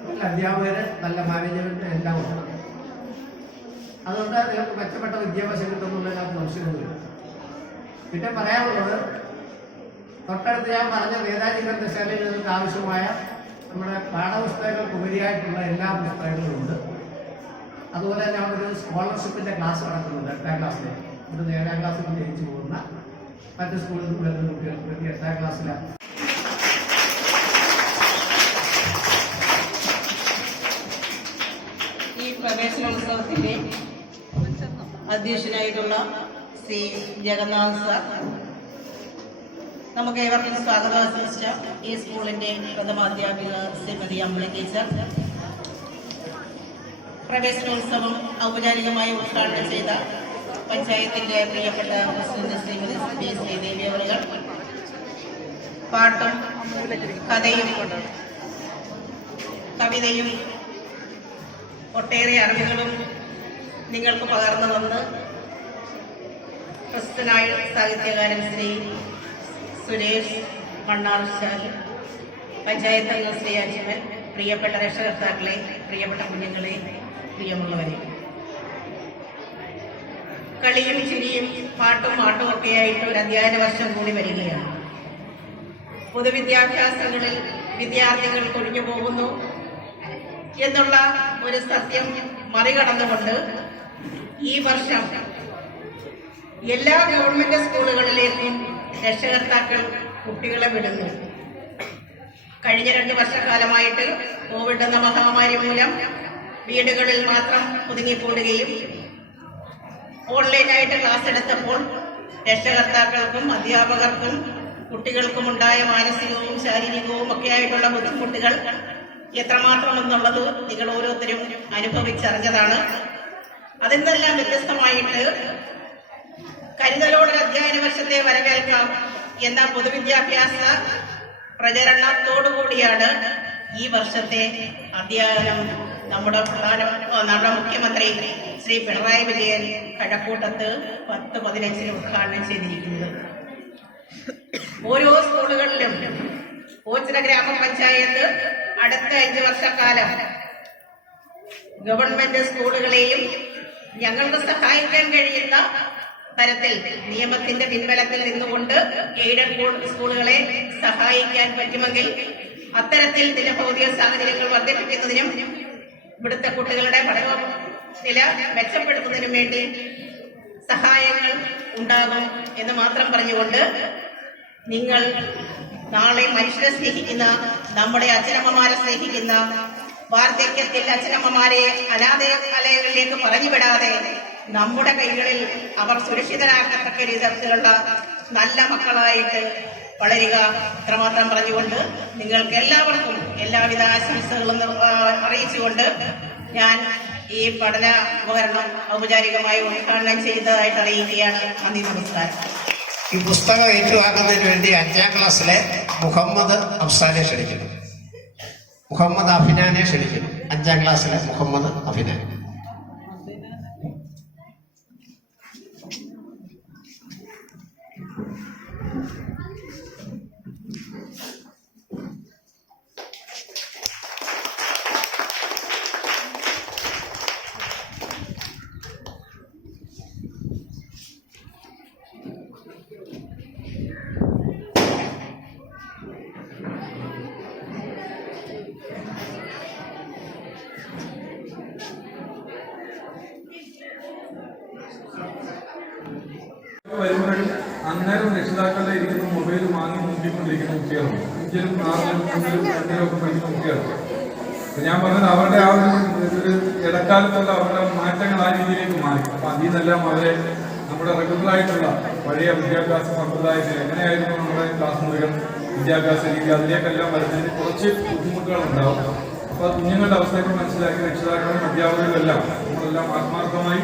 നല്ല അധ്യാപകർ, നല്ല മാനേജ്മെന്റ് എല്ലാം ഉണ്ട്. അതുകൊണ്ട് നിങ്ങൾക്ക് മെച്ചപ്പെട്ട വിദ്യാഭ്യാസം കിട്ടുന്നുള്ളതിനകത്ത് സംശയമൊന്നുമില്ല. പിന്നെ പറയാനുള്ളത്, തൊട്ടടുത്ത് ഞാൻ പറഞ്ഞ നേതാജി ഗ്രന്ഥശാലയിൽ നിങ്ങൾക്ക് ആവശ്യമായ നമ്മുടെ പാഠപുസ്തകങ്ങൾക്ക് ഉപരിയായിട്ടുള്ള എല്ലാ പുസ്തകങ്ങളും ഉണ്ട്. അതുപോലെ തന്നെ അവിടെ ഒരു സ്കോളർഷിപ്പിന്റെ ക്ലാസ് നടക്കുന്നുണ്ട് 8ാം ക്ലാസ്സിലേക്ക്. ഇത് 7ാം ക്ലാസ്സിൽ ജയിച്ചു പോകുന്ന മറ്റു സ്കൂളിൽ നിന്ന് വരുന്ന കുട്ടികൾക്ക് വേണ്ടി 8ാം ക്ലാസ്സിലാണ്. ഈ പ്രവേശനോത്സവത്തിന്റെ അധ്യക്ഷനായിട്ടുള്ള ശ്രീ ജഗന്നാഥ് സാർ, നമുക്ക് ഏവർക്കും സ്വാഗതം ആശംസിച്ച ഈ സ്കൂളിന്റെ പ്രഥമാധ്യാപിക ശ്രീമതി അമ്പിളി ടീച്ചർ, പ്രവേശനോത്സവം ഔപചാരികമായി ഉദ്ഘാടനം ചെയ്ത പഞ്ചായത്തിന്റെ പ്രിയപ്പെട്ട പ്രസിഡന്റ് ശ്രീമതി പി ശ്രീദേവി അവരുകൾ, പാട്ടും കഥയും കവിതയും ഒട്ടേറെ അറിവുകളും നിങ്ങൾക്ക് പകർന്നു തന്ന് പ്രസിദ്ധനായ സാഹിത്യകാരൻ ശ്രീ സുരേഷ് മണ്ണാർശാൽ, പഞ്ചായത്ത് അംഗം ശ്രീ അജിമൻ, പ്രിയപ്പെട്ട രക്ഷകർത്താക്കളെ, പ്രിയപ്പെട്ട കുഞ്ഞുങ്ങളെ, പ്രിയമുള്ളവരെ, കളിയും ചിരിയും പാട്ടും ആട്ടും ഒക്കെയായിട്ട് ഒരു അധ്യയന വർഷം കൂടി വരികയാണ്. പൊതുവിദ്യാഭ്യാസങ്ങളിൽ വിദ്യാർത്ഥികൾ കൊഴിഞ്ഞു പോകുന്നു എന്നുള്ള ഒരു സത്യം മറികടന്നുകൊണ്ട് ഈ വർഷം എല്ലാ ഗവൺമെന്റ് സ്കൂളുകളിലേക്കും രക്ഷകർത്താക്കൾ കുട്ടികളെ വിടുന്നു. കഴിഞ്ഞ 2 വർഷക്കാലമായിട്ട് കോവിഡ് എന്ന മഹാമാരി മൂലം വീടുകളിൽ മാത്രം ഒതുങ്ങിക്കൂടുകയും ഓൺലൈനായിട്ട് ക്ലാസ് എടുത്തപ്പോൾ രക്ഷകർത്താക്കൾക്കും അധ്യാപകർക്കും കുട്ടികൾക്കുമുണ്ടായ മാനസികവും ശാരീരികവും ഒക്കെ ആയിട്ടുള്ള ബുദ്ധിമുട്ടുകൾ എത്രമാത്രം എന്നുള്ളത് നിങ്ങൾ ഓരോരുത്തരും അനുഭവിച്ചറിഞ്ഞതാണ്. അതിൽ നിന്നെല്ലാം വ്യത്യസ്തമായിട്ട് കരുതലോടെ അധ്യയന വർഷത്തെ വരവേൽക്കാം എന്ന പൊതുവിദ്യാഭ്യാസ പ്രചരണത്തോടുകൂടിയാണ് ഈ വർഷത്തെ അധ്യയനം നമ്മുടെ മുഖ്യമന്ത്രി ശ്രീ പിണറായി വിജയൻ കഴക്കൂട്ടത്ത് 10-15 ഉദ്ഘാടനം ചെയ്തിരിക്കുന്നത്. ഓരോ സ്കൂളുകളിലും ഓച്ചിറ ഗ്രാമപഞ്ചായത്ത് അടുത്ത 5 വർഷക്കാലം ഗവൺമെന്റ് സ്കൂളുകളെയും ഞങ്ങൾക്ക് സഹായിക്കാൻ കഴിയുന്ന തരത്തിൽ നിയമത്തിന്റെ പിൻബലത്തിൽ നിന്നുകൊണ്ട് എയ്ഡഡ് സ്കൂളുകളെ സഹായിക്കാൻ പറ്റുമെങ്കിൽ അത്തരത്തിൽ ചില ഭൗതിക സാഹചര്യങ്ങൾ വർദ്ധിപ്പിക്കുന്നതിനും ഇവിടുത്തെ കുട്ടികളുടെ പഠന നില മെച്ചപ്പെടുത്തുന്നതിനും വേണ്ടി സഹായങ്ങൾ ഉണ്ടാകും എന്ന് മാത്രം പറഞ്ഞുകൊണ്ട്, നിങ്ങൾ നാളെ മനുഷ്യരെ സ്നേഹിക്കുന്ന, നമ്മുടെ അച്ഛനമ്മമാരെ സ്നേഹിക്കുന്ന, വാർദ്ധക്യത്തിൽ അച്ഛനമ്മമാരെ അനാഥാലയങ്ങളിലേക്ക് പറഞ്ഞുവിടാതെ നമ്മുടെ കൈകളിൽ അവർ സുരക്ഷിതരാക്കത്തക്ക രീതിയിലുള്ള നല്ല മക്കളായിട്ട് വളരുക ഇത്രമാത്രം പറഞ്ഞുകൊണ്ട് നിങ്ങൾക്ക് എല്ലാവർക്കും എല്ലാവിധ ആശംസകളും അറിയിച്ചുകൊണ്ട് ഞാൻ ഈ പഠന ഉപകരണം ഔപചാരികമായി ഉദ്ഘാടനം ചെയ്തതായിട്ട് അറിയിക്കുകയാണ്. നന്ദി, നമസ്കാരം. ഈ പുസ്തകം ഏറ്റുവാങ്ങുന്നതിന് വേണ്ടി 5ാം ക്ലാസ്സിലെ മുഹമ്മദ് അഫ്സാനെ ക്ഷണിക്കുന്നു. മുഹമ്മദ് അഫിനാനെ ക്ഷണിക്കുന്നു. 5ാം ക്ലാസ്സിലെ മുഹമ്മദ് അഫിനാൻ. വരുമ്പോഴും അന്നേരം രക്ഷിതാക്കളുടെ ഇരിക്കുന്ന മൊബൈൽ വാങ്ങി നോക്കിക്കൊണ്ടിരിക്കുന്ന കുട്ടികളുണ്ട്. 5ലും 6ലും 3ലും 2ലും ഒക്കെ പഠിക്കുന്ന കുട്ടികളുണ്ട്. ഞാൻ പറഞ്ഞത് അവരുടെ ആ ഒരു ഇടക്കാലത്തുള്ള അവരുടെ മാറ്റങ്ങൾ ആ രീതിയിലേക്ക് മാറി. അപ്പൊ അതിൽ നിന്നെല്ലാം അവരെ നമ്മുടെ റെഗുലറായിട്ടുള്ള പഴയ വിദ്യാഭ്യാസ സമ്പ്രദായത്തിൽ എങ്ങനെയായിരുന്നു നമ്മുടെ ക്ലാസ് മുറികൾ, വിദ്യാഭ്യാസ രീതി, അതിലേക്കെല്ലാം വരുന്നതിന് കുറച്ച് ബുദ്ധിമുട്ടുകൾ ഉണ്ടാവും. അപ്പൊ കുഞ്ഞുങ്ങളുടെ അവസ്ഥയൊക്കെ മനസ്സിലാക്കി രക്ഷിതാക്കളും അധ്യാപകരും എല്ലാം നമ്മളെല്ലാം ആത്മാർത്ഥമായി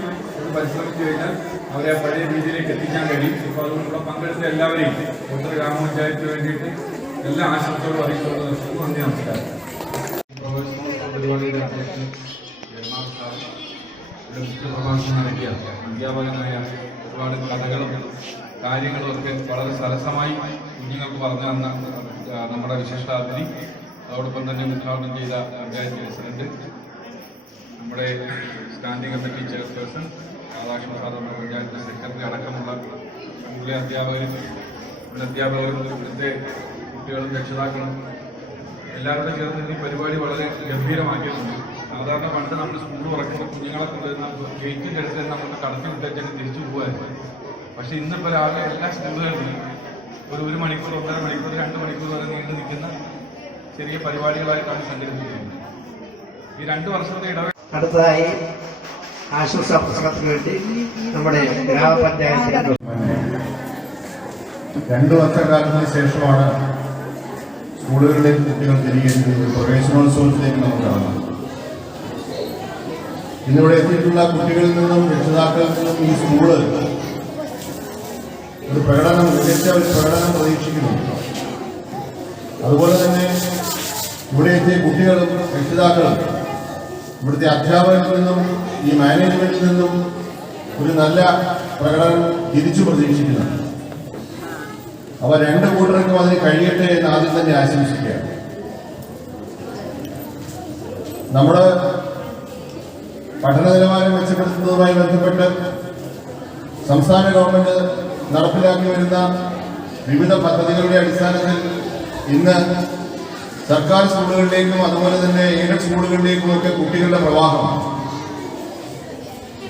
പരിശ്രമിച്ചു കഴിഞ്ഞാൽ അവരെ പഴയ രീതിയിലേക്ക് എത്തിക്കാൻ കഴിയും. ഇപ്പോൾ അതുകൊണ്ടുള്ള പങ്കെടുത്ത എല്ലാവരെയും ഉത്തര ഗ്രാമപഞ്ചായത്തിന് വേണ്ടിയിട്ട് എല്ലാ ആശംസകളും അറിയിച്ചുകൊണ്ട് നിർത്തുന്നു. നന്ദി, നമസ്കാരം. പരിപാടിയുടെ അധ്യക്ഷൻ പ്രഭാഷണം നടത്തിയ അധ്യാപകനായ ഒരുപാട് കഥകളും കാര്യങ്ങളും ഒക്കെ വളരെ സരസമായി കുഞ്ഞുങ്ങൾക്ക് പറഞ്ഞു തന്ന നമ്മുടെ വിശിഷ്ടാതിഥി, അതോടൊപ്പം തന്നെ ഉദ്ഘാടനം ചെയ്ത പഞ്ചായത്ത് പ്രസിഡന്റ്, നമ്മുടെ standing committee chairperson Radhakrishna sir, നമ്മുടെ പഞ്ചായത്ത് സെക്രട്ടറി അടക്കമുള്ള സ്കൂളിലെ അധ്യാപകരും ഇവിടുത്തെ കുട്ടികളും രക്ഷിതാക്കളും എല്ലാവരുടെ ചേർന്ന് ഈ പരിപാടി വളരെ ഗംഭീരമാക്കിയിട്ടുണ്ട്. സാധാരണ പണ്ട് നമ്മൾ സ്കൂൾ തുറക്കുമ്പോൾ കുഞ്ഞുങ്ങളെ കൊണ്ടുവരുന്ന ഗേറ്റിൻ്റെ അടുത്ത് നമ്മൾ കടത്തി വിട്ടേച്ചൊക്കെ തിരിച്ചു പോകുമായിരുന്നു. പക്ഷെ ഇന്നിപ്പോൾ രാവിലെ എല്ലാ സ്കൂളുകളിലും ഒരു മണിക്കൂർ, 1.5 മണിക്കൂർ, 2 മണിക്കൂർ വരെ നീണ്ടു നിൽക്കുന്ന ചെറിയ പരിപാടികളായിട്ടാണ് സംഘടിപ്പിച്ചിരിക്കുന്നത്. ഈ 2 വർഷത്തെ ഇടവേള. അടുത്തതായി ആശംസാ പുസ്തകത്തിന് വേണ്ടി നമ്മുടെ ഗ്രാമപഞ്ചായത്ത് 2 വർഷക്കാലത്തിന് ശേഷമാണ് സ്കൂളുകളിലേക്ക് കുട്ടികൾ തിരികെ പ്രവേശനോത്സവത്തിലേക്ക് നമുക്ക് കാണാം. ഇന്നിവിടെ എത്തിയിട്ടുള്ള കുട്ടികളിൽ നിന്നും രക്ഷിതാക്കളിൽ നിന്നും ഈ സ്കൂള് മികച്ച ഒരു പ്രകടനം പ്രതീക്ഷിക്കുന്നു. അതുപോലെ തന്നെ ഇവിടെ എത്തിയ കുട്ടികളും രക്ഷിതാക്കളും ഇവിടുത്തെ അധ്യാപകരിൽ നിന്നും ഈ മാനേജ്മെന്റിൽ നിന്നും ഒരു നല്ല പ്രകടനം തിരിച്ചു പ്രതീക്ഷിക്കുന്നു. അവ 2 കൂട്ടർക്കും അതിന് കഴിയട്ടെ എന്ന് ആദ്യം തന്നെ ആശംസിക്കുകയാണ്. നമ്മുടെ പഠന നിലവാരം മെച്ചപ്പെടുത്തുന്നതുമായി ബന്ധപ്പെട്ട് സംസ്ഥാന ഗവൺമെന്റ് നടപ്പിലാക്കി വരുന്ന വിവിധ പദ്ധതികളുടെ അടിസ്ഥാനത്തിൽ ഇന്ന് സർക്കാർ സ്കൂളുകളിലേക്കും അതുപോലെ തന്നെ എയ്ഡഡ് സ്കൂളുകളിലേക്കും ഒക്കെ കുട്ടികളുടെ പ്രവാഹം.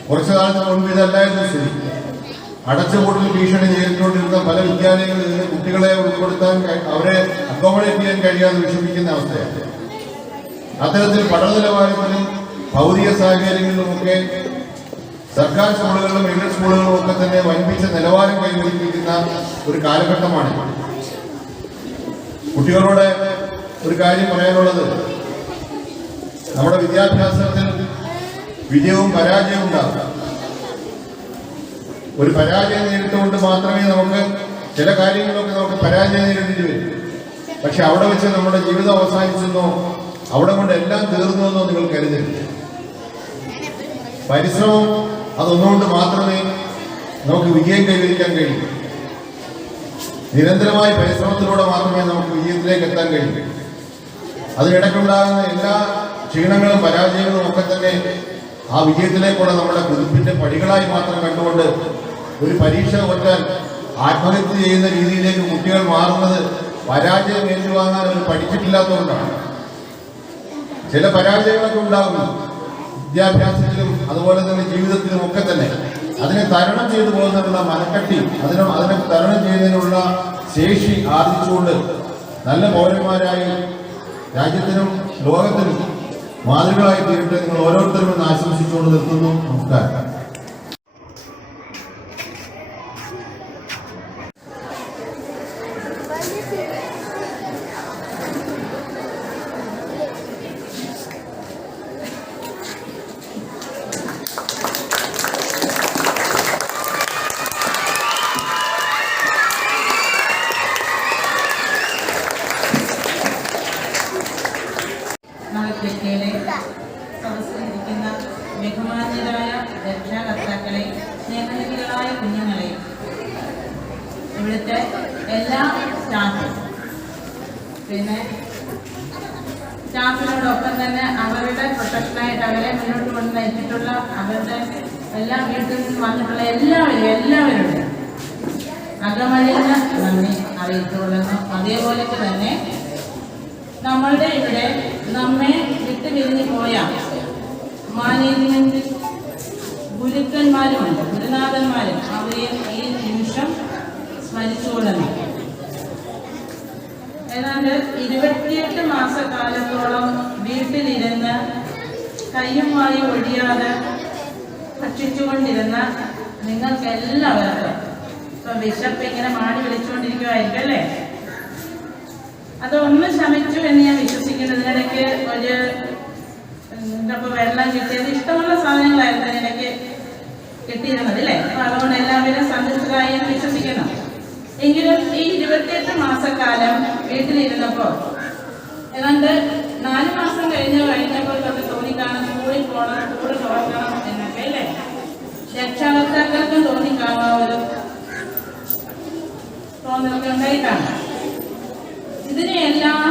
കുറച്ചു കാലത്തിന് മുൻപ് ഇതല്ലായിരുന്നു സ്ഥിതി. അടച്ചുപൂട്ടൽ ഭീഷണി നേരിട്ടുകൊണ്ടിരുന്ന പല വിദ്യാലയങ്ങളിൽ നിന്ന് കുട്ടികളെ ഉൾപ്പെടുത്താൻ, അവരെ അക്കോമഡേറ്റ് ചെയ്യാൻ കഴിയാതെ വിഷമിക്കുന്ന അവസ്ഥയാണ്. അത്തരത്തിൽ പഠന നിലവാരത്തിലും ഭൗതിക സാഹചര്യങ്ങളിലുമൊക്കെ സർക്കാർ സ്കൂളുകളിലും എയ്ഡഡ് സ്കൂളുകളിലും ഒക്കെ തന്നെ വൻപിച്ച നിലവാരം കൈവരിപ്പിക്കുന്ന ഒരു കാലഘട്ടമാണ്. കുട്ടികളോട് ഒരു കാര്യം പറയാനുള്ളത്, നമ്മുടെ വിദ്യാഭ്യാസത്തിൽ വിജയവും പരാജയവും ഉണ്ടാകും. ഒരു പരാജയം നേരിട്ടുകൊണ്ട് മാത്രമേ നമുക്ക് ചില കാര്യങ്ങളൊക്കെ നമുക്ക് പരാജയം നേരിടേണ്ടി വരും. പക്ഷെ അവിടെ വെച്ച് നമ്മുടെ ജീവിതം അവസാനിച്ചെന്നോ അവിടെ കൊണ്ട് എല്ലാം തീർന്നുവെന്നോ നിങ്ങൾ കരുതരുത്. പരിശ്രമം അതൊന്നുകൊണ്ട് മാത്രമേ നമുക്ക് വിജയം കൈവരിക്കാൻ കഴിയൂ. നിരന്തരമായ പരിശ്രമത്തിലൂടെ മാത്രമേ നമുക്ക് വിജയത്തിലേക്ക് എത്താൻ കഴിയൂ. അതിനിടയ്ക്കുണ്ടാകുന്ന എല്ലാ ക്ഷീണങ്ങളും പരാജയങ്ങളും ഒക്കെ തന്നെ ആ വിജയത്തിലേക്കുള്ള നമ്മുടെ കുതിപ്പിന്റെ പടികളായി മാത്രം കണ്ടുകൊണ്ട് ഒരു പരീക്ഷ തോറ്റാൽ ആത്മഹത്യ ചെയ്യുന്ന രീതിയിലേക്ക് കുട്ടികൾ മാറുന്നത് പരാജയം ഏറ്റുവാങ്ങാൻ അവർ പഠിച്ചിട്ടില്ലാത്തതുകൊണ്ടാണ്. ചില പരാജയങ്ങളൊക്കെ ഉണ്ടാകുന്നു വിദ്യാഭ്യാസത്തിലും അതുപോലെ തന്നെ ജീവിതത്തിലും ഒക്കെ തന്നെ. അതിനെ തരണം ചെയ്തു പോകുന്നതിനുള്ള മനക്കട്ടി, അതിനെ തരണം ചെയ്യുന്നതിനുള്ള ശേഷി ആർജിച്ചുകൊണ്ട് നല്ല പൗരന്മാരായി രാജ്യത്തിനും ലോകത്തിനും മാതൃകളായി തീരട്ടെ നിങ്ങൾ ഓരോരുത്തരും എന്ന് ആശംസിച്ചുകൊണ്ട് നിർത്തുന്നു. നമസ്കാരം. നാളത്തേക്കയിലെ സദസ്സിലിരിക്കുന്ന ബഹുമാന്യരായ രക്ഷാകർത്താക്കളെ, സ്നേഹനിധികളായ കുഞ്ഞുങ്ങളെ, ഇവിടുത്തെ എല്ലാ സ്റ്റാഫും, പിന്നെ സ്റ്റാഫിനോടൊപ്പം തന്നെ അവരുടെ പ്രൊഫഷനായിട്ട് അവരെ മുന്നോട്ട് കൊണ്ട് നയിച്ചിട്ടുള്ള അവരുടെ എല്ലാ വീട്ടിൽ നിന്ന് വന്നിട്ടുള്ള എല്ലാവരും അകമഴിഞ്ഞ നന്ദി അറിയിച്ചുകൊള്ളുന്നു. അതേപോലെ തന്നെ നമ്മളുടെ ഇവിടെ നമ്മെ വിട്ടുപിരിഞ്ഞു പോയ മാനേജ്മെന്റ് ഗുരുക്കന്മാരുമുണ്ട്, ഗുരുനാഥന്മാരും, അവരെ ഈ നിമിഷം സ്മരിച്ചുകൊള്ളുന്നു. ഏതാണ്ട് 28 മാസക്കാലത്തോളം വീട്ടിലിരുന്ന് കയ്യുമായി ഒഴിയാതെ ഭക്ഷിച്ചുകൊണ്ടിരുന്ന നിങ്ങൾക്ക് എല്ലാവർക്കും ഇപ്പൊ വിശപ്പ് ഇങ്ങനെ മാടി വിളിച്ചുകൊണ്ടിരിക്കുമായിരിക്കും അല്ലേ? അതൊന്ന് ശമിച്ചു എന്ന് ഞാൻ വിശ്വസിക്കുന്നു. ഇതിനിടയ്ക്ക് ഒരു വെള്ളം കിട്ടിയത് ഇഷ്ടമുള്ള സാധനങ്ങളായിരുന്നു ഇതിനിടയ്ക്ക് കിട്ടിയിരുന്നത് അല്ലേ? അപ്പൊ അതുകൊണ്ട് എല്ലാവരും സന്തുഷ്ടരായി എന്ന് വിശ്വസിക്കുന്നു. എങ്കിലും ഈ 28 മാസക്കാലം വീട്ടിലിരുന്നപ്പോ ഏതാണ്ട് 4 മാസം കഴിഞ്ഞപ്പോൾ തൊട്ട് തോന്നിക്കാണും സ്കൂളിൽ പോകണം, സ്കൂൾ തുറക്കണം എന്നൊക്കെ അല്ലേ? രക്ഷാകർത്താക്കൾക്കും തോന്നിക്കാണും ഒരു തോന്നലൊക്കെ ഉണ്ടായിട്ടാണ്. ഇതിനെയെല്ലാം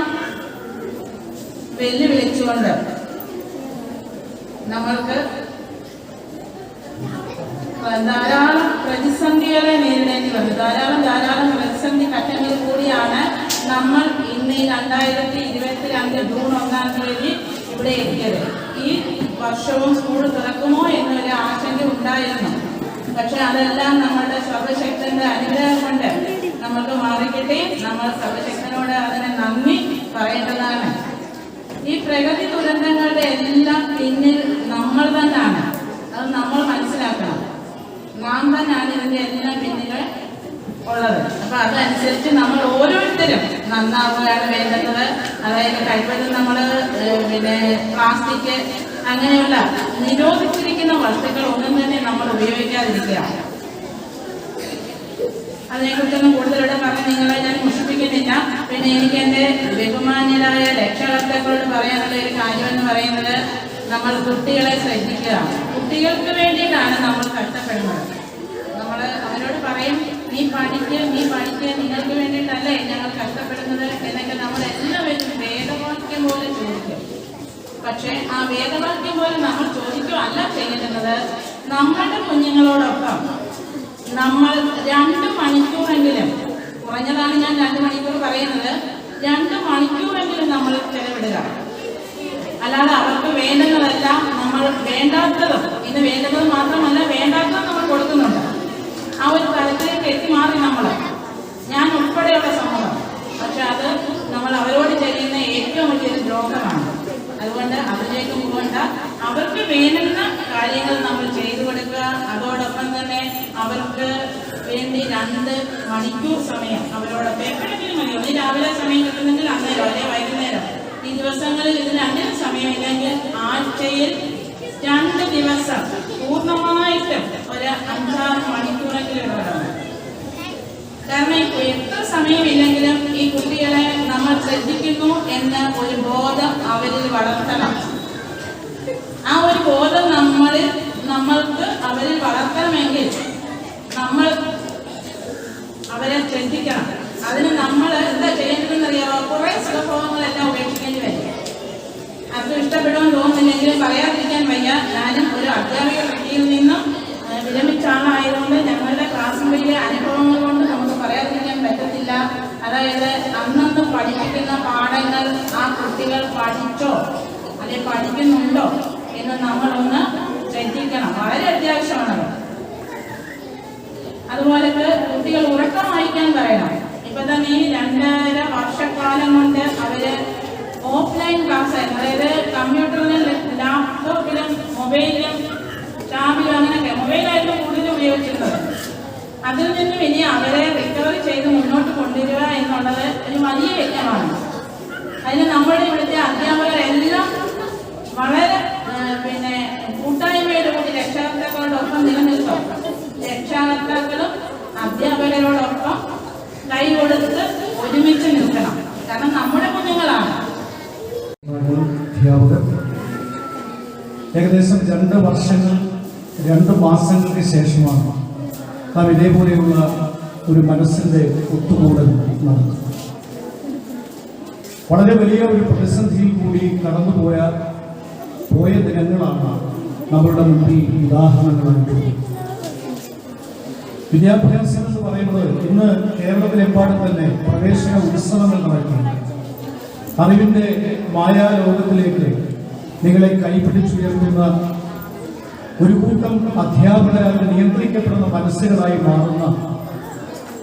വെല്ലുവിളിച്ചുകൊണ്ട് നമ്മൾക്ക് ധാരാളം പ്രതിസന്ധികളെ നേരിടേണ്ടി വന്നു. ധാരാളം പ്രതിസന്ധി ഘട്ടങ്ങളിൽ കൂടിയാണ് നമ്മൾ ഇന്ന് ഈ 2022 ജൂൺ 1-ാം തീയതി ഇവിടെ എത്തിയത്. ഈ വർഷവും സ്കൂൾ തുറക്കുമോ എന്നൊരു ആശങ്ക ഉണ്ടായിരുന്നു. പക്ഷെ അതെല്ലാം നമ്മളുടെ സർവശക്തന്റെ അനുഗ്രഹം കൊണ്ട് നമ്മൾക്ക് മാറിക്കിട്ടി. നമ്മൾ സർവശക്തനോട് അതിന് നന്ദി പറയേണ്ടതാണ്. ഈ പ്രകൃതി ദുരന്തങ്ങളുടെ എല്ലാം പിന്നിൽ നമ്മൾ തന്നെയാണ്. അത് നമ്മൾ മനസ്സിലാക്കണം. നാം തന്നെയാണ് ഇതിന്റെ എല്ലാം പിന്നിൽ ഉള്ളത്. അപ്പൊ അതനുസരിച്ച് നമ്മൾ ഓരോരുത്തരും നന്നാവുകയാണ് വേണ്ടുന്നത്. അതായത് കഴിവതും നമ്മൾ പിന്നെ പ്ലാസ്റ്റിക് അങ്ങനെയുള്ള നിരോധിച്ചിരിക്കുന്ന വസ്തുക്കൾ ഒന്നും തന്നെ നമ്മൾ ഉപയോഗിക്കാതിരിക്കുക. അതിനെക്കുറിച്ചൊന്നും കൂടുതലിവിടെ പറഞ്ഞ് നിങ്ങളെ ഞാൻ മുഷിപ്പിക്കുന്നില്ല. പിന്നെ എനിക്ക് എൻ്റെ ബഹുമാന്യരായ രക്ഷാകർത്താക്കളോട് പറയാനുള്ള ഒരു കാര്യമെന്ന് പറയുന്നത്, നമ്മൾ കുട്ടികളെ ശ്രദ്ധിക്കുക. കുട്ടികൾക്ക് വേണ്ടിയിട്ടാണ് നമ്മൾ കഷ്ടപ്പെടുന്നത്. നമ്മൾ അവരോട് പറയും, നീ പഠിക്കുക നിങ്ങൾക്ക് വേണ്ടിയിട്ടല്ലേ ഞങ്ങൾ കഷ്ടപ്പെടുന്നത് എന്നൊക്കെ നമ്മളെല്ലാവരും വേദവാക്യം പോലെ ചോദിക്കും. പക്ഷെ ആ വേദവാക്യം പോലെ നമ്മൾ ചോദിക്കുകയല്ല ചെയ്യുന്നത്. നമ്മളുടെ കുഞ്ഞുങ്ങളോടൊപ്പം നമ്മൾ 2 മണിക്കൂറെങ്കിലും, കുറഞ്ഞതാണ് ഞാൻ 2 മണിക്കൂർ പറയുന്നത്, 2 മണിക്കൂറെങ്കിലും നമ്മൾ ചെലവിടുക. അല്ലാതെ അവർക്ക് വേണ്ടുന്നതെല്ലാം നമ്മൾ വേണ്ടാത്തതും, ഇന്ന് വേണ്ടുന്നത് മാത്രമല്ല വേണ്ടാത്തതും നമ്മൾ കൊടുക്കുന്നുണ്ട്. ആ ഒരു തലത്തിലേക്ക് എത്തിമാറി ഞാൻ ഉൾപ്പെടെയുള്ള സമൂഹം. പക്ഷെ അത് നമ്മൾ അവരോട് ചെയ്യുന്ന ഏറ്റവും വലിയൊരു ദ്രോഹമാണ്. അതുകൊണ്ട് അതിലേക്ക് പോകേണ്ട, അവർക്ക് വേണ്ടുന്ന കാര്യങ്ങൾ നമ്മൾ ചെയ്തു കൊടുക്കുക. അതോടൊപ്പം തന്നെ അവർക്ക് വേണ്ടി 2 മണിക്കൂർ സമയം അവരോടൊപ്പം എപ്പോഴെങ്കിലും മതി. ഒന്ന് രാവിലെ സമയം കിട്ടുന്നെങ്കിൽ അന്നേരം, അല്ലെ വൈകുന്നേരം. ഈ ദിവസങ്ങളിൽ ഇതിന് അങ്ങനെ സമയമില്ലെങ്കിൽ ആഴ്ചയിൽ 2 ദിവസം പൂർണ്ണമായിട്ടും ഒരു 5-6 മണിക്കൂറെങ്കിലും ഇടപെടണം. കാരണം എത്ര സമയമില്ലെങ്കിലും ഈ കുട്ടികളെ നമ്മൾ ശ്രദ്ധിക്കുന്നു എന്ന ഒരു ബോധം അവരിൽ വളർത്തണം. ആ ഒരു ബോധം നമ്മൾക്ക് അവരിൽ വളർത്തണമെങ്കിൽ നമ്മൾ അവരെ ശ്രദ്ധിക്കണം. അതിന് നമ്മൾ എന്താ ചെയ്യേണ്ടതെന്നറിയാമോ? കുറെ സുഖഭോഗങ്ങളെല്ലാം ഉപേക്ഷിക്കേണ്ടി വരും. അത് ഇഷ്ടപ്പെടുമെന്ന് തോന്നുന്നില്ലെങ്കിലും പറയാതിരിക്കാൻ വയ്യ. ഞാനും ഒരു അധ്യാപിക വൃത്തിയിൽ നിന്നും വിരമിച്ച ആളായതുകൊണ്ട് ഞങ്ങളുടെ ക്ലാസ് മുറിയിലെ അനുഭവങ്ങൾ കൊണ്ട് നമുക്ക് പറയാതിരിക്കാൻ പറ്റത്തില്ല. അതായത് അന്നന്ന് പഠിപ്പിക്കുന്ന പാഠങ്ങൾ ആ കുട്ടികൾ പഠിച്ചോ അല്ലെങ്കിൽ പഠിക്കുന്നുണ്ടോ എന്ന് നമ്മളൊന്ന് ശ്രദ്ധിക്കണം. വളരെ അത്യാവശ്യമാണത്. അതുപോലെ കുട്ടികൾ ഉറക്കം വായിക്കാൻ പറയണം. ഇപ്പൊ തന്നെ ഈ 2.5 വർഷക്കാലം കൊണ്ട് അവര് ഓഫ്ലൈൻ ക്ലാസ് ആയിരുന്നു. അതായത് കമ്പ്യൂട്ടറിലും ലാപ്ടോപ്പിലും മൊബൈലിലും ടാബിലും അങ്ങനെയൊക്കെ മൊബൈലായിരുന്നു കൂടുതൽ ഉപയോഗിച്ചിരുന്നത്. അതിൽ നിന്നും ഇനി അവരെ റിക്കവറി ചെയ്ത് മുന്നോട്ട് കൊണ്ടുവരിക എന്നുള്ളത് ഒരു വലിയ യജ്ഞമാണ്. അതിന് നമ്മുടെ ഇവിടുത്തെ അധ്യാപകരെല്ലാം വളരെ കൂട്ടായ്മയുടെ കൂടി രക്ഷാകർത്താക്കളോടൊപ്പം നിലനിൽക്കും. രക്ഷാകർത്താക്കളും അധ്യാപകരോടൊപ്പം കൈ കൊടുത്ത് ഒരുമിച്ച് നിൽക്കണം. കാരണം നമ്മുടെ കുഞ്ഞുങ്ങളാണ്. ഏകദേശം 2 വർഷങ്ങൾ 2 മാസങ്ങൾക്ക് ശേഷമാണ് നാം ഇതേപോലെയുള്ള ഒരു മനസ്സിൻ്റെ ഒത്തുകൂടൽ നടത്തുന്നത്. വളരെ വലിയ ഒരു പ്രതിസന്ധിയിൽ കൂടി കടന്നുപോയ ദിനങ്ങളാണ് നമ്മളുടെ മുമ്പിൽ ഉദാഹരണങ്ങളായിട്ട്. വിദ്യാഭ്യാസം എന്ന് പറയുന്നത് ഇന്ന് കേരളത്തിലെമ്പാടും തന്നെ പ്രവേശന ഉത്സവങ്ങൾ നടക്കുന്നു. അറിവിൻ്റെ മായാലോകത്തിലേക്ക് നിങ്ങളെ കൈപിടിച്ചുയർത്തുന്ന ഒരു കൂട്ടം അധ്യാപകരാൽ നിയന്ത്രിക്കപ്പെടുന്ന മനസ്സുകളായി മാറുന്ന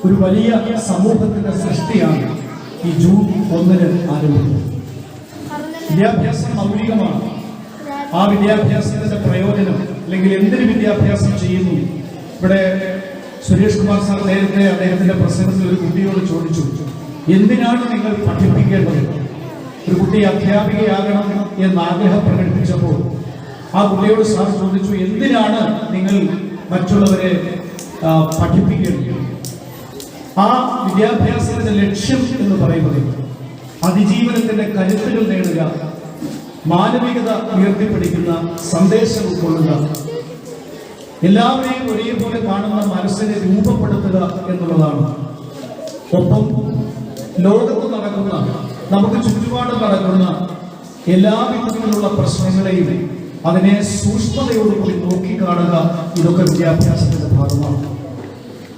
ഒരു വലിയ സമൂഹത്തിന്റെ സൃഷ്ടിയാണ് ഈ ജൂൺ 1 ആരംഭിക്കുന്നത്. വിദ്യാഭ്യാസം മൗലികമാണ്. ആ വിദ്യാഭ്യാസത്തിന്റെ പ്രയോജനം അല്ലെങ്കിൽ എന്തിന് വിദ്യാഭ്യാസം ചെയ്യുന്നു? ഇവിടെ സുരേഷ് കുമാർ സാർ നേരത്തെ അദ്ദേഹത്തിന്റെ പ്രസംഗത്തിൽ ഒരു കുട്ടിയോട് ചോദിച്ചു, എന്തിനാണ് നിങ്ങൾ പഠിപ്പിക്കേണ്ടത്? ഒരു കുട്ടി അധ്യാപികയാകണം എന്ന് ആഗ്രഹം പ്രകടിപ്പിച്ചപ്പോൾ ആ കുട്ടിയോട് സാർ ചോദിച്ചു, എന്തിനാണ് നിങ്ങൾ മറ്റുള്ളവരെ പഠിപ്പിക്കേണ്ടത്? ആ വിദ്യാഭ്യാസത്തിന്റെ ലക്ഷ്യം എന്ന് പറയുന്നത് അതിജീവനത്തിന്റെ കരുത്തുകൾ നേടുക, മാനവികത ഉയർത്തിപ്പിടിക്കുന്ന സന്ദേശം ഉൾക്കൊള്ളുക, എല്ലാവരെയും ഒരേപോലെ കാണുന്ന മനസ്സിനെ രൂപപ്പെടുത്തുക എന്നുള്ളതാണ്. ഒപ്പം ലോകത്ത് നടക്കുന്ന, നമുക്ക് ചുറ്റുപാട് നടക്കുന്ന എല്ലാ വിധത്തിലുള്ള പ്രശ്നങ്ങളെയും അതിനെ സൂക്ഷ്മതയോടുകൂടി നോക്കിക്കാണുക, ഇതൊക്കെ വിദ്യാഭ്യാസത്തിന്റെ ഭാഗമാണ്.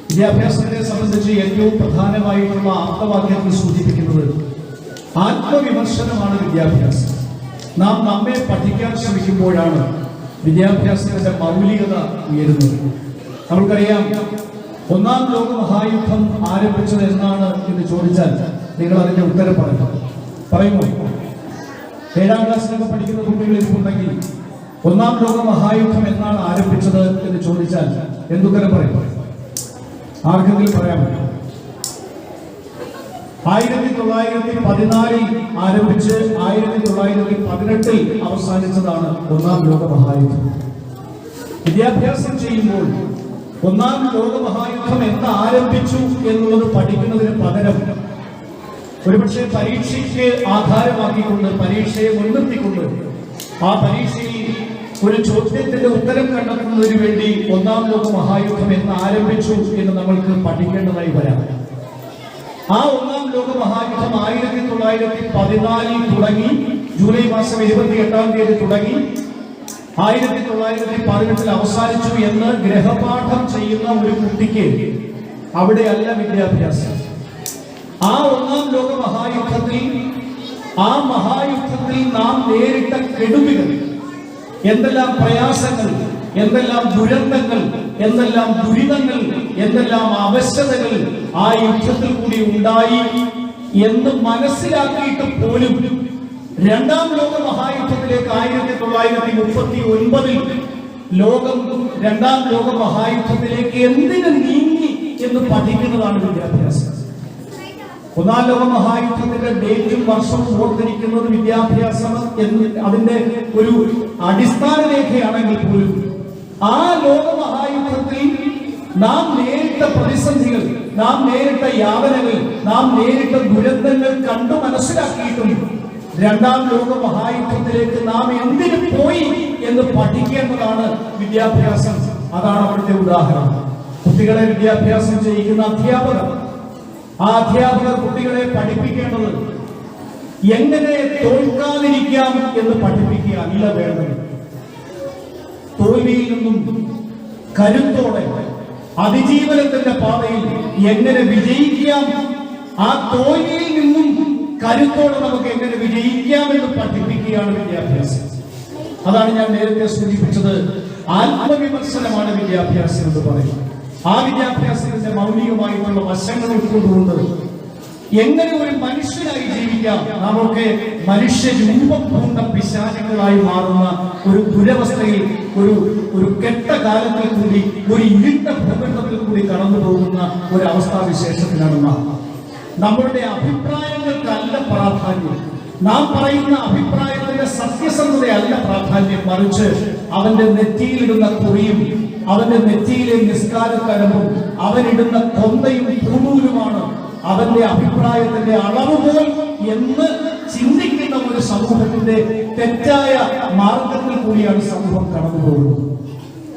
വിദ്യാഭ്യാസത്തെ സംബന്ധിച്ച് ഏറ്റവും പ്രധാനമായിട്ടുള്ള ആപ്തവാക്യത്തിൽ സൂചിപ്പിക്കുന്നത് ആത്മവിമർശനമാണ് വിദ്യാഭ്യാസം. നാം നമ്മെ പഠിക്കാൻ ശ്രമിക്കുമ്പോഴാണ് വിദ്യാഭ്യാസത്തിന്റെ മൗലികത ഉയരുന്നത്. നമുക്കറിയാം, 1ാം ലോക മഹായുദ്ധം ആരംഭിച്ചത് എന്നാണ് എന്ന് ചോദിച്ചാൽ നിങ്ങൾ അതിന്റെ ഉത്തരം പറയുമോ? 7ാം ക്ലാസ്സിലൊക്കെ പഠിക്കുന്ന കുട്ടികൾ ഇരിപ്പുണ്ടെങ്കിൽ 1ാം ലോക മഹായുദ്ധം എന്നാണ് ആരംഭിച്ചത് എന്ന് ചോദിച്ചാൽ എന്തുത്തരം പറയും? ആർക്കെങ്കിലും പറയാൻ പറ്റും? 1914 ആരംഭിച്ച് 1918 അവസാനിച്ചതാണ് 1ാം ലോക മഹായുദ്ധം. വിദ്യാഭ്യാസം ചെയ്യുമ്പോൾ 1ാം ലോക മഹായുദ്ധം എന്ന് ആരംഭിച്ചു എന്നുള്ളത് പഠിക്കുന്നതിന് പകരം ഒരുപക്ഷെ പരീക്ഷയ്ക്ക് ആധാരമാക്കിക്കൊണ്ട്, പരീക്ഷയെ മുൻനിർത്തിക്കൊണ്ട് ആ പരീക്ഷയിൽ ഒരു ചോദ്യത്തിന്റെ ഉത്തരം കണ്ടെത്തുന്നതിന് വേണ്ടി 1ാം ലോക മഹായുദ്ധം എന്ന് ആരംഭിച്ചു എന്ന് നമ്മൾക്ക് പഠിക്കേണ്ടതായി വരാം. ആ 1ാം ലോക മഹായുദ്ധം 1914 തുടങ്ങി, ജൂലൈ മാസം 28-ാം തീയതി തുടങ്ങി 1918 അവസാനിച്ചു എന്ന് ഗ്രഹപാഠം ചെയ്യുന്ന ഒരു കുട്ടിക്ക് അവിടെയല്ല വിദ്യാഭ്യാസം. ആ 1ാം ലോക മഹായുദ്ധത്തിൽ നാം നേരിട്ട കെടുതികൾ, എന്തെല്ലാം പ്രയാസങ്ങൾ, എന്തെല്ലാം ദുരന്തങ്ങൾ, എന്തെല്ലാം ദുരിതങ്ങൾ, എന്തെല്ലാം അവശതകൾ ആ യുദ്ധത്തിൽ കൂടി ഉണ്ടായി എന്ന് മനസ്സിലാക്കിയിട്ട് പോലും 2ാം ലോക മഹായുദ്ധത്തിലേക്ക് 1939 ലോകം 2ാം ലോക മഹായുദ്ധത്തിലേക്ക് എന്തിനു നീങ്ങി എന്ന് പഠിക്കുന്നതാണ് വിദ്യാഭ്യാസം. 1ാം ലോക മഹായുദ്ധത്തിന്റെ ഡേറ്റും വർഷവും ഓർത്തിരിക്കുന്നത് വിദ്യാഭ്യാസം അതിന്റെ ഒരു അടിസ്ഥാന രേഖയാണെങ്കിൽ പോലും ആ ലോക മഹായുദ്ധത്തിൽ നാം നേരിട്ട പ്രതിസന്ധികൾ, നാം നേരിട്ട യാതനകൾ, നാം നേരിട്ട ദുരന്തങ്ങൾ കണ്ടു മനസ്സിലാക്കിയിട്ടും 2ാം ലോക മഹായുദ്ധത്തിലേക്ക് നാം എന്തിനു പോയി എന്ന് പഠിക്കേണ്ടതാണ് വിദ്യാഭ്യാസം. അതാണ് അവിടുത്തെ ഉദാഹരണം. കുട്ടികളെ വിദ്യാഭ്യാസം ചെയ്യിക്കുന്ന അധ്യാപകർ, ആ അധ്യാപകർ കുട്ടികളെ പഠിപ്പിക്കേണ്ടത് എങ്ങനെ തോൽക്കാതിരിക്കാം എന്ന് പഠിപ്പിക്കുക അല്ല വേണ്ടത്. തോൽവിയിൽ നിന്നും കരുത്തോടെ അതിജീവനത്തിന്റെ പാതയിൽ എങ്ങനെ വിജയിക്കാം, ആ തോൽവിയിൽ നിന്നും കരുത്തോടെ നമുക്ക് എങ്ങനെ വിജയിക്കാമെന്ന് പഠിപ്പിക്കുകയാണ് വിദ്യാഭ്യാസം. അതാണ് ഞാൻ നേരത്തെ സൂചിപ്പിച്ചത്, ആത്മവിമർശനമാണ് വിദ്യാഭ്യാസം എന്ന് പറയുന്നത്. ആ വിദ്യാഭ്യാസത്തിന്റെ മൗലികമായിട്ടുള്ള വശങ്ങൾ ഉൾക്കൊണ്ടുകൊണ്ട് എങ്ങനെ ഒരു മനുഷ്യനായി ജീവിക്കാം. നാമൊക്കെ മനുഷ്യ രൂപം പൂണ്ട പിശാചുക്കളായി മാറുന്ന ഒരു ദുരവസ്ഥയിൽ, ഒരു കെട്ട കാലത്തിൽ കൂടി, ഒരു ഇരുണ്ട ഭൂഖണ്ഡത്തിൽ കൂടി കടന്നു പോകുന്ന ഒരു അവസ്ഥാവിശേഷത്തിലാണ് നാം. നമ്മളുടെ അഭിപ്രായങ്ങൾക്കല്ല പ്രാധാന്യം, നാം പറയുന്ന അഭിപ്രായത്തിന്റെ സത്യസന്ധതയല്ല പ്രാധാന്യം, മറിച്ച് അവന്റെ നെറ്റിയിലിടുന്ന കുറിയും അവന്റെ നെറ്റിയിലെ നിസ്കാരക്കരവും അവനിടുന്ന കൊന്തയും പൂണൂലുമാണ് അവന്റെ അഭിപ്രായത്തിന്റെ അളവുപോൽ എന്ന് ചിന്തിക്കുന്ന ഒരു ഒരു സമൂഹത്തിന്റെ തെറ്റായ മാർഗത്തിൽ കൂടിയാണ് സമൂഹം കടന്നു പോകുന്നത്.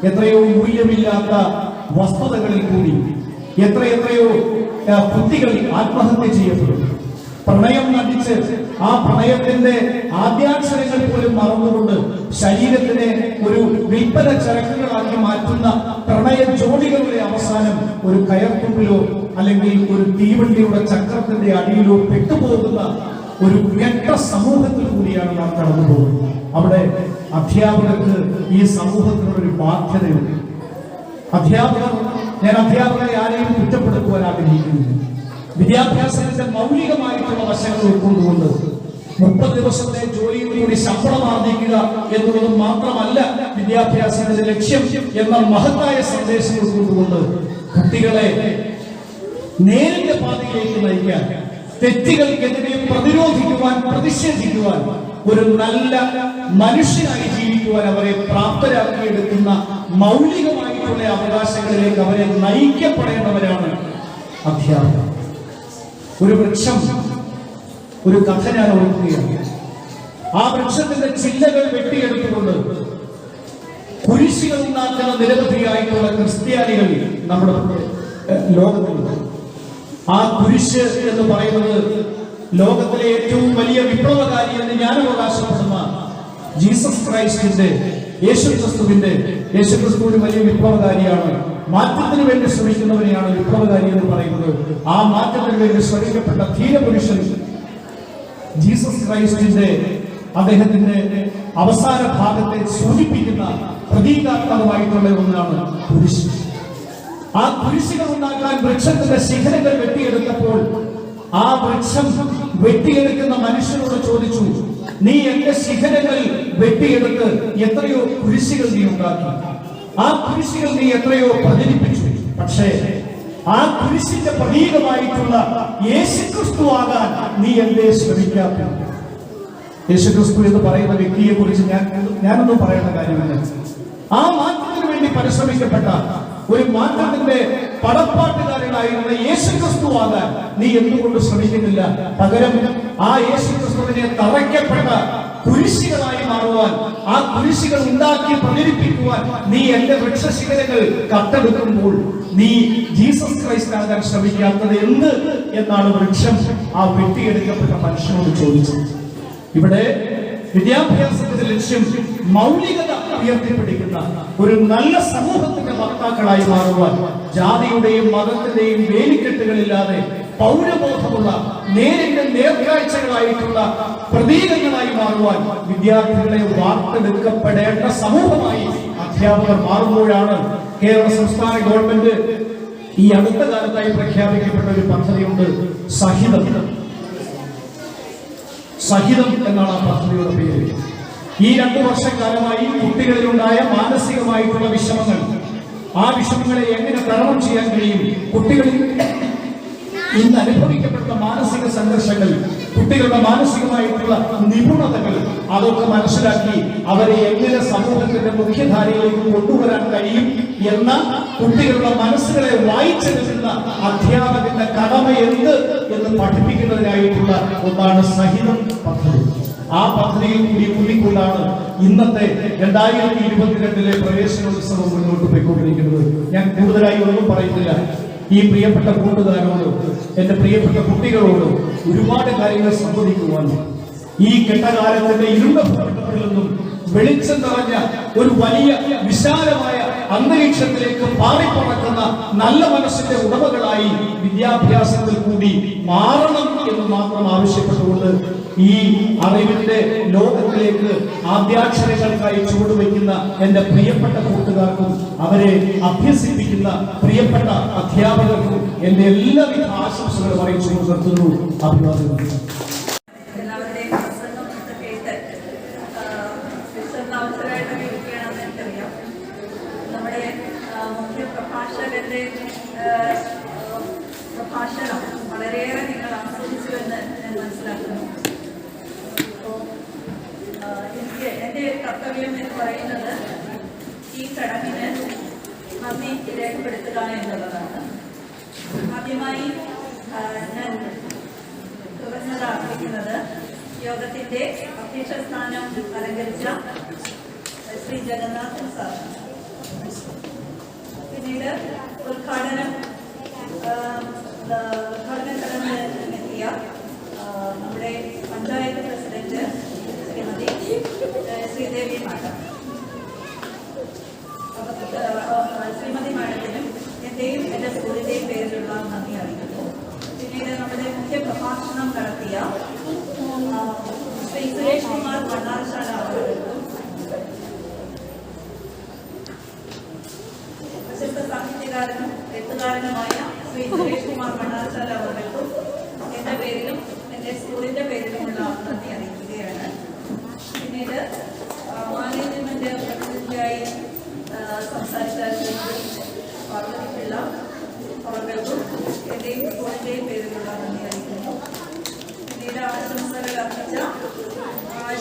എത്രയോ മൂല്യമില്ലാത്ത വസ്തുതകളിൽ കൂടി എത്രയോ കുട്ടികൾ ആത്മഹത്യ ചെയ്യപ്പെടും. പ്രണയം നടിച്ച് ആ പ്രണയത്തിന്റെ ആദ്യാക്ഷരങ്ങൾ പോലും മറന്നുകൊണ്ട് ശരീരത്തിനെ ഒരു വിൽപ്പന ചരക്കുകളാക്കി മാറ്റുന്ന പ്രണയ ജോഡികളുടെ അവസാനം ഒരു കയർത്തുമ്പിലോ അല്ലെങ്കിൽ ഒരു തീവണ്ടിയുടെ ചക്രത്തിന്റെ അടിയിലോ പെട്ടുപോകുന്ന ഒരു കെട്ട സമൂഹത്തിൽ കൂടിയാണ് നാം കടന്നു പോകുന്നത്. അവിടെ അധ്യാപകർക്ക് ഈ സമൂഹത്തിനൊരു ബാധ്യതയുണ്ട്. ഞാൻ അധ്യാപകരെ ആരെയും കുറ്റപ്പെടുത്തുവാൻ ആഗ്രഹിക്കുന്നില്ല. വിദ്യാഭ്യാസത്തിന്റെ മൗലികമായിട്ടുള്ള വശങ്ങൾ ഉൾക്കൊണ്ടുകൊണ്ട് 30 ദിവസത്തെ ജോലിയിലൂടെ ശമ്പളം ആർജിക്കുക എന്നുള്ളത് മാത്രമല്ല വിദ്യാഭ്യാസത്തിന്റെ ലക്ഷ്യം എന്ന മഹത്തായ സന്ദേശം ഉൾക്കൊണ്ടുകൊണ്ട് കുട്ടികളെ നേരിന്റെ പാതയിലേക്ക് നയിക്കാൻ, തെറ്റുകൾക്കെതിരെ പ്രതിരോധിക്കുവാൻ, പ്രതിഷേധിക്കുവാൻ, ഒരു നല്ല മനുഷ്യനായി ജീവിക്കുവാൻ അവരെ പ്രാപ്തരാക്കിയെടുക്കുന്ന മൗലികമായിട്ടുള്ള അവകാശങ്ങളിലേക്ക് അവരെ നയിക്കപ്പെടേണ്ടവരാണ് അധ്യാപകർ. ഒരു വൃക്ഷം, ഒരു കഥ ഞാൻ ഓർക്കുകയാണ്. ആ വൃക്ഷത്തിന്റെ ചില്ലകൾ വെട്ടിയെടുത്തുകൊണ്ട് കുരിശുകൾ ഉണ്ടാക്കുന്ന നിരവധിയായിട്ടുള്ള ക്രിസ്ത്യാനികൾ നമ്മുടെ ലോകത്തുണ്ട്. ആ കുരിശ് എന്ന് പറയുന്നത് ലോകത്തിലെ ഏറ്റവും വലിയ വിപ്ലവകാരി എന്ന് ഞാൻ അവകാശപ്പെടുന്ന ജീസസ് ക്രൈസ്റ്റിന്റെ, യേശുക്രിസ്തു ഒരു വലിയ വിപ്ലവകാരിയാണ്. മാറ്റത്തിന് വേണ്ടി ശ്രമിക്കുന്നവരെയാണ് വിപ്ലവകാരി എന്ന് പറയുന്നത്. ആ മാറ്റത്തിന് വേണ്ടി ശ്രമിക്കപ്പെട്ട ധീരപുരുഷൻ ജീസസ് ക്രൈസ്റ്റിന്റെ, അദ്ദേഹത്തിന്റെ അവസാന ഭാഗത്തെ സൂചിപ്പിക്കുന്ന പ്രതീകാത്മകമായിട്ടുള്ള ഒന്നാണ് കുരിശ്. ആ കുരിശുകൾ ഉണ്ടാക്കാൻ വൃക്ഷത്തിന്റെ ശിഖരങ്ങൾ വെട്ടിയെടുത്തപ്പോൾ ആ വൃക്ഷം വെട്ടിയെടുക്കുന്ന മനുഷ്യനോട് ചോദിച്ചു, നീ എന്റെ ശിഖരങ്ങൾ വെട്ടിയെടുത്ത് എത്രയോ കുരിശുകൾ നീ ഉണ്ടാക്കി, ആ കുരിശുകൾ നീ എത്രയോ പ്രചരിപ്പിച്ചു. പക്ഷേ ആ കുരിശിന്റെ പ്രതീകമായിട്ടുള്ള യേശുക്രിസ്തു ആകാൻ നീ എന്തേ ശ്രമിക്കാത്ത? യേശുക്രിസ്തു എന്ന് പറയുന്ന വ്യക്തിയെ കുറിച്ച് ഞാനൊന്നും പറയേണ്ട കാര്യമില്ല. ആ മാറ്റത്തിന് വേണ്ടി പരിശ്രമിക്കപ്പെട്ട ഒരു മാറ്റത്തിന്റെ പടപ്പാട്ടുകാരനായിരുന്ന യേശുക്രിസ്തു ആകാൻ നീ എന്തുകൊണ്ട് ശ്രമിക്കുന്നില്ല? പകരം ആ യേശുക്രിസ്തുവിനെ തറയ്ക്കപ്പെട്ട കുരിശുകളായി മാറുവാൻ, ആ കുരിശുകൾ ഉണ്ടാക്കി പ്രചരിപ്പിക്കുവാൻ നീ എന്റെ വൃക്ഷശിഖരങ്ങൾ കട്ടെടുക്കുമ്പോൾ നീ ജീസസ് ക്രൈസ്റ്റ് ആകാൻ ശ്രമിക്കാത്തത് എന്ത് എന്നാണ് വൃക്ഷം ആ വെട്ടിയെടുക്കപ്പെട്ട മനുഷ്യനോട് ചോദിച്ചത്. ഇവിടെ വിദ്യാഭ്യാസത്തിന്റെ ലക്ഷ്യം മൗലികത ഉയർത്തിപ്പിടിക്കുന്ന ഒരു നല്ല സമൂഹത്തിന്റെ വക്താക്കളായി മാറുവാൻ, ജാതിയുടെയും മതത്തിന്റെയും വേലിക്കെട്ടുകളില്ലാതെ പൗരബോധമുള്ള നേരിന്റെ നേർക്കാഴ്ചകളായിട്ടുള്ള പ്രതീകങ്ങളായി മാറുവാൻ വിദ്യാർത്ഥികളെ വാർത്തെടുക്കപ്പെടേണ്ട സമൂഹമായി അധ്യാപകർ മാറുമ്പോഴാണ് കേരള സംസ്ഥാന ഗവൺമെന്റ് ഈ അടുത്ത കാലത്തായി പ്രഖ്യാപിക്കപ്പെട്ട ഒരു പദ്ധതിയുണ്ട്, സഹിതം എന്നാണ് ആ പദ്ധതിയുടെ പേര്. ഈ 2 വർഷക്കാലമായി കുട്ടികളിലുണ്ടായ മാനസികമായിട്ടുള്ള വിഷമങ്ങൾ, ആ വിഷമങ്ങളെ എങ്ങനെ തരണം ചെയ്യാൻ കഴിയും, കുട്ടികളിൽ ഇന്ന് അനുഭവിക്കപ്പെട്ട മാനസിക സംഘർഷങ്ങൾ, കുട്ടികളുടെ മാനസികമായിട്ടുള്ള നിപുണതകൾ, അതൊക്കെ മനസ്സിലാക്കി അവരെ എങ്ങനെ സമൂഹത്തിന്റെ മുഖ്യധാരയിലേക്ക് കൊണ്ടുവരാൻ കഴിയും എന്ന കുട്ടികളുടെ മനസ്സുകളെ വായിച്ചെടുക്കുന്ന അധ്യാപകന്റെ കടമ എന്ത് എന്ന് പഠിപ്പിക്കുന്നതിനായിട്ടുള്ള ഒന്നാണ് സഹിതം പദ്ധതി. ആ പദ്ധതിയിൽ കൂടി കൂടിക്കൊണ്ടാണ് ഇന്നത്തെ 2022 പ്രവേശനോത്സവം മുന്നോട്ട് പോയിക്കൊണ്ടിരിക്കുന്നത്. ഞാൻ കൂടുതലായി ഒന്നും പറയുന്നില്ല. ഈ പ്രിയപ്പെട്ട കൂട്ടുകാരോട്, എന്റെ പ്രിയപ്പെട്ട കുട്ടികളോട് ഒരുപാട് കാര്യങ്ങൾ സംവദിക്കുവാൻ, ഈ കെട്ടകാലത്തിന്റെ ഇരുണ്ട ഭൂപടത്തിൽ നിന്നും വെളിച്ചം നിറഞ്ഞ ഒരു വലിയ വിശാലമായ അന്തരീക്ഷത്തിലേക്ക് പാറിപ്പറക്കുന്ന നല്ല മനസ്സിന്റെ ഉടമകളായി വിദ്യാഭ്യാസത്തിൽ കൂടി മാറണം എന്ന് മാത്രം ആവശ്യപ്പെട്ടുകൊണ്ട് ഈ അറിവിന്റെ ലോകത്തിലേക്ക് ആദ്യാക്ഷരങ്ങൾക്കായി ചുവടുവയ്ക്കുന്ന എന്റെ പ്രിയപ്പെട്ട കൂട്ടുകാർക്കും അവരെ അഭ്യസിപ്പിക്കുന്ന പ്രിയപ്പെട്ട അധ്യാപകർക്കും എന്റെ എല്ലാവിധ ആശംസകളും അറിയിച്ചു നിർത്തുന്നു. അഭിവാദ്യങ്ങൾ. എല്ലാവരുടെയും പ്രസംഗം കേട്ട് അവസരമായിട്ട് ഇരിക്കുകയാണെന്ന് എനിക്കറിയാം. നമ്മുടെ മുഖ്യ പ്രഭാഷകന്റെ പ്രഭാഷണം വളരെയേറെ നിങ്ങൾ ആസ്വദിച്ചുവെന്ന് ഞാൻ മനസ്സിലാക്കുന്നു. എനിക്ക് എൻ്റെ കർത്തവ്യം എന്ന് പറയുന്നത് ഈ ചടങ്ങിന് നന്ദി രേഖപ്പെടുത്തുക എന്നുള്ളതാണ്. ആദ്യമായി ഞാൻ കൃതജ്ഞത അർപ്പിക്കുന്നത് യോഗത്തിന്റെ അധ്യക്ഷ സ്ഥാനം അലങ്കരിച്ച ശ്രീ ജഗന്നാഥൻ സാർ, പിന്നീട് ഉദ്ഘാടന ചടങ്ങിലെത്തിയ നമ്മുടെ പഞ്ചായത്ത് പ്രസിഡന്റ് ശ്രീമതി ശ്രീദേവി മാഡം, ശ്രീമതി മാഡത്തിനും എന്റെയും എന്റെ സ്കൂളിന്റെയും പേരിലുള്ള നന്ദി അറിയിക്കുന്നു. പിന്നീട് നമ്മുടെ മുഖ്യ പ്രഭാഷണം നടത്തിയ ശ്രീ സുരേഷ് കുമാർ മണ്ണാർശാല അവർക്കും, പ്രശസ്ത സാഹിത്യകാരനും എഴുത്തുകാരനുമായ ശ്രീ സുരേഷ് കുമാർ മണ്ണാർശാല അവർക്കും എന്റെ പേരിലും എന്റെ സ്കൂളിന്റെ പേരിലുമുള്ള നന്ദി അറിയിക്കുകയാണ്. പിന്നീട് മാനേജ്മെന്റ് പ്രതിനിധിയായി സംസാരിച്ച ശ്രീമതി പാർവതി പിള്ള അവർക്കും എന്റെയും സ്കൂളിന്റെയും പേരിലുള്ള നന്ദി അറിയിക്കുന്നു. പിന്നീട് ആശംസകൾ അർപ്പിച്ച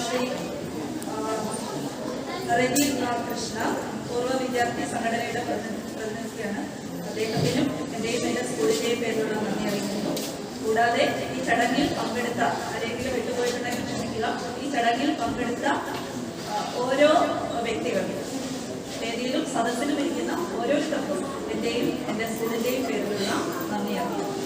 ശ്രീ രജീവ് കൃഷ്ണ, പൂർവ്വ വിദ്യാർത്ഥി സംഘടനയുടെ പ്രതിനിധിയാണ്. അദ്ദേഹത്തിനും എന്റെയും എന്റെ സ്കൂളിന്റെയും പേരിലുള്ള നന്ദി അറിയിക്കുന്നു. കൂടാതെ ഈ ചടങ്ങിൽ പങ്കെടുത്ത, ആരെങ്കിലും വിട്ടുപോയിട്ടുണ്ടെങ്കിൽ ക്ഷമിക്കുക, ഈ ചടങ്ങിൽ പങ്കെടുത്ത ഓരോ വ്യക്തികളും, വേദിയിലും സദസ്സിലും ഇരിക്കുന്ന ഓരോരുത്തർക്കും എന്റെയും എന്റെ സ്കൂളിന്റെയും പേരിലുള്ള നന്ദി അറിയിക്കുന്നു.